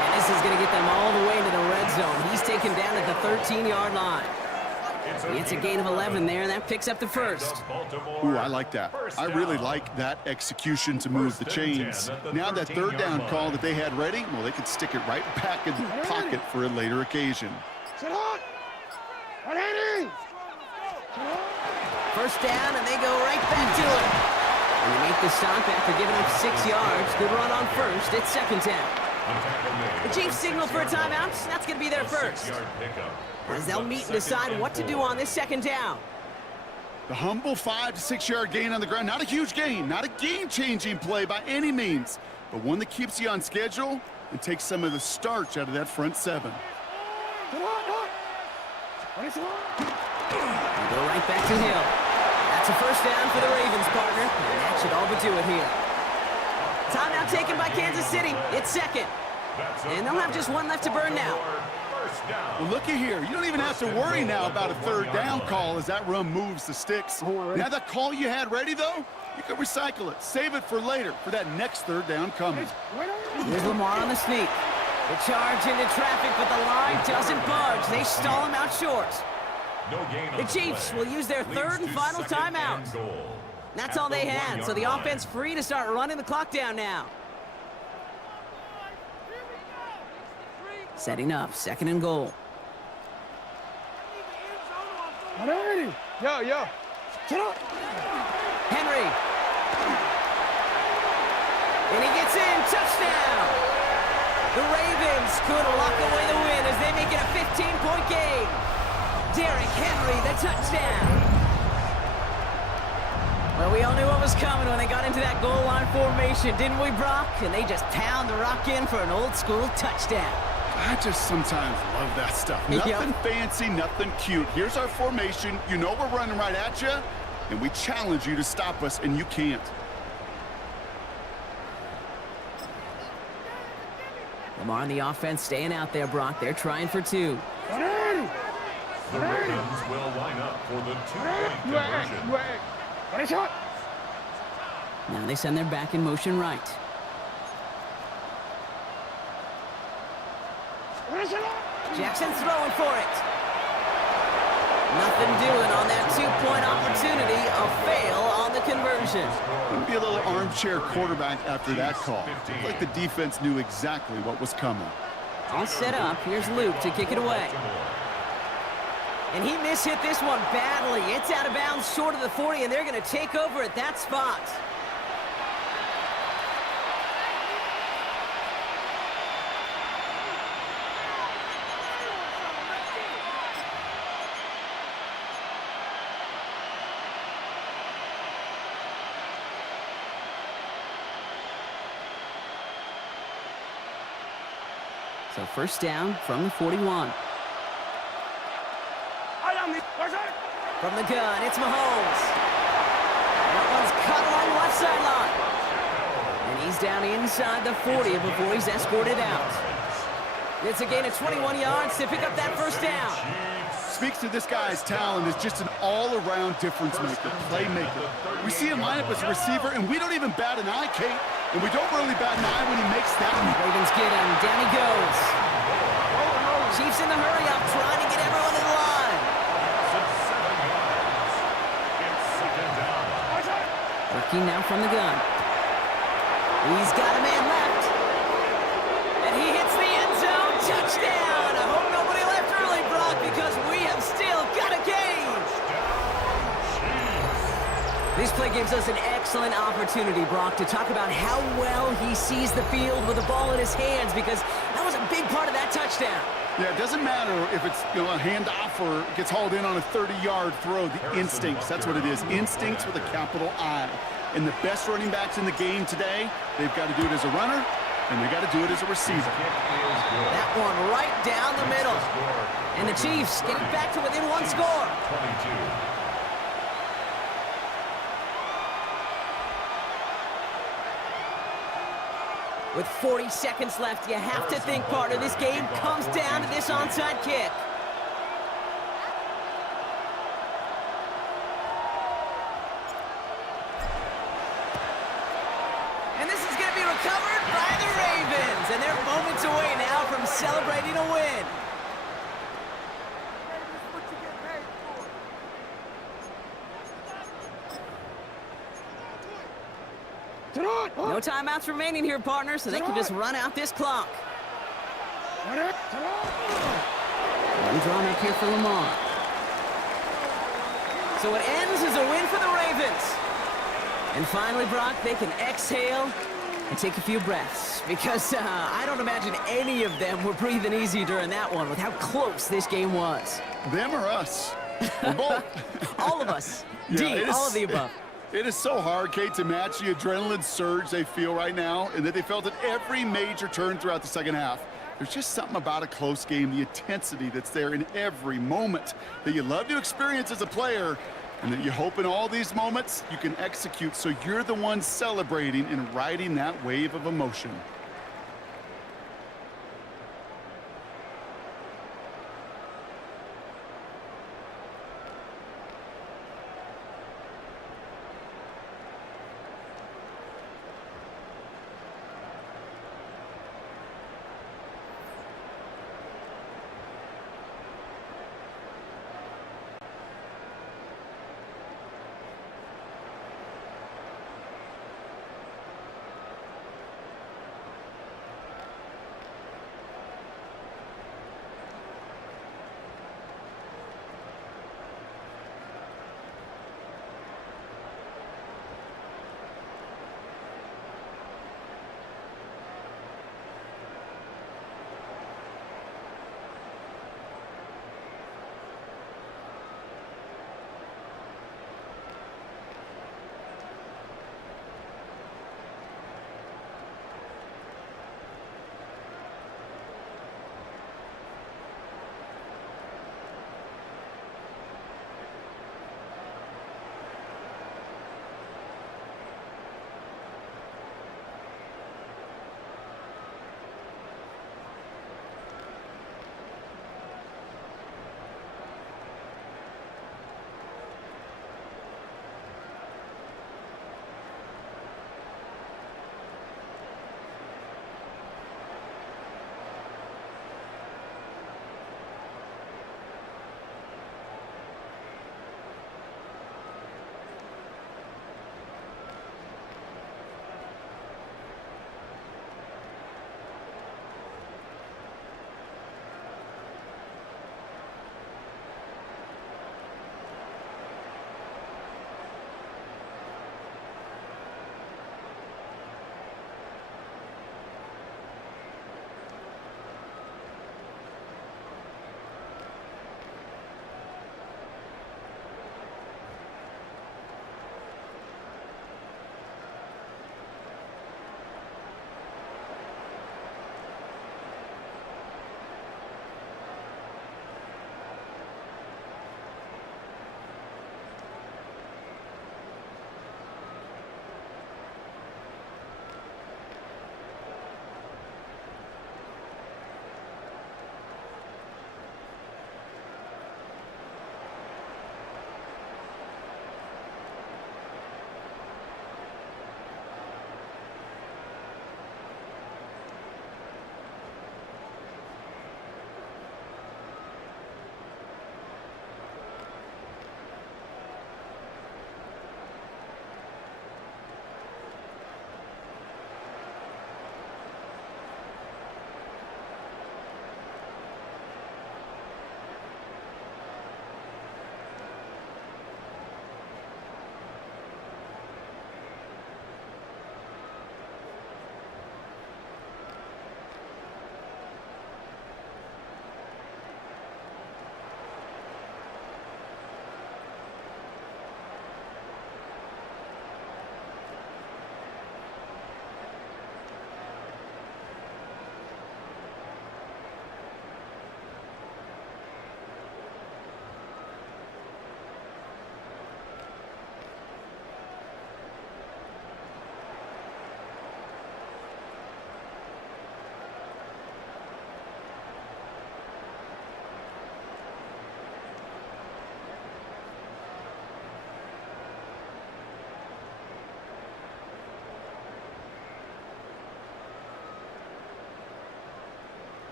And this is going to get them all the way into the red zone. He's taken down at the 13-yard line. It's a gain of 11 there, and that picks up the 1st. Ooh, I like that. I really like that execution to move the chains. Now that 3rd down call that they had ready, well, they could stick it right back in the pocket for a later occasion. Sit hot. 1st down, and they go right back to it. And they make the stop after giving up 6 yards. Good run on 1st. It's 2nd down. The Chiefs signal for a timeout. That's going to be their 1st. As they'll meet and decide what to do on this 2nd down. The humble 5 to 6 yard gain on the ground. Not a huge gain, not a game-changing play by any means, but one that keeps you on schedule and takes some of the starch out of that front 7. Go right back to Hill. That's a 1st down for the Ravens, partner. And that should all but do it here. Timeout taken by Kansas City. It's 2nd. And they'll have just 1 left to burn now. Well, looky here. You don't even have to worry now about a 3rd down call as that run moves the sticks. Now that call you had ready, though, you can recycle it. Save it for later, for that next 3rd down coming. Here's Lamar on the sneak. The charge into traffic, but the line doesn't budge. They stall him out short. The Chiefs will use their 3rd and final timeout. That's all they had, so the offense free to start running the clock down now. Setting up, 2nd and goal. Yo. Sit up. Henry. And he gets in, touchdown. The Ravens could lock away the win as they make it a 15-point game. Derrick Henry, the touchdown. Well, we all knew what was coming when they got into that goal line formation, didn't we, Brock? And they just pound the rock in for an old-school touchdown. I just sometimes love that stuff. Nothing fancy, nothing cute. Here's our formation. You know we're running right at you, and we challenge you to stop us, and you can't. Lamar on the offense staying out there, Brock. They're trying for two. The Ravens will line up for the two-point conversion. Now they send their back in motion right. Jackson's throwing for it. Nothing doing on that two-point opportunity. A fail on the conversion. Wouldn't be a little armchair quarterback after that call. Looked like the defense knew exactly what was coming. All set up. Here's Luke to kick it away. And he mishit this one badly. It's out of bounds short of the 40, and they're going to take over at that spot. So first down from the 41. From the gun, it's Mahomes. That one's cut along the left sideline. And he's down inside the 40 before he's escorted out. It's a gain of 21 yards to pick up that first down. Speaks to this guy's talent as just an all-around difference maker, playmaker. We see him line up as a receiver, and we don't even bat an eye, Kate. And we don't really bat an eye when he makes that. Ravens get him. Down he goes. Chiefs in the hurry-up, trying to get everyone in line. Working now from the gun. He's got a man left. And he hits the end zone. Touchdown. I hope nobody left early, Brock, because we have still got a game. This play gives us an excellent opportunity, Brock, to talk about how well he sees the field with the ball in his hands, because that was a big part of that touchdown. Yeah, it doesn't matter if it's a handoff or gets hauled in on a 30-yard throw. The instincts, that's what it is. Instincts with a capital I. And the best running backs in the game today, they've got to do it as a runner, and they got to do it as a receiver. That one right down the middle. And the Chiefs getting back to within one score. 22. With 40 seconds left, you have to think part of this game comes down to this onside kick. And this is going to be recovered by the Ravens. And they're moments away now from celebrating a win. No timeouts remaining here, partner, so they can just run out this clock. One drawn up here for Lamar. So it ends as a win for the Ravens. And finally, Brock, they can exhale and take a few breaths, because I don't imagine any of them were breathing easy during that one with how close this game was. Them or us? We're both. All of us. Yeah, all of the above. It is so hard, Kate, to match the adrenaline surge they feel right now, and that they felt at every major turn throughout the second half. There's just something about a close game, the intensity that's there in every moment that you love to experience as a player, and that you hope in all these moments you can execute so you're the one celebrating and riding that wave of emotion.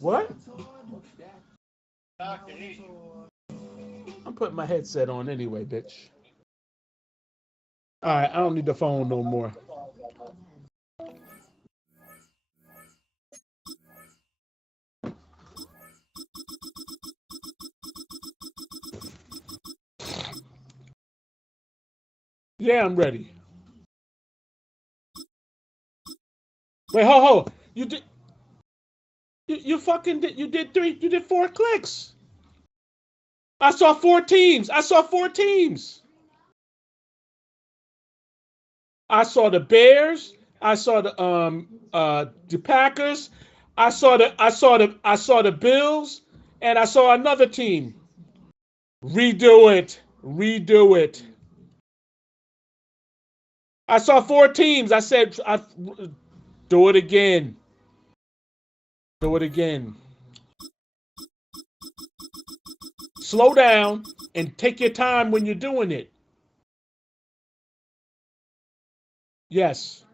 What? I'm putting my headset on anyway, bitch. All right, I don't need the phone no more. Yeah, I'm ready. Wait, ho. You did. You fucking did. You did three. You did 4 clicks. I saw 4 teams. I saw 4 teams. I saw the Bears. I saw the Packers. I saw the Bills, and I saw another team. Redo it. Redo it. I saw 4 teams. Do it again. Do it again. Slow down and take your time when you're doing it. Yes.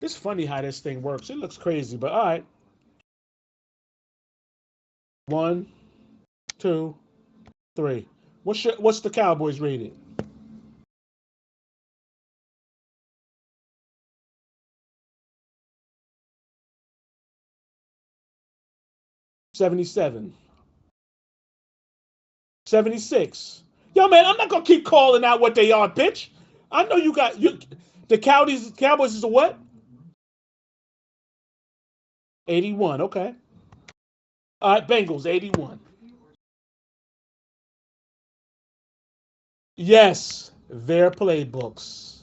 It's funny how this thing works. It looks crazy, but all right. 1, 2, 3. What's the Cowboys rated? 77. 76. Yo, man, I'm not gonna keep calling out what they are, bitch. I know you got you. The Cowboys is a what? 81. Okay. All right, Bengals 81. Yes, their playbooks.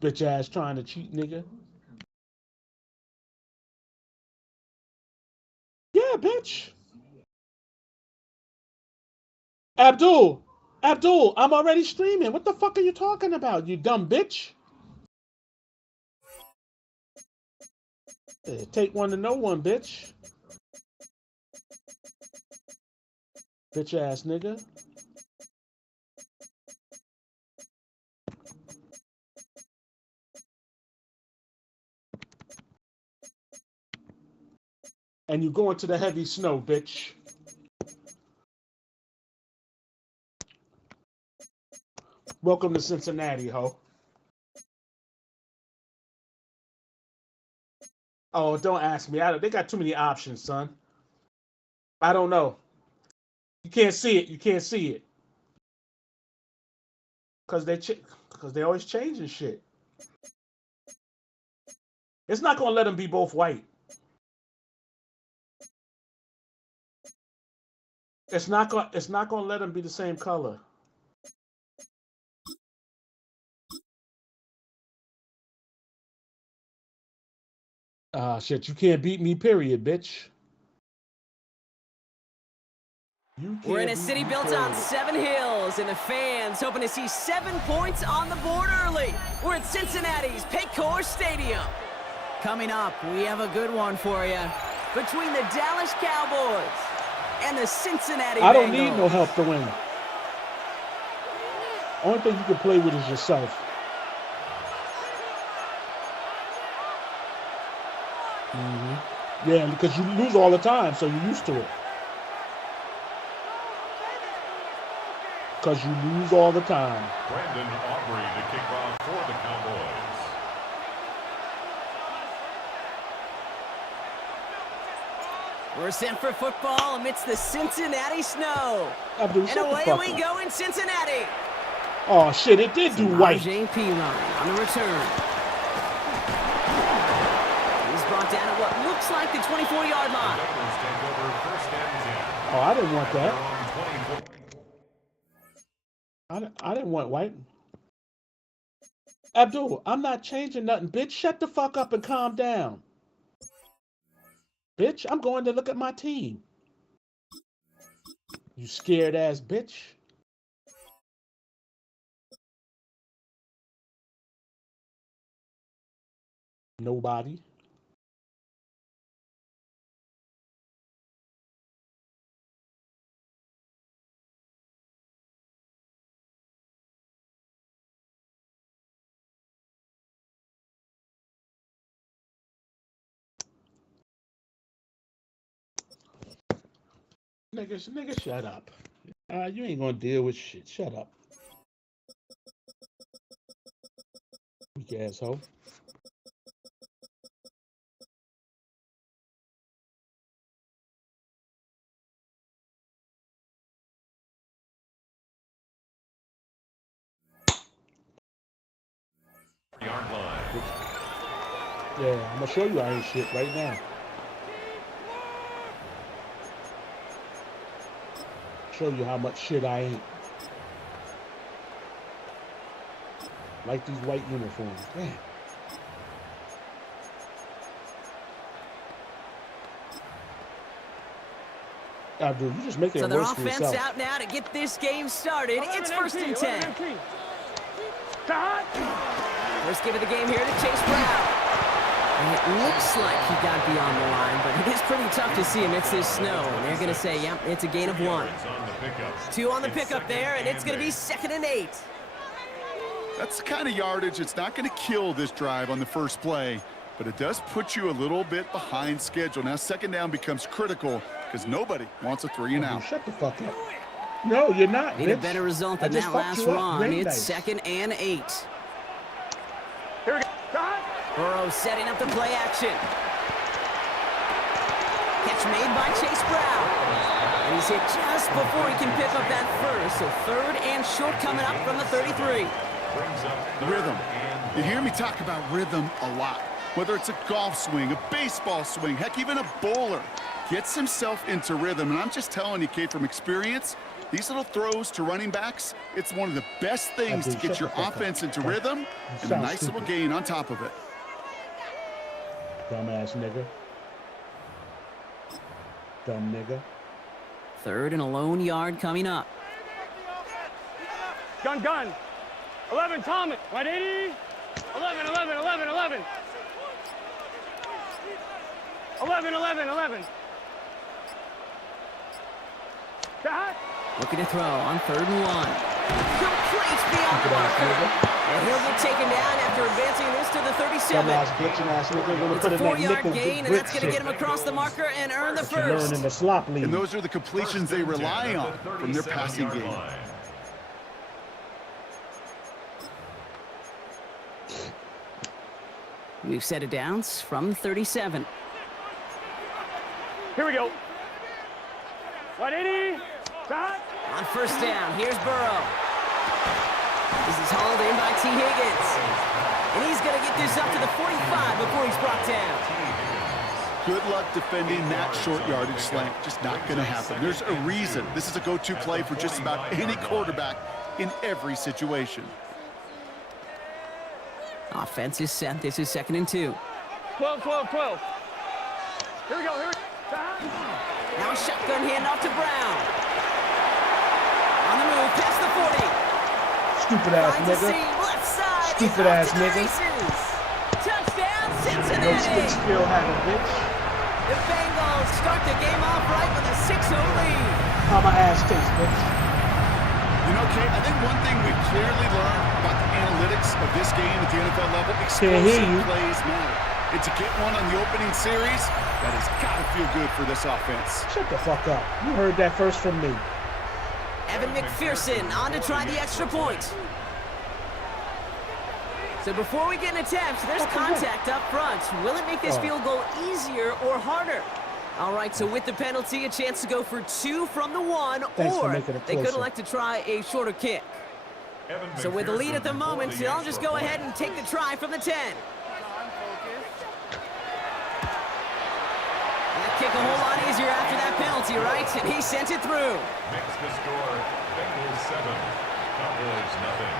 Bitch ass trying to cheat, nigga. Yeah, bitch. Abdul, Abdul, I'm already streaming. What the fuck are you talking about, you dumb bitch? Take one to know one, bitch. Bitch ass nigga. And you go into the heavy snow, bitch. Welcome to Cincinnati, ho. Oh, don't ask me. They got too many options, son. I don't know. You can't see it. You can't see it. Cause they always changing shit. It's not gonna let them be both white. It's not gonna let them be the same color. Shit, you can't beat me, period, bitch. We're in a city built on 7 hills, and the fans hoping to see 7 points on the board early. We're at Cincinnati's Paycor Stadium. Coming up, we have a good one for you. Between the Dallas Cowboys and the Cincinnati Bengals. I don't need no help to win. Only thing you can play with is yourself. Yeah, because you lose all the time, so you're used to it. Because you lose all the time. Brandon Aubrey to kick off for the Cowboys. We're set for football amidst the Cincinnati snow. Abdul, And away we go in Cincinnati. Oh, shit, it did do white. JP on the return. He's brought down at what looks like the 24-yard line. Oh, I didn't want that. I didn't want white. Abdul, I'm not changing nothing, bitch. Shut the fuck up and calm down. Bitch, I'm going to look at my team. You scared ass bitch. Nobody. Nigga, shut up. You ain't gonna deal with shit. Shut up. Weak asshole. Yard line. Yeah, I'm gonna show you I ain't shit right now. Show you how much shit I ain't. Like these white uniforms. Damn. Dude, you just making So it their worse for offense yourself. out now to get this game started. It's 1st and 10. First give of the game here to Chase Brown. And it looks like he got beyond the line, but it is pretty tough to see amidst this snow. And they're going to say, yep, it's a gain of 1. 2 on the pickup there, and it's going to be 2nd and 8. That's the kind of yardage it's not going to kill this drive on the first play, but it does put you a little bit behind schedule. Now 2nd down becomes critical because nobody wants a 3 and out. Shut the fuck up. No, you're not. Need a better result than that last run. It's 2nd and 8. Here we go. Burrow setting up the play action. Catch made by Chase Brown. And he's hit just before he can pick up that first. So 3rd and short coming up from the 33. Rhythm. You hear me talk about rhythm a lot. Whether it's a golf swing, a baseball swing, heck, even a bowler gets himself into rhythm. And I'm just telling you, Kate, from experience, these little throws to running backs, it's one of the best things to get your offense into rhythm and a nice little gain on top of it. Dumbass nigga. Dumb nigga. 3rd and a lone yard coming up. Gun. 11, Thomas. 180. 11. 11. Looking to throw on 3rd and 1. Complete beyond the marker. And he'll get taken down after advancing this to the 37. It's a 4-yard gain, and that's going to get him across the marker and earn the first. And those are the completions they rely on from their passing game. We've set it down from 37. Here we go. 180. On 1st down, here's Burrow. This is hauled in by T. Higgins. And he's going to get this up to the 45 before he's brought down. Good luck defending that short yardage slant. Just not going to happen. There's a reason. This is a go-to play for just about any quarterback in every situation. Offense is set. This is 2nd and 2. 12. Here we go. Now a shotgun handoff to Brown. On the move, past the 40. Stupid ass nigga. Left side. Stupid ass nigga. Touchdown, Cincinnati. No stick skill had a bitch. The Bengals start the game off right with a 6-0 lead. How my ass taste, bitch. You know, Kate, I think one thing we've clearly learned about the analytics of this game at the NFL level, explosive plays matter. And to get one on the opening series, that has got to feel good for this offense. Shut the fuck up. You heard that first from me. Evan McPherson on to try the extra point. So before we get an attempt, there's contact up front. Will it make this field goal easier or harder? All right, so with the penalty, a chance to go for 2 from the 1, or they could elect to try a shorter kick. So with the lead at the moment, they'll just go ahead and take the try from the 10. That kick a whole lot easier after that penalty, right? And he sent it through. Makes the score Bengals 7, Cowboys nothing.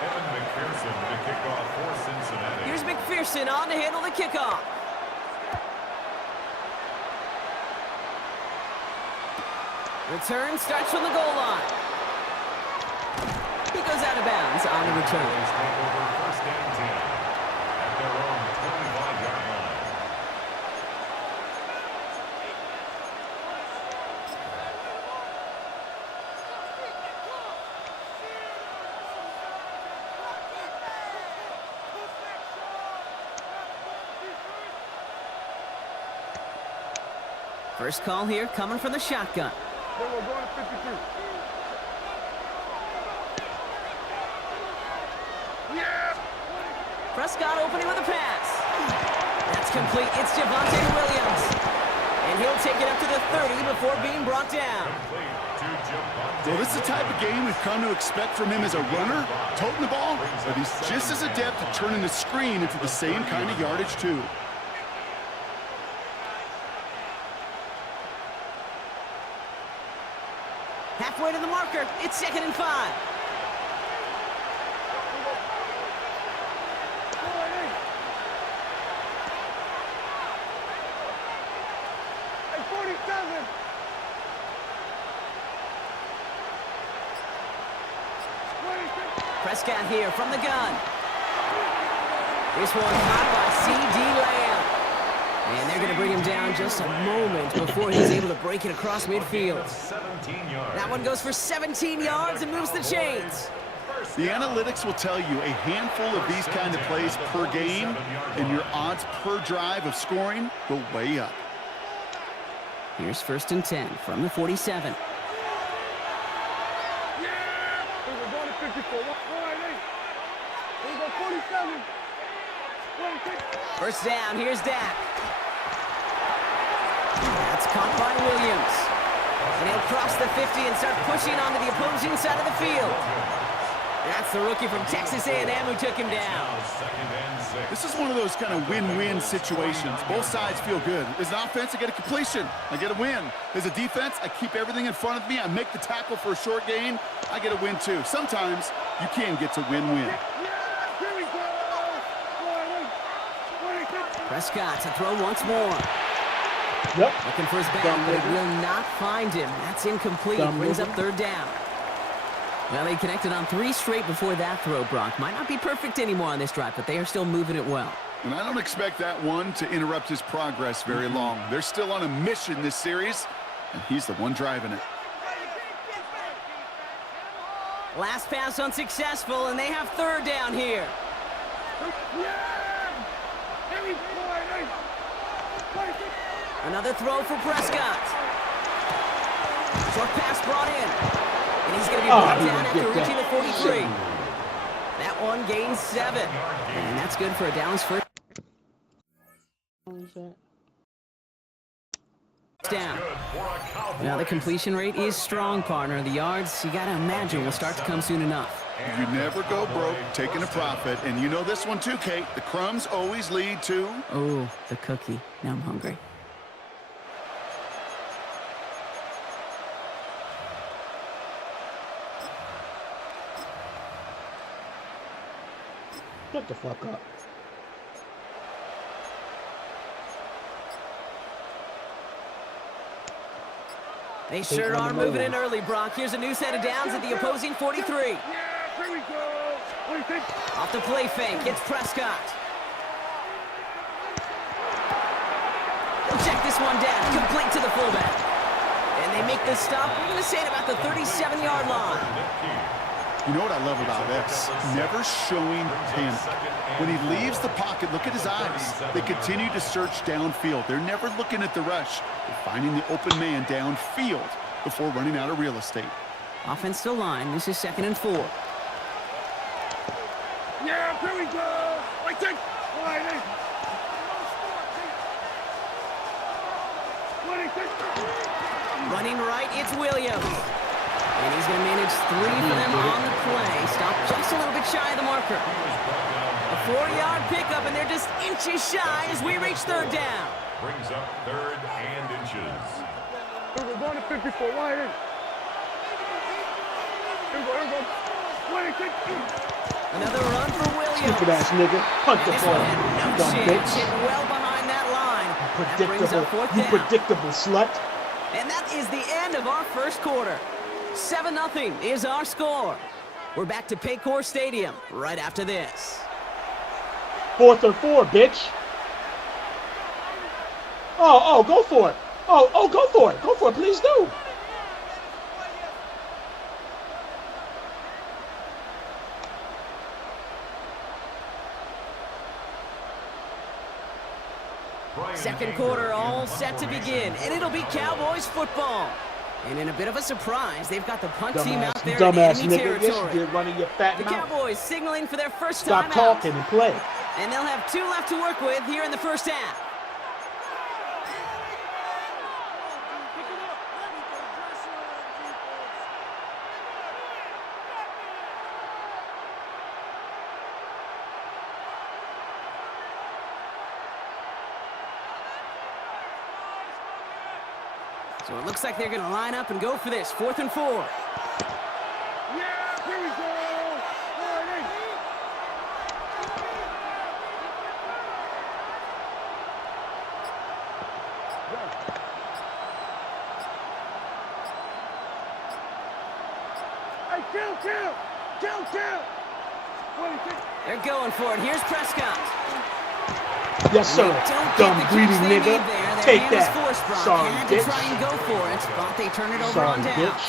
Evan McPherson to kick off for Cincinnati. Here's McPherson on to handle the kickoff. Return starts from the goal line. He goes out of bounds on the return. Take over 1st and 10 at their own 25-yard line. First call here coming from the shotgun. We're going to 52. Yeah! Prescott opening with a pass. That's complete. It's Javonte Williams. And he'll take it up to the 30 before being brought down. Well, this is the type of game we've come to expect from him as a runner, toting the ball, but he's just as adept at turning the screen into the same kind of yardage, too. Halfway to the marker. It's 2nd and 5. Hey, 47. Prescott here from the gun. This one caught by C.D. Lamb. And they're going to bring him down just a moment before he's able to break it across midfield. That one goes for 17 yards and moves the chains. The analytics will tell you a handful of these kind of plays per game, and your odds per drive of scoring go way up. Here's 1st and 10 from the 47. We're going to 54. We're going 47. 1st down, here's Dak. That's caught by Williams. And he'll cross the 50 and start pushing onto the opposing side of the field. That's the rookie from Texas A&M who took him down. This is one of those kind of win-win situations. Both sides feel good. As an offense, I get a completion. I get a win. As a defense, I keep everything in front of me. I make the tackle for a short gain. I get a win, too. Sometimes you can get to win-win. Prescott to throw once more. Yep. Looking for his back, but he will not find him. That's incomplete. Brings up 3rd down. Well, they connected on 3 straight before that throw, Brock. Might not be perfect anymore on this drive, but they are still moving it well. And I don't expect that one to interrupt his progress very long. They're still on a mission this series, and he's the one driving it. Last pass unsuccessful, and they have 3rd down here. Another throw for Prescott. Short pass brought in. And he's going to be brought down after reaching the 43. That one gains 7. And that's good for a Dallas first down. Now the completion rate is strong, partner. The yards, you got to imagine, will start to come soon enough. You never go broke taking a profit. And you know this one too, Kate. The crumbs always lead to... Oh, the cookie. Now I'm hungry. Shut the fuck up. They sure are moving in early, Brock. Here's a new set of downs at the opposing 43. Here we go. Off the play fake, it's Prescott. They'll check this one down, complete to the fullback. And they make the stop, we're going to say it about the 37-yard line. You know what I love about this? Never showing panic. When he leaves the pocket, look at his eyes. They continue to search downfield. They're never looking at the rush. They're finding the open man downfield before running out of real estate. Offense to line. This is 2nd and 4. Yeah, here we go. I take. Running right, it's Williams. And he's going to manage 3 for them on the play. Stop just a little bit shy of the marker. A 4-yard pickup, and they're just inches shy as we reach 3rd down. Brings up 3rd and inches. We're going to 54. Wide in. Here we go. 26. Another run for Williams. Stupid ass nigga. Punt the This ball. one had no Dumb chance. bitch. Hit well behind that line. That brings up 4th You down. predictable slut. And that is the end of our first quarter. 7-0 is our score. We're back to Paycor Stadium right after this. 4th and 4, bitch. Oh, go for it. Oh, go for it. Go for it, please do. Second quarter all set to begin, and it'll be Cowboys football. And in a bit of a surprise, they've got the punt team out there in enemy territory. Yes, you did, running your fat The mouth. Cowboys signaling for their first time out. Stop talking and play. And they'll have 2 left to work with here in the first half. So it looks like they're going to line up and go for this. 4th and 4. Yeah, here we go. Hey, kill. They're going for it. Here's Prescott. Yes, sir. Don't Dumb, get the greedy juice they nigga. need there. Their Take hand is that. forced, Brock. Sorry, Had to bitch. try and go for it, but they turn it over Sorry, on down. bitch.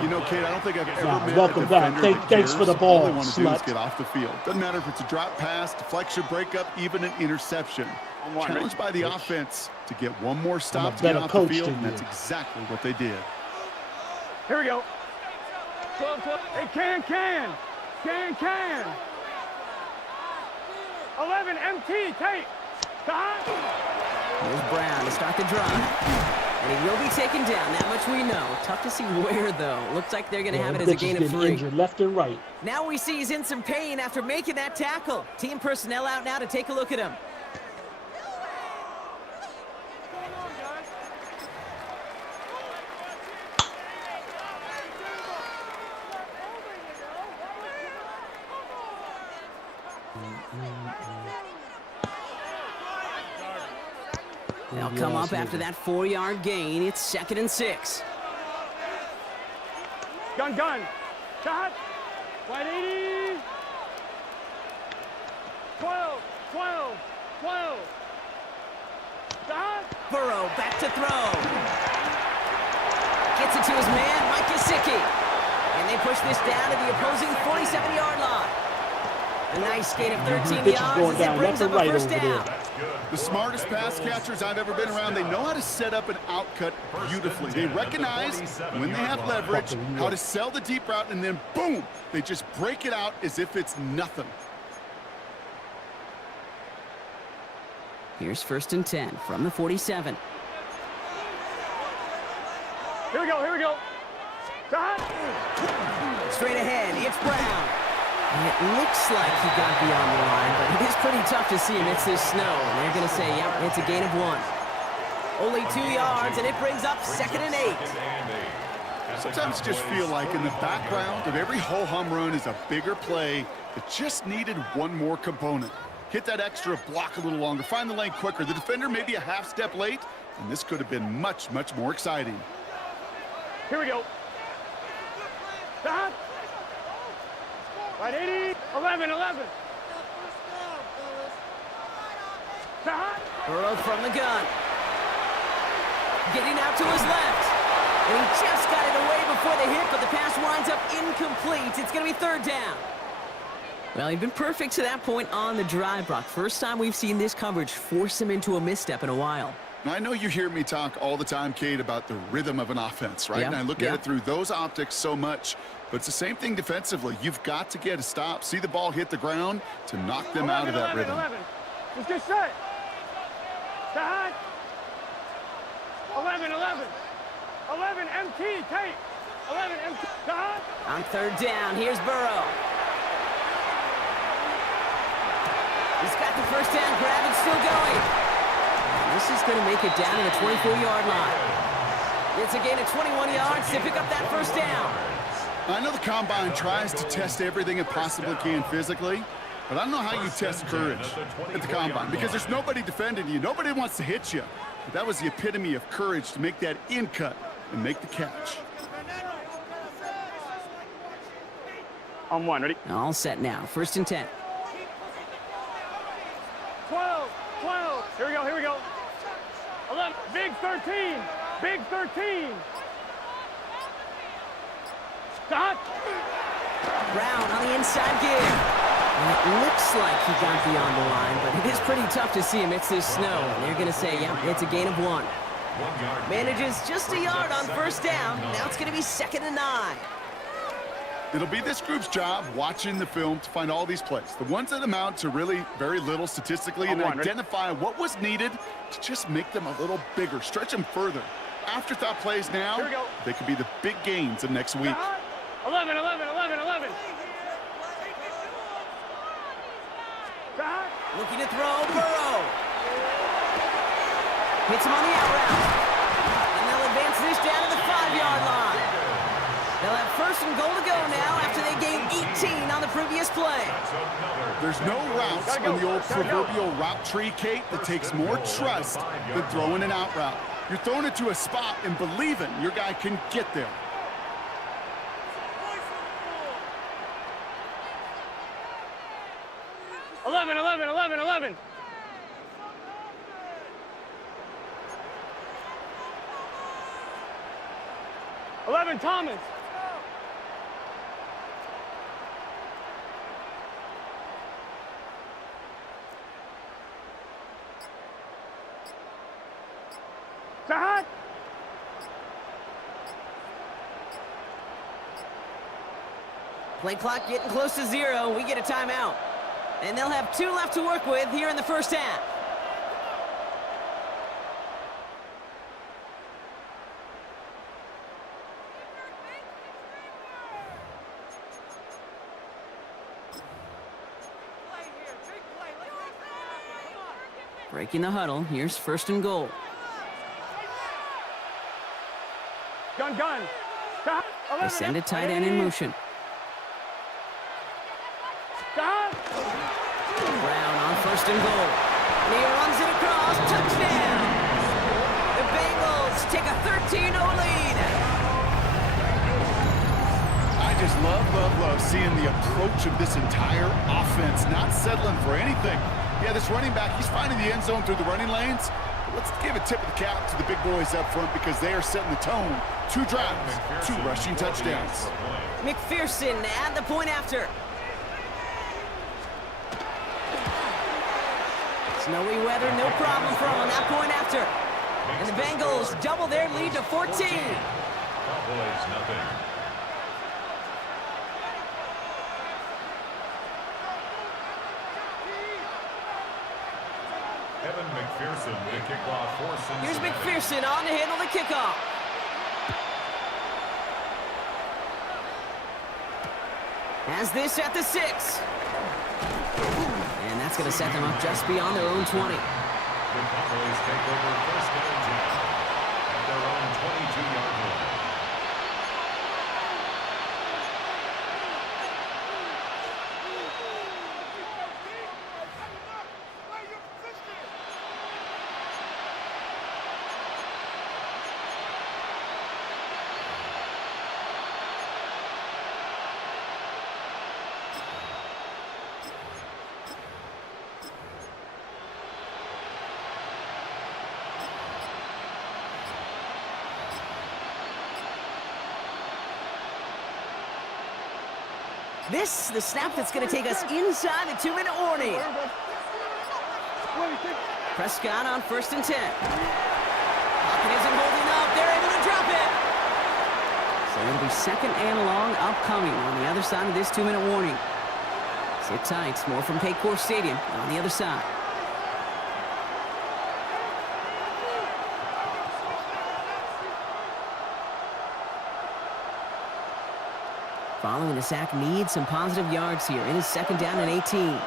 You know, Kate, I don't think I've ever Nah, met welcome a back. defender that Thanks for the cares. ball, All they want to do is slut. get off the field. Doesn't matter if it's a drop pass, deflection, breakup, even an interception. Challenged by the offense to get one more stop to get better off the coach field, than and that's you. exactly what they did. Here we go. 12. Hey, can. 11, MT, tape. Here's Brown to start the drive. And he will be taken down. That much we know. Tough to see where, though. Looks like they're going to have it as a gain of 3. Injured left and right. Now we see he's in some pain after making that tackle. Team personnel out now to take a look at him. They'll come up after that 4-yard gain. It's 2nd and 6. Gun. Shot. 180. 12. Shot. Burrow back to throw. Gets it to his man, Mike Gesicki. And they push this down to the opposing 47-yard line. A nice gain of 13 Bitch is yards going as it down brings left up and a right first over down. there. The smartest pass catchers I've ever been around, they know how to set up an outcut beautifully. They recognize when they have leverage, how to sell the deep route, and then boom, they just break it out as if it's nothing. Here's 1st and 10 from the 47. Here we go. Shot. Straight ahead, it's Brown. And it looks like he got beyond the line, but it is pretty tough to see amidst this snow. And they're going to say, yep, it's a gain of 1. Only 2 yards, and it brings up 2nd and 8. Sometimes you just feel like in the background of every ho-hum run is a bigger play that just needed one more component. Hit that extra block a little longer, find the lane quicker. The defender may be a half step late, and this could have been much, much more exciting. Here we go. Shot. 180. 11. Shot. Burrow from the gun. Getting out to his left. And he just got it away before the hit, but the pass winds up incomplete. It's going to be 3rd down. Well, he'd been perfect to that point on the drive, Brock. First time we've seen this coverage force him into a misstep in a while. Now, I know you hear me talk all the time, Kate, about the rhythm of an offense, right? And I look at it through those optics so much. But it's the same thing defensively. You've got to get a stop, see the ball hit the ground to knock them out of that rhythm. 11. Let's get set. Shot. 11. 11, MT, tape. 11, MT, shot. On 3rd down, here's Burrow. He's got the first down grab and still going. And this is going to make it down to the 24-yard line. It's a gain of 21 yards to pick up that first down. I know the Combine tries to test everything it possibly can physically, but I don't know how you test courage at the Combine because there's nobody defending you. Nobody wants to hit you. But that was the epitome of courage to make that in cut and make the catch. On 1, ready? All set now. 1st and 10. 12. Here we go. 11, big 13. Shot. Brown on the inside give. And it looks like he got beyond the line, but it is pretty tough to see him. It's this snow, and they're going to say, yeah, it's a gain of 1. Manages just a yard on first down. Now it's going to be 2nd and 9. It'll be this group's job watching the film to find all these plays. The ones that amount to really very little statistically and identify what was needed to just make them a little bigger, stretch them further. Afterthought plays now, they could be the big gains of next week. 11, 11, 11, 11. Looking to throw, Burrow. Hits him on the out route. And they'll advance this down to the 5-yard line. They'll have 1st and goal to go now after they gained 18 on the previous play. There's no routes on the old proverbial route tree, Kate, that takes more trust than throwing an out route. You're throwing it to a spot and believing your guy can get there. Eleven, 11, 11, 11. Thomas. Sahad. Play clock getting close to 0. We get a timeout. And they'll have 2 left to work with here in the first half. Breaking the huddle. Here's 1st and goal. Gun. They send a tight end in motion. Brown on 1st and goal. And he runs it across. Touchdown! The Bengals take a 13-0 lead. I just love seeing the approach of this entire offense, not settling for anything. Yeah, this running back, he's finding the end zone through the running lanes. Let's give a tip of the cap to the big boys up front because they are setting the tone. 2 drives, 2 rushing touchdowns. McPherson at the point after. Snowy weather, no problem for him on that point after. And the Bengals double their lead to 14. Cowboys nothing. Evan McPherson to kick off for Cincinnati. Here's McPherson on to handle the kickoff. Has this at the 6. And that's going to set them up just beyond their own 20. The Cowboys take over 1st and 10 at their own 22-yard line. This, the snap that's going to take us inside the 2-minute warning. Prescott on 1st and 10. Pocket isn't holding up. They're able to drop it. So it'll be 2nd and long upcoming on the other side of this 2-minute warning. Sit tight. More from Paycor Stadium on the other side. Following the sack, needs some positive yards here. It is 2nd down and 18. Kill.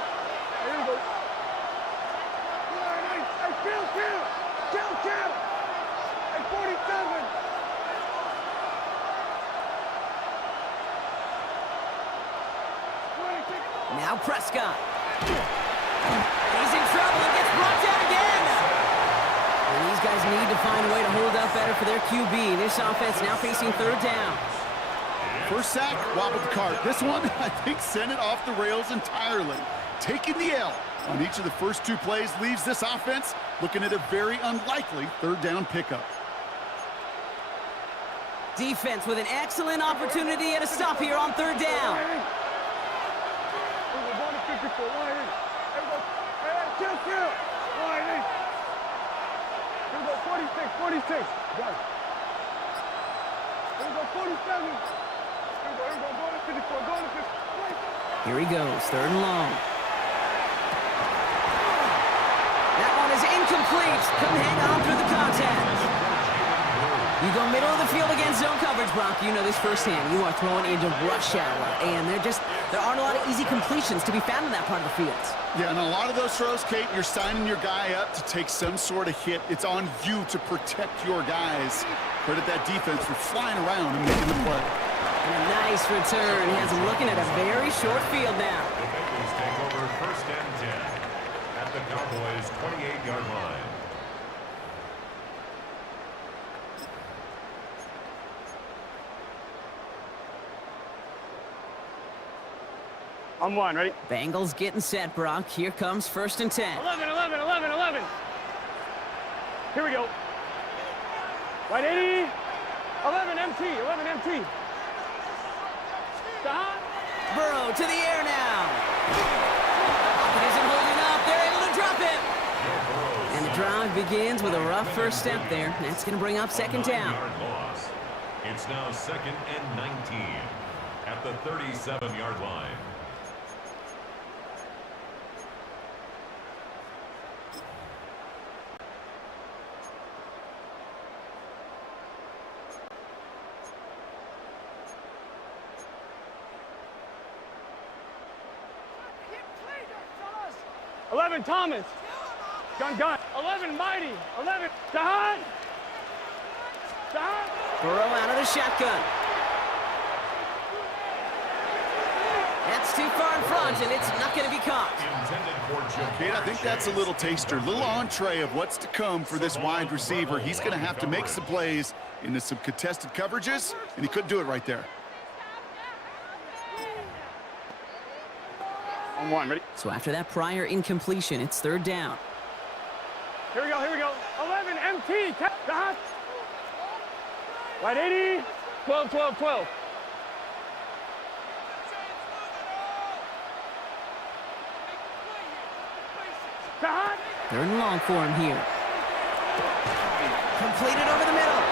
47. Now Prescott. He's in trouble and gets brought down again. And these guys need to find a way to hold up better for their QB. This offense now facing 3rd down. First sack, wobbled the cart. This one, I think, sent it off the rails entirely. Taking the L on each of the first 2 plays leaves this offense looking at a very unlikely 3rd down pickup. Defense with an excellent opportunity at a stop here on 3rd down. 54, wide in. Here we go. Hey, chill. Wide in. Here we go, 46. Go. Here we go, 47. Here we go, go to 54, go to 50. Here he goes, 3rd and long. That one is incomplete. Couldn't hang on through the contact. You go middle of the field against zone coverage, Brock. You know this firsthand. You are throwing into rush hour, and there aren't a lot of easy completions to be found in that part of the field. Yeah, and a lot of those throws, Kate, you're signing your guy up to take some sort of hit. It's on you to protect your guys. Credit that defense for flying around and making the play. And a nice return. Has him looking at a very short field now. The Bengals take over 1st and 10 at the Cowboys' 28-yard line. I'm 1, ready? Bengals getting set, Brock. Here comes 1st and 10. 11. Here we go. Right 80. 11 MT. Stop. Burrow to the air now. Pocket isn't holding up. They're able to drop it. And the drive begins with a rough first step there. That's going to bring up 2nd down. Loss. It's now 2nd and 19 at the 37-yard line. Thomas. Gun. 11 Mighty. 11 Dahan. Burrow out of the shotgun. That's too far in front, and it's not going to be caught. Kate, I think that's a little taster, little entree of what's to come for this wide receiver. He's going to have to make some plays into some contested coverages, and he couldn't do it right there. On 1, ready? So after that prior incompletion, it's 3rd down. Here we go. 11 MT. Dahan. Right 80. 12. Dahan. 3rd and long for him here. Completed over the middle.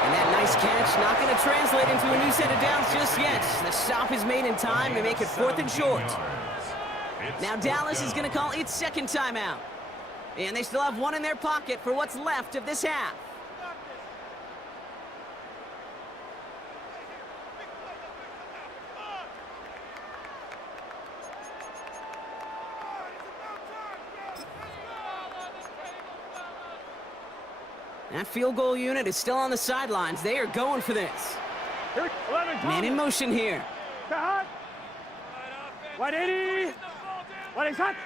And that nice catch not going to translate into a new set of downs just yet. The stop is made in time to make it 4th and short. Now Dallas is going to call its 2nd timeout. And they still have one in their pocket for what's left of this half. That field goal unit is still on the sidelines. They are going for this. Man in motion here. Dahan. Right 80. Right hot.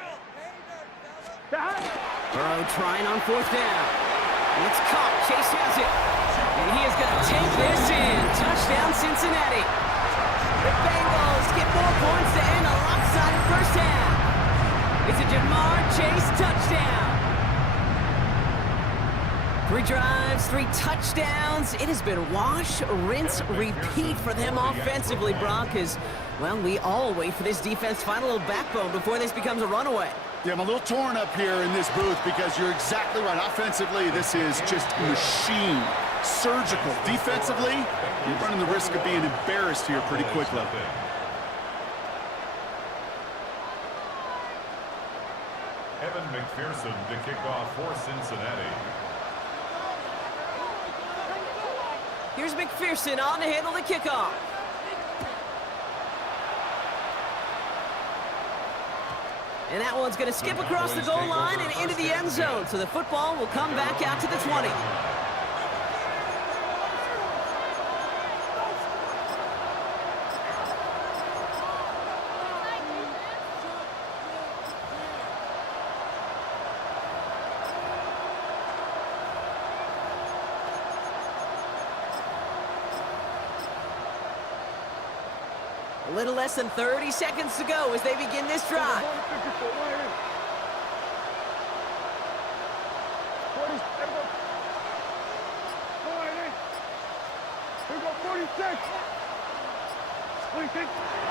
Burrow trying on 4th down. It's caught. Chase has it. And he is going to take this in. Touchdown, Cincinnati. The Bengals get more points to end a lopsided first half. It's a Jamar Chase touchdown. 3 drives, 3 touchdowns. It has been wash, rinse, repeat for them offensively, Brock, as, well, we all wait for this defense to find a little backbone before this becomes a runaway. Yeah, I'm a little torn up here in this booth because you're exactly right. Offensively, this is just a machine. Surgical. Defensively, you're running the risk of being embarrassed here pretty quickly. Evan McPherson to kick off for Cincinnati. Here's McPherson on to handle the kickoff. And that one's going to skip across the goal line and into the end zone. So the football will come back out to the 20. A little less than 30 seconds to go as they begin this drive.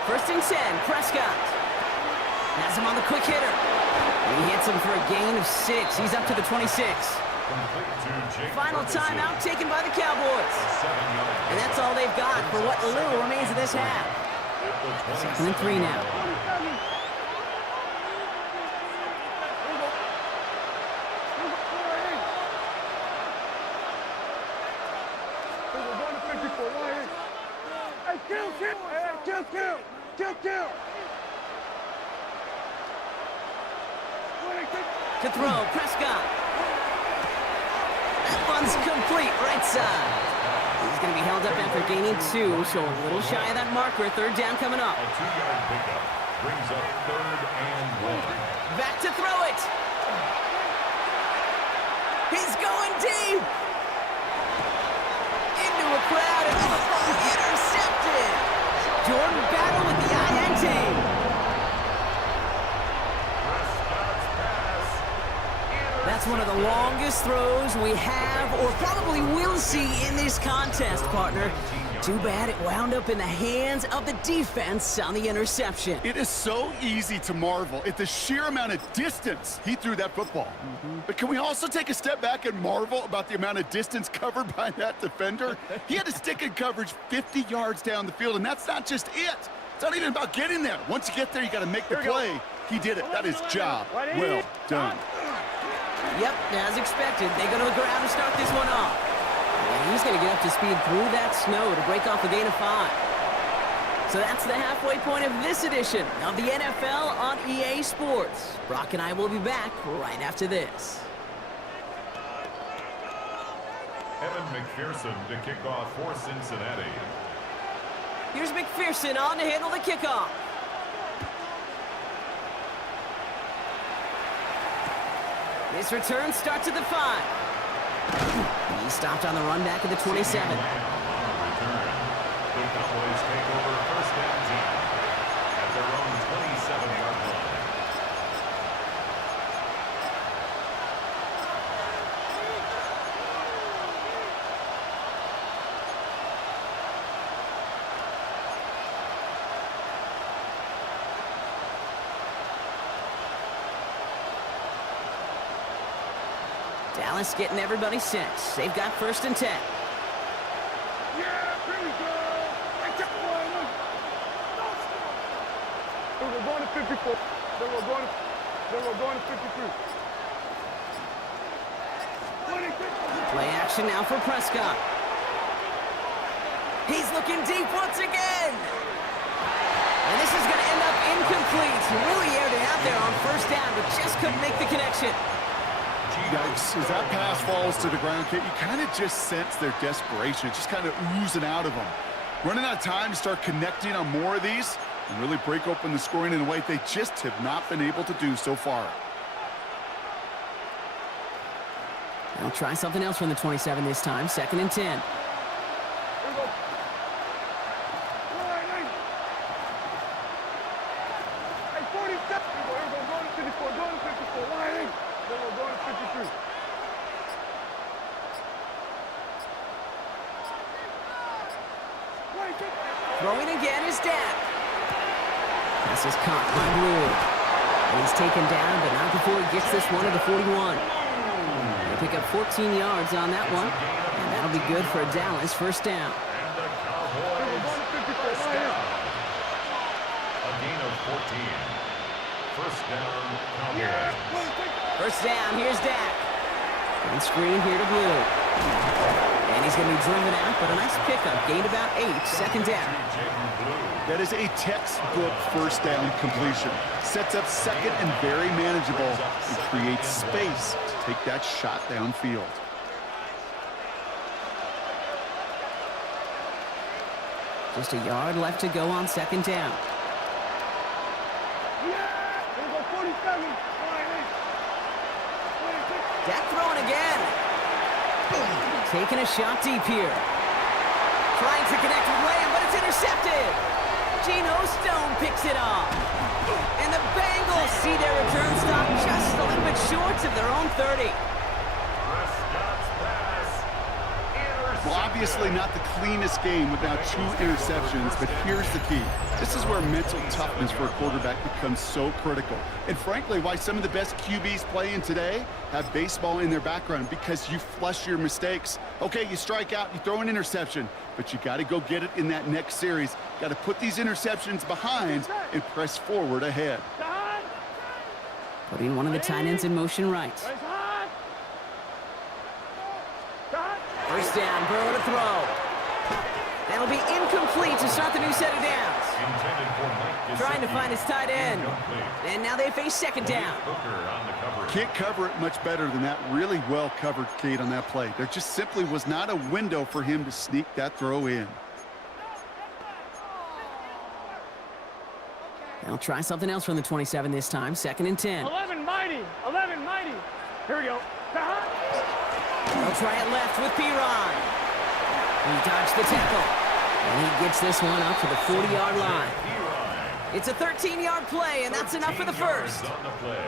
First and 10, Prescott. Has him on the quick hitter. And he hits him for a gain of 6. He's up to the 26. Final timeout taken by the Cowboys. And that's all they've got for what little remains of this half. 2nd and 3 now. To throw, Prescott. That one's complete, right side. He's going to be held up after gaining 2, so a little shy of that marker. 3rd down coming up. A 2-yard pickup brings up 3rd and 1. Back to throw it. He's going deep. Into a crowd and intercepted. Jordan Battle with the INT. That's one of the longest throws we have or probably will see in this contest, partner. Too bad it wound up in the hands of the defense on the interception. It is so easy to marvel at the sheer amount of distance he threw that football. But can we also take a step back and marvel about the amount of distance covered by that defender? He had to stick in coverage 50 yards down the field, and that's not just it. It's not even about getting there. Once you get there, you got to make the play. He did it. That is job well done. Yep, as expected, they go to the ground to start this one off. And he's going to get up to speed through that snow to break off a gain of 5. So that's the halfway point of this edition of the NFL on EA Sports. Brock and I will be back right after this. Evan McPherson to kick off for Cincinnati. Here's McPherson on to handle the kickoff. This return starts at the 5. He stopped on the run back at the 27. The Cowboys take over 1st and 10 at their own 27-yard line. Dallas getting everybody set. They've got 1st and 10. Yeah, here we go. We're going to 54. Then we're going to 53. Play action now for Prescott. He's looking deep once again. And this is going to end up incomplete. He really aired it out there on 1st down, but just couldn't make the connection. Yikes, as that pass falls to the ground, you kind of just sense their desperation. It's just kind of oozing out of them. Running out of time to start connecting on more of these and really break open the scoring in a way they just have not been able to do so far. They'll try something else from the 27 this time. 2nd and 10. Throwing again is Dak. This is caught by Blue. And he's taken down, but not before he gets this one to the 41. They pick up 14 yards on that one, and that'll be good for a Dallas 1st down. And the Cowboys first down. A gain of 14. 1st down, Cowboys. 1st down, here's Dak. On screen here to Blue. And he's going to be driven out, but a nice pickup. Gained about 8, 2nd down. That is a textbook 1st down completion. Sets up 2nd and very manageable. It creates space to take that shot downfield. Just a yard left to go on 2nd down. Dak throwing again. Taking a shot deep here. Trying to connect with Lamb, but it's intercepted. Geno Stone picks it off. And the Bengals see their return stop just a little bit short of their own 30. Prescott's pass Well, obviously not the cleanest game without 2 interceptions, but here's the key. This is where mental toughness for a quarterback becomes so critical. And frankly, why some of the best QBs playing today have baseball in their background, because you flush your mistakes. Okay, you strike out, you throw an interception, but you got to go get it in that next series. Got to put these interceptions behind and press forward ahead. Putting one of the tight ends in motion right. First down, Burrow to throw. That'll be incomplete to start the new set of downs. Trying to find his tight end. And now they face second down. Can't cover it much better than that. Really well covered, Kate, on that play. There just simply was not a window for him to sneak that throw in. They'll try something else from the 27 this time. 2nd and 10. 11 mighty. 11 mighty. Here we go. They'll try it left with Piron. He dodged the tackle. And he gets this one up to the 40-yard line. It's a 13-yard play, and that's enough for the first.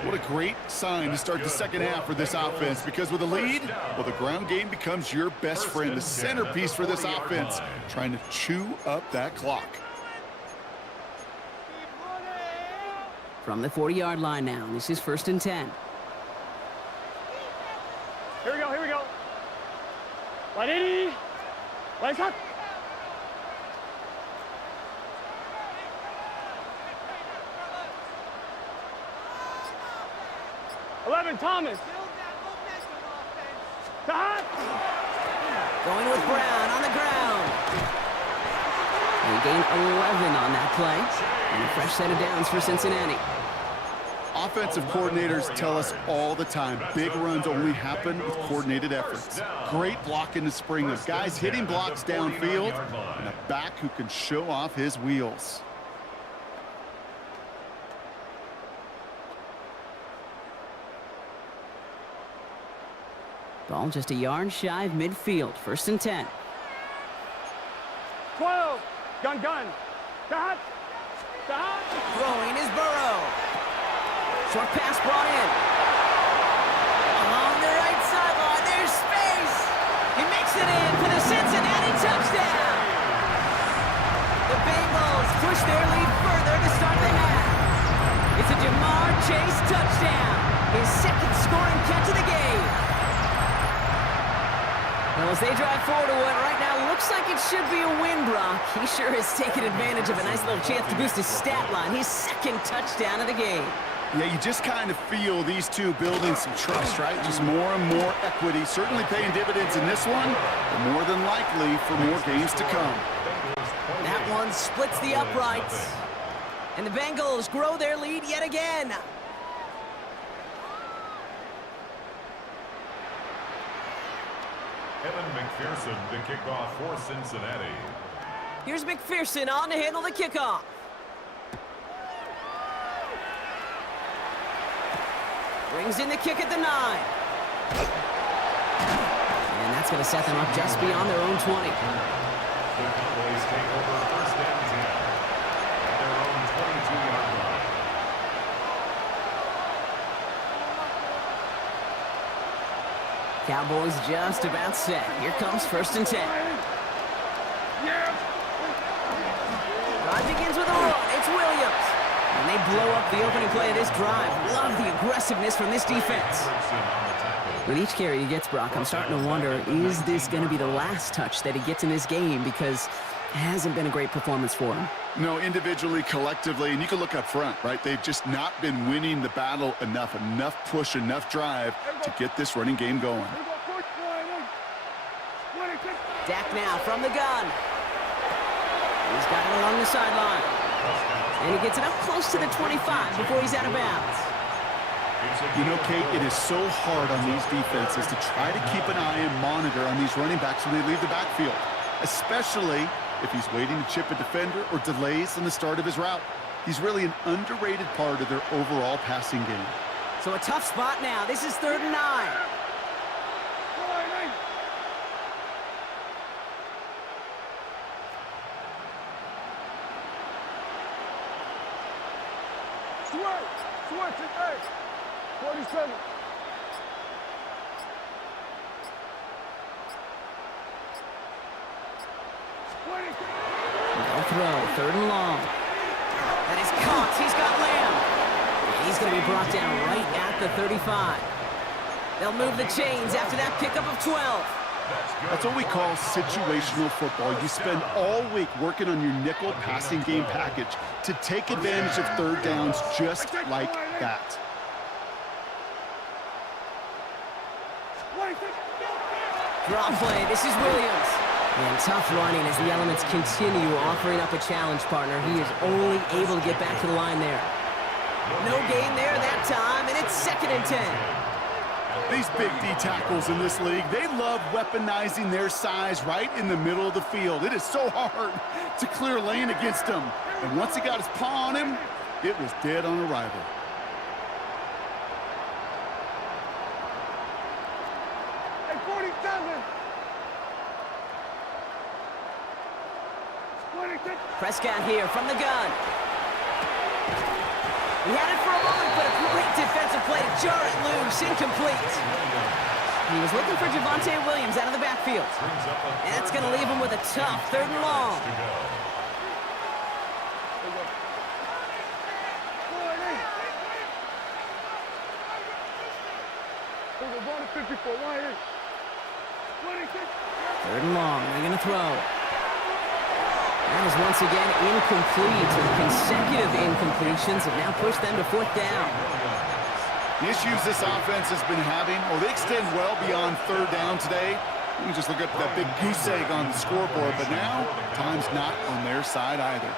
What a great sign to start the second half for this offense, because with a lead, well, the ground game becomes your best friend, the centerpiece for this offense, trying to chew up that clock. From the 40-yard line now, this is 1st and 10. Here we go, here we go. 180. Lights up. Thomas. Going with Brown on the ground. They gain 11 on that play. And a fresh set of downs for Cincinnati. Offensive coordinators tell us all the time, big runs only happen with coordinated efforts. Great block in the spring of guys hitting blocks downfield and a back who can show off his wheels. Ball just a yard shy of midfield. 1st and 10. 12. Gun. Dot. Throwing is Burrow. Short pass brought in. Along the right sideline, there's space. He makes it in for the Cincinnati touchdown. The Bengals push their lead further to start the half. It's a Jamar Chase touchdown. His 2nd scoring catch of the game. Well, as they drive forward to what right now looks like it should be a win, Brock. He sure has taken advantage of a nice little chance to boost his stat line. His 2nd touchdown of the game. Yeah, you just kind of feel these two building some trust, right? Just more and more equity. Certainly paying dividends in this one, but more than likely for more games to come. That one splits the uprights. And the Bengals grow their lead yet again. Evan McPherson to kick off for Cincinnati. Here's McPherson on to handle the kickoff. Brings in the kick at the 9. And that's going to set them up just beyond their own 20. The Cowboys take over 1st and 10 at their own 22-yard line. Cowboys just about set. Here comes 1st and 10. Drive begins with a run. It's Williams. And they blow up the opening play of this drive. Love the aggressiveness from this defense. With each carry he gets, Brock, I'm starting to wonder, is this going to be the last touch that he gets in this game? Because it hasn't been a great performance for him. No, individually, collectively, and you can look up front, right? They've just not been winning the battle enough push, enough drive to get this running game going. Dak now from the gun. He's got it along the sideline. And he gets it up close to the 25 before he's out of bounds. You know, Kate, it is so hard on these defenses to try to keep an eye and monitor on these running backs when they leave the backfield, especially if he's waiting to chip a defender or delays in the start of his route. He's really an underrated part of their overall passing game. So a tough spot now. This is 3rd and 9. Switch it, hey. 47. No throw, 3rd and long. That is caught. He's got Lamb. He's going to be brought down right at the 35. They'll move the chains after that pickup of 12. That's what we call situational football. You spend all week working on your nickel passing game package to take advantage of 3rd downs just like that. Draw play. This is Williams. And tough running as the elements continue offering up a challenge partner. He is only able to get back to the line there. No gain there that time, and it's 2nd and 10. These big D tackles in this league, they love weaponizing their size right in the middle of the field. It is so hard to clear lane against him. And once he got his paw on him, it was dead on arrival. Hey, 47! 26! Prescott here from the gun. He had it for a moment, but a great defensive play to jar it loose, incomplete. He was looking for Javonte Williams out of the backfield. And that's going to leave him with a tough 3rd and long. Third and long, they're going to throw. That is once again incomplete. Consecutive incompletions have now pushed them to 4th down. The issues this offense has been having, well, they extend well beyond 3rd down today. You can just look up that big goose egg on the scoreboard, but now time's not on their side either.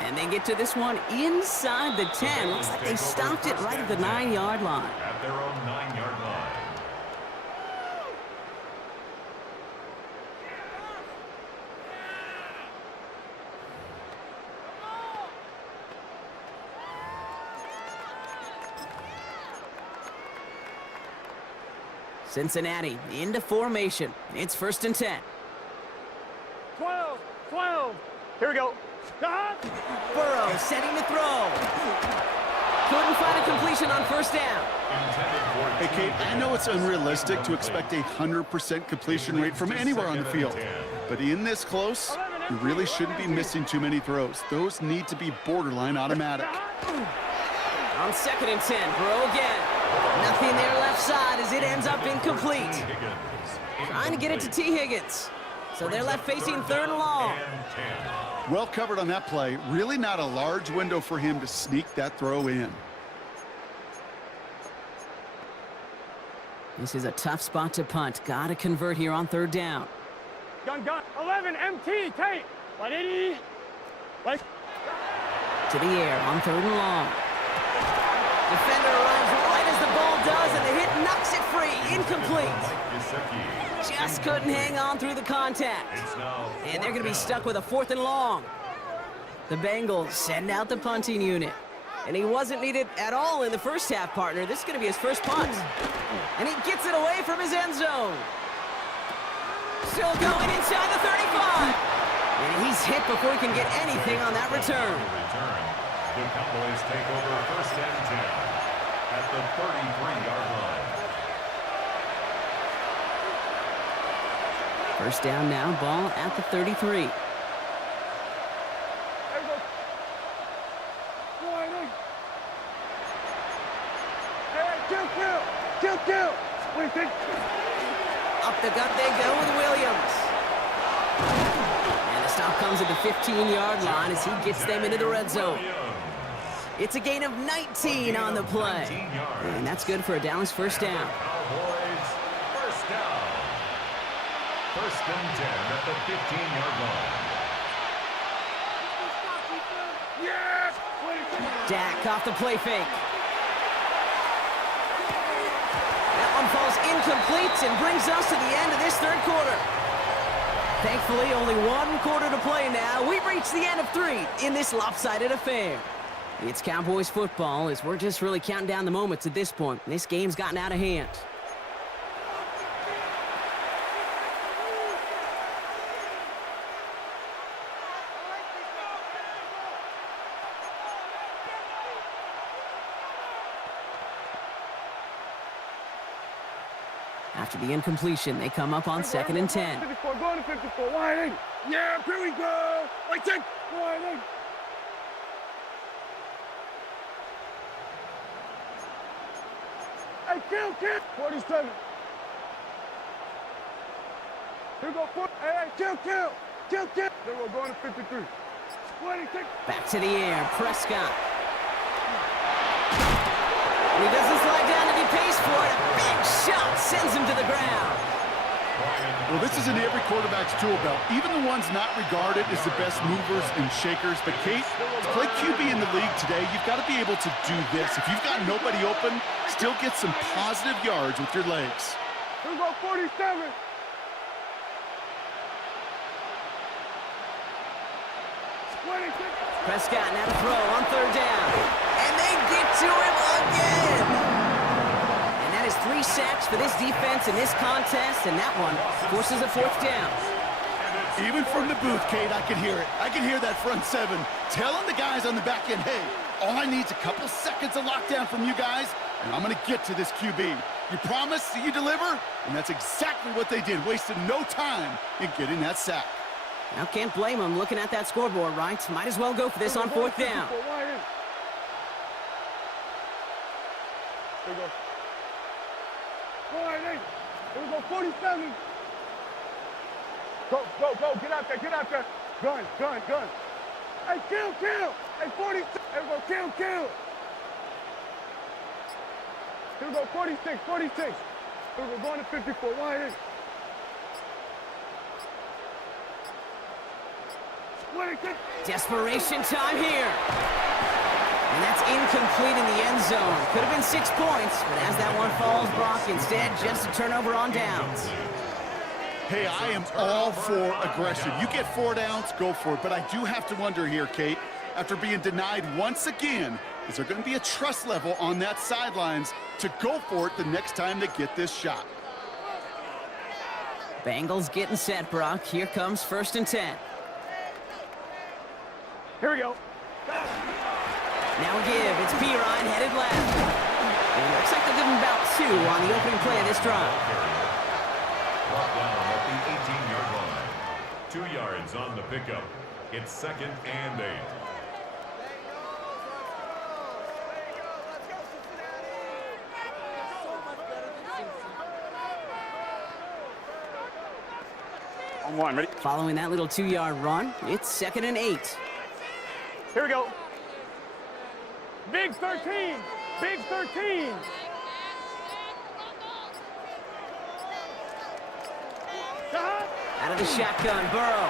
And they get to this one inside the 10. Looks like they stopped it right at the 9-yard line. At their own 9-yard line. Cincinnati into formation. It's 1st and 10. 12! Here we go. Burrow setting to throw. Couldn't find a completion on 1st down. Hey, Kate, I know it's unrealistic to expect a 100% completion rate from anywhere on the field. But in this close, you really shouldn't be missing too many throws. Those need to be borderline automatic. On 2nd and 10, Burrow again. Nothing there left side as it ends up incomplete. Trying to get it to T. Higgins. So they're left facing 3rd and long. Well covered on that play. Really not a large window for him to sneak that throw in. This is a tough spot to punt. Got to convert here on 3rd down. Gun. 11, MT, Tate. 180. To the air on 3rd and long. Defender arrives right as the ball does, and the hit knocks it free. Incomplete. Just couldn't hang on through the contact. And they're going to be stuck with a 4th and long. The Bengals send out the punting unit. And he wasn't needed at all in the first half, partner. This is going to be his first punt. And he gets it away from his end zone. Still going inside the 35. And he's hit before he can get anything on that return. The Cowboys take over 1st and 10 at the 33-yard line. 1st down now, ball at the 33. Kill. What do you think? Up the gut they go with Williams. And the stop comes at the 15-yard line as he gets them into the red zone. It's a gain of 19 on the play. And that's good for a Dallas 1st down. Cowboys 1st down. 1st and 10 at the 15-yard line. Yes! Dak off the play fake. That one falls incomplete and brings us to the end of this 3rd quarter. Thankfully, only 1 quarter to play now. We've reached the end of 3 in this lopsided affair. It's Cowboys football as we're just really counting down the moments at this point. This game's gotten out of hand. After the incompletion, they come up on 2nd and 10. 54, going to 54, wide 80. Yeah, here we go. Like 10, wide 80. Hey, kill. 47. Here we go, hey, kill. Here we go, going to 53. 26. Back to the air, Prescott. And he doesn't slide down and he pays for it. A big shot sends him to the ground. Well, this is in every quarterback's tool belt, even the ones not regarded as the best movers and shakers. But, Kate, to play QB in the league today, you've got to be able to do this. If you've got nobody open, still get some positive yards with your legs. Here we go, 47. Prescott now to throw on 3rd down. And they get to him again. And that is 3 sacks for this defense in this contest, and that one forces a 4th down. Even from the booth, Kate, I can hear it. I can hear that front 7 telling the guys on the back end, hey, all I need is a couple seconds of lockdown from you guys, and I'm going to get to this QB. You promise that you deliver? And that's exactly what they did, wasted no time in getting that sack. Now, can't blame him looking at that scoreboard, right? Might as well go for this on 4th down. There we go. Wide 80. Here we go, 47. Go. Get out there. Gun. Hey, kill. Hey, 46. Here we go, kill. Here we go, 46. Here we go, going to 54. Wide 80. 26. Desperation time here. And that's incomplete in the end zone. Could have been 6 points, but as that one falls, Brock, instead just a turnover on downs. Hey, I am all for aggression. You get 4 downs, go for it. But I do have to wonder here, Kate, after being denied once again, is there going to be a trust level on that sidelines to go for it the next time they get this shot? Bengals getting set, Brock. Here comes 1st and 10. Here we go. Now give. It's Pirine headed left. And it looks like they'll give him about 2 on the opening play of this drive. Brought down at the 18-yard line. 2 yards on the pickup. It's 2nd and 8. On 1, ready? Following that little 2-yard run, it's 2nd and 8. Here we go. Big 13. Out of the shotgun, Burrow.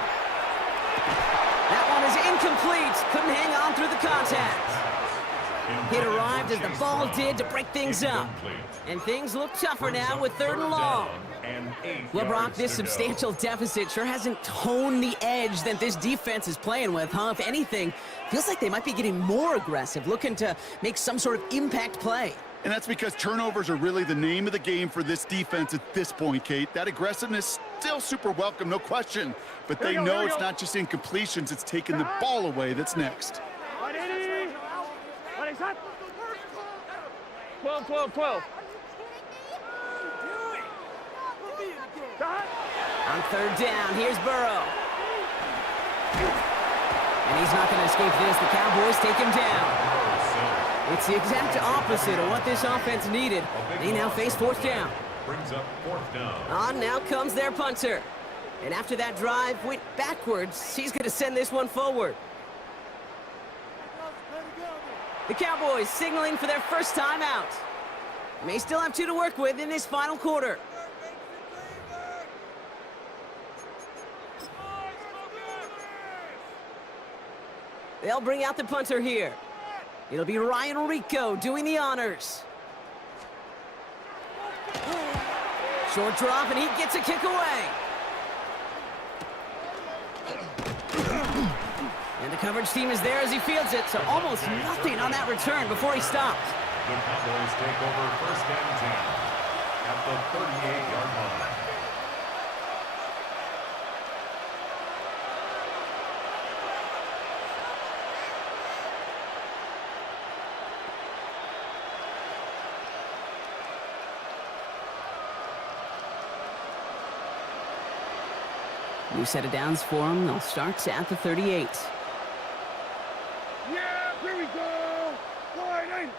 That one is incomplete. Couldn't hang on through the contact. It arrived as the ball did to break things up. And things look tougher now with 3rd and long. Well, Brock, this substantial deficit sure hasn't toned the edge that this defense is playing with, huh? If anything, feels like they might be getting more aggressive, looking to make some sort of impact play. And that's because turnovers are really the name of the game for this defense at this point, Kate. That aggressiveness still super welcome, no question. But they know it's not just incompletions, it's taking the ball away that's next. 12. On 3rd down, here's Burrow. And he's not going to escape this. The Cowboys take him down. It's the exact opposite of what this offense needed. They now face 4th down. Brings up 4th down. On now comes their punter. And after that drive went backwards, he's going to send this one forward. The Cowboys signaling for their first time out. May still have 2 to work with in this final quarter. They'll bring out the punter here. It'll be Ryan Rico doing the honors. Short drop, and he gets a kick away. And the coverage team is there as he fields it, so almost nothing on that return before he stopped. The Cowboys take over 1st and 10 at the 38-yard line. New set of downs for them. They'll start at the 38. Yeah, here we go. Line 8.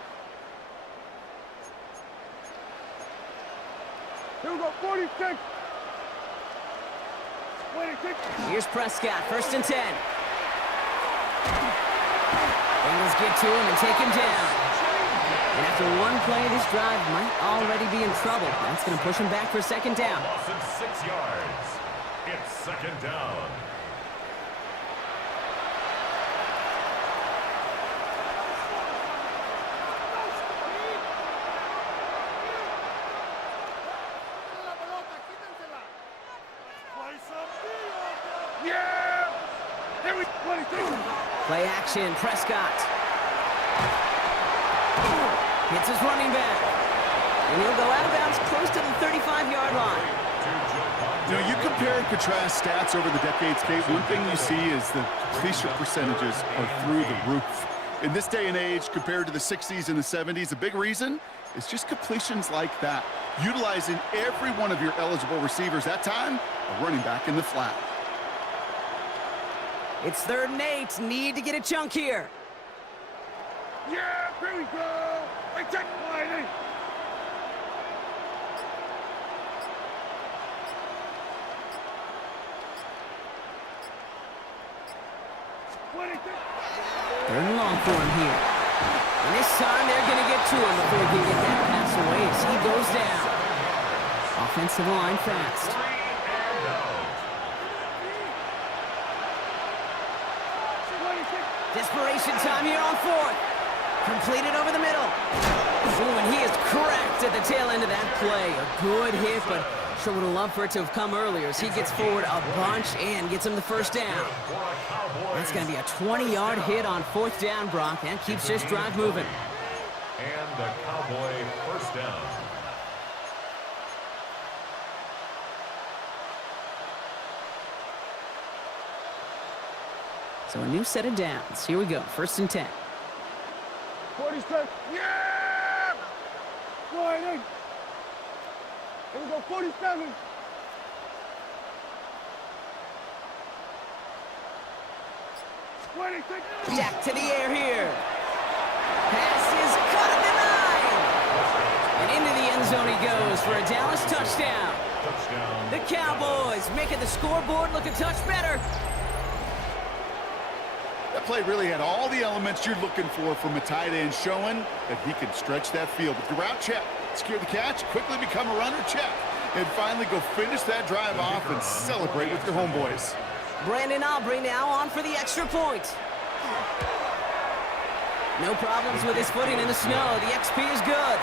Here we go, 46. 26. Here's Prescott, 1st and 10. Bengals get to him and take him down. And after one play, this drive might already be in trouble. That's going to push him back for 2nd down. Loss of 6 yards. It's 2nd down. Yeah! Here we 22. Play action, Prescott. Hits his running back. And he'll go out of bounds close to the 35-yard line. You know, you compare and contrast stats over the decades, Kate. One thing you see is the completion percentages are through the roof. In this day and age, compared to the 60s and the 70s, a big reason is just completions like that. Utilizing every one of your eligible receivers. That time, a running back in the flat. It's 3rd and 8. Need to get a chunk here. Yeah, here we go. I check line 8. Third and long for him here. And this time they're going to get to him before he can get that pass away as he goes down. Offensive line fast. Desperation time here on 4th. Completed over the middle. Ooh, and he is cracked at the tail end of that play. A good hit, but sure would have loved for it to have come earlier as he gets forward a bunch and gets him the 1st down. That's going to be a 20-yard hit on 4th down, Brock. That keeps this drive moving. And the Cowboy 1st down. So a new set of downs. Here we go. 1st and 10. 47. Yeah! Line 8. Here we go, 47. Jack to the air here. Pass is cut at the 9. And into the end zone he goes for a Dallas touchdown. The Cowboys making the scoreboard look a touch better. That play really had all the elements you're looking for from a tight end, showing that he can stretch that field with the route check, secure the catch, quickly become a runner check, and finally go finish that drive off and celebrate with your homeboys. Brandon Aubrey now on for the extra point. No problems with his footing in the snow. The XP is good.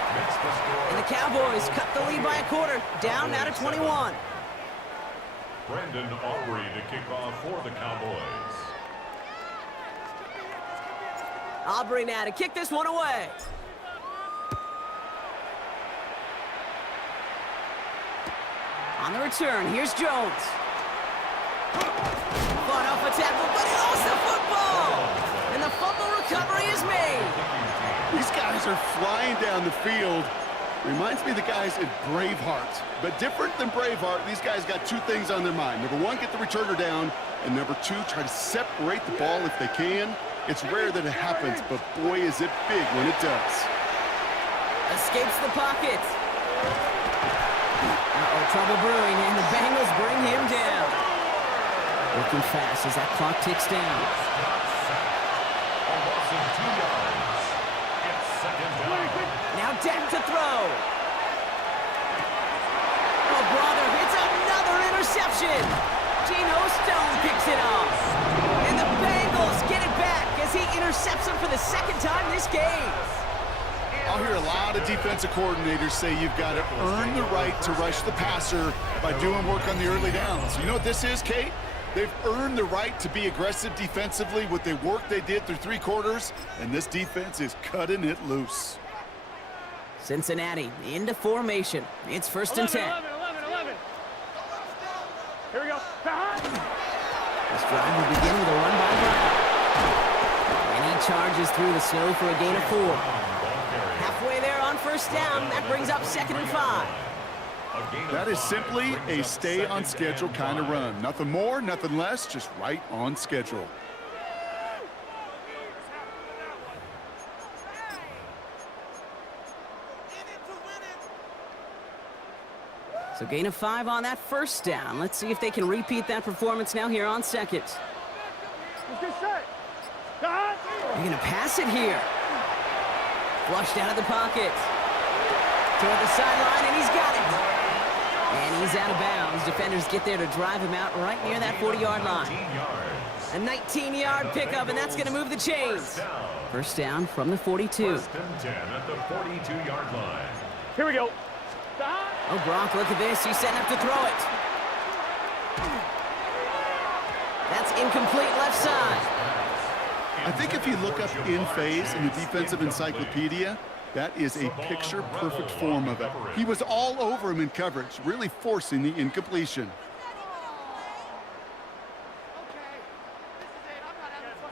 And the Cowboys cut the lead by a quarter, down now to 21. Brandon Aubrey to kick off for the Cowboys. Aubrey now to kick this one away. On the return, here's Jones. Fought off a tackle, but he lost the football. And the fumble recovery is made. These guys are flying down the field. Reminds me of the guys in Braveheart. But different than Braveheart, these guys got 2 things on their mind. Number 1, get the returner down. And number 2, try to separate the ball if they can. It's rare that it happens, but boy, is it big when it does. Escapes the pocket. Uh-oh, trouble brewing, and the Bengals bring him down. Working fast as that clock ticks down. A loss of 2 yards. It's 2nd down. Now Dak to throw. Oh, brother, it's another interception. Geno Stone picks it off. And the Bengals get it back as he intercepts him for the 2nd time this game. I'll hear a lot of defensive coordinators say you've got to earn the right to rush the passer by doing work on the early downs. You know what this is, Kate? They've earned the right to be aggressive defensively with the work they did through 3 quarters, and this defense is cutting it loose. Cincinnati into formation. It's 1st and 10. 11. Here we go. This drive will begin with a run by Brown. And he charges through the snow for a gain of 4. Halfway there on 1st down. That brings up 2nd and 5. That is simply a stay on schedule kind of run. Nothing more, nothing less, just right on schedule. So gain of 5 on that first down. Let's see if they can repeat that performance now here on second. They're going to pass it here. Flushed out of the pocket. Toward the sideline, and he's got it. And he's out of bounds. Defenders get there to drive him out right near that 40-yard line. A 19-yard pickup, and that's going to move the chains. First down from the 42. First and 10 at the 42-yard line. Here we go. Oh, Gronk, look at this. He's setting up to throw it. That's incomplete left side. I think if you look up in phase in the defensive encyclopedia, that is a picture-perfect form of it. He was all over him in coverage, really forcing the incompletion.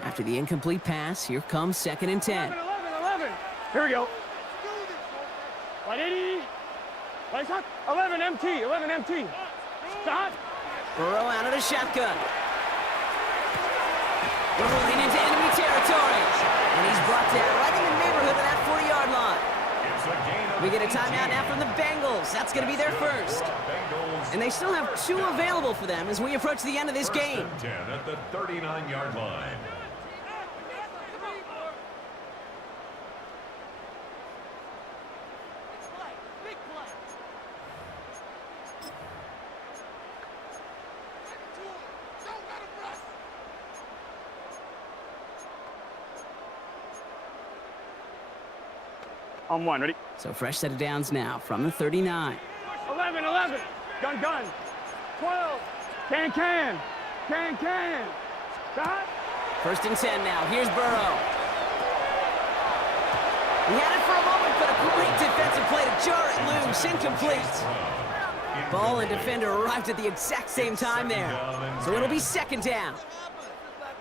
After the incomplete pass, here comes second and 10. 11. Here we go. 180. 11 MT. Stop. Burrow out of the shotgun. Rolling into enemy territory. And he's brought down right in the neighborhood of that 40-yard line. We get a timeout now from the Bengals. That's going to be their first. And they still have 2 available for them as we approach the end of this game. First and 10 at the 39-yard line. On 1, ready? So fresh set of downs now from the 39. 11. Gun. 12. Can. Stop. First and 10 now. Here's Burrow. He had it for a moment, but a great defensive play to jar it loose. Incomplete. Ball and defender arrived at the exact same time there. So it'll be second down.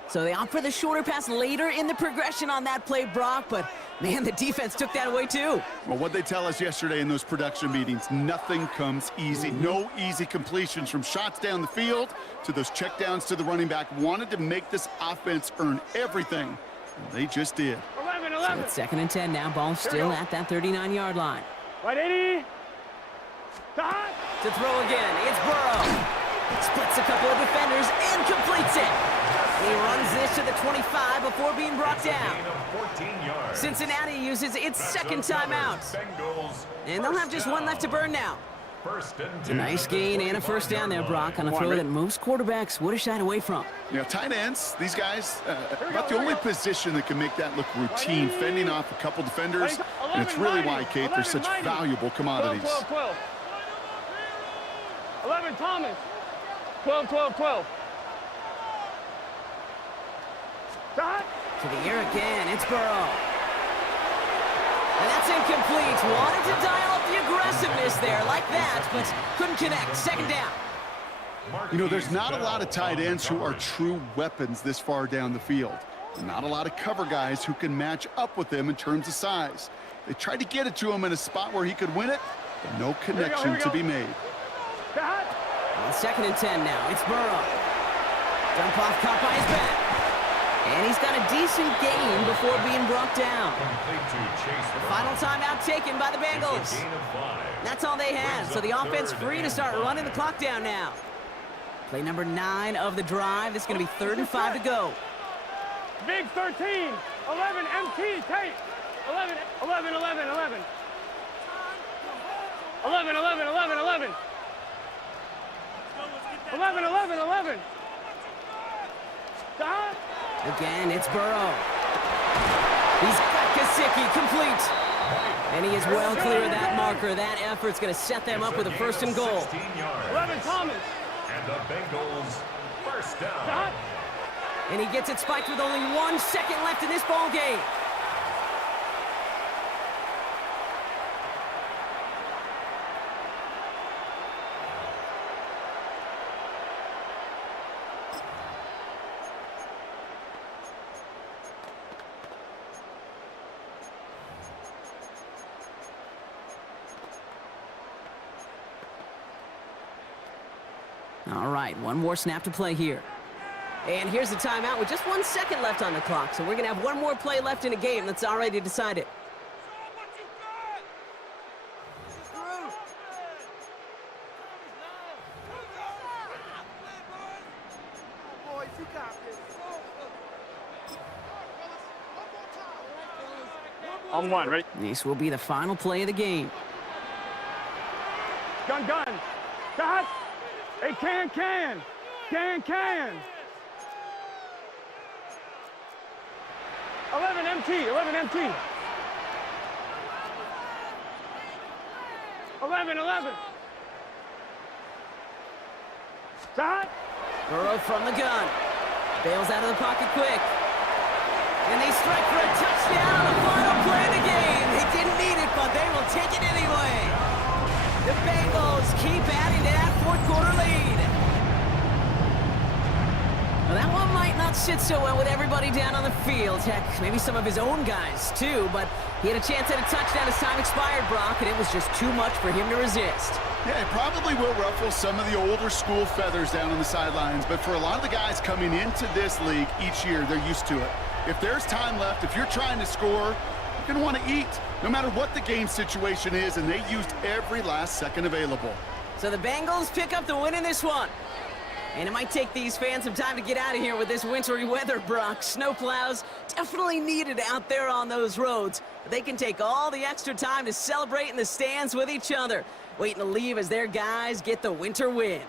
So they opt for the shorter pass later in the progression on that play, Brock, but man, the defense took that away too. Well, what they tell us yesterday in those production meetings, nothing comes easy. No easy completions from shots down the field to those checkdowns to the running back. Wanted to make this offense earn everything, and they just did. 11. So it's second and 10 now. Ball still at that 39-yard line. 180. Stop. To throw again, it's Burrow. Splits a couple of defenders and completes it. He runs this to the 25 before being brought down. Cincinnati uses its second timeout. And they'll have just 1 left to burn now. It's a nice gain and a first down there, Brock, on a throw that most quarterbacks would have shied away from. You know, tight ends, these guys, about the only position that can make that look routine, fending off a couple defenders. And it's really why, Kate, they're such valuable commodities. 12. 11 Thomas. 12. Stop. To the air again, it's Burrow. And that's incomplete. Wanted to dial up the aggressiveness there like that, but couldn't connect. Second down. You know, there's not a lot of tight ends who are true weapons this far down the field. Not a lot of cover guys who can match up with them in terms of size. They tried to get it to him in a spot where he could win it, but no connection to be made. Stop. On second and 10 now, it's Burrow. Dump off caught by his back. And he's got a decent gain before being brought down. The final timeout taken by the Bengals. That's all they had, so the offense free to start running the clock down now. Play number 9 of the drive. It's going to be 3rd and 5 to go. Big 13. 11 MT tape. 11. 11. Again, it's Burrow. He's got Gesicki complete. And he is well clear of that marker. That effort's going to set them up with a 1st and goal. 11 Thomas. And the Bengals first down. Stop. And he gets it spiked with only 1 second left in this ball game. right, one more snap to play here. And here's the timeout with just 1 second left on the clock. So we're going to have one more play left in a game that's already decided. Boys, you got this. On one, ready? This will be the final play of the game. Gun. Shot. Hey, can. 11 MT. 11. Shot. Burrow from the gun. Bails out of the pocket quick. And they strike for a touchdown on the final play of the game. They didn't need it, but they will take it anyway. The Bengals keep adding to that fourth quarter lead. Well, that one might not sit so well with everybody down on the field. Heck, maybe some of his own guys, too. But he had a chance at a touchdown as time expired, Brock, and it was just too much for him to resist. Yeah, it probably will ruffle some of the older school feathers down on the sidelines, but for a lot of the guys coming into this league each year, they're used to it. If there's time left, if you're trying to score, you're going to want to eat, no matter what the game situation is, and they used every last second available. So the Bengals pick up the win in this one. And it might take these fans some time to get out of here with this wintry weather, Brock. Snowplows definitely needed out there on those roads. But they can take all the extra time to celebrate in the stands with each other, waiting to leave as their guys get the winter win.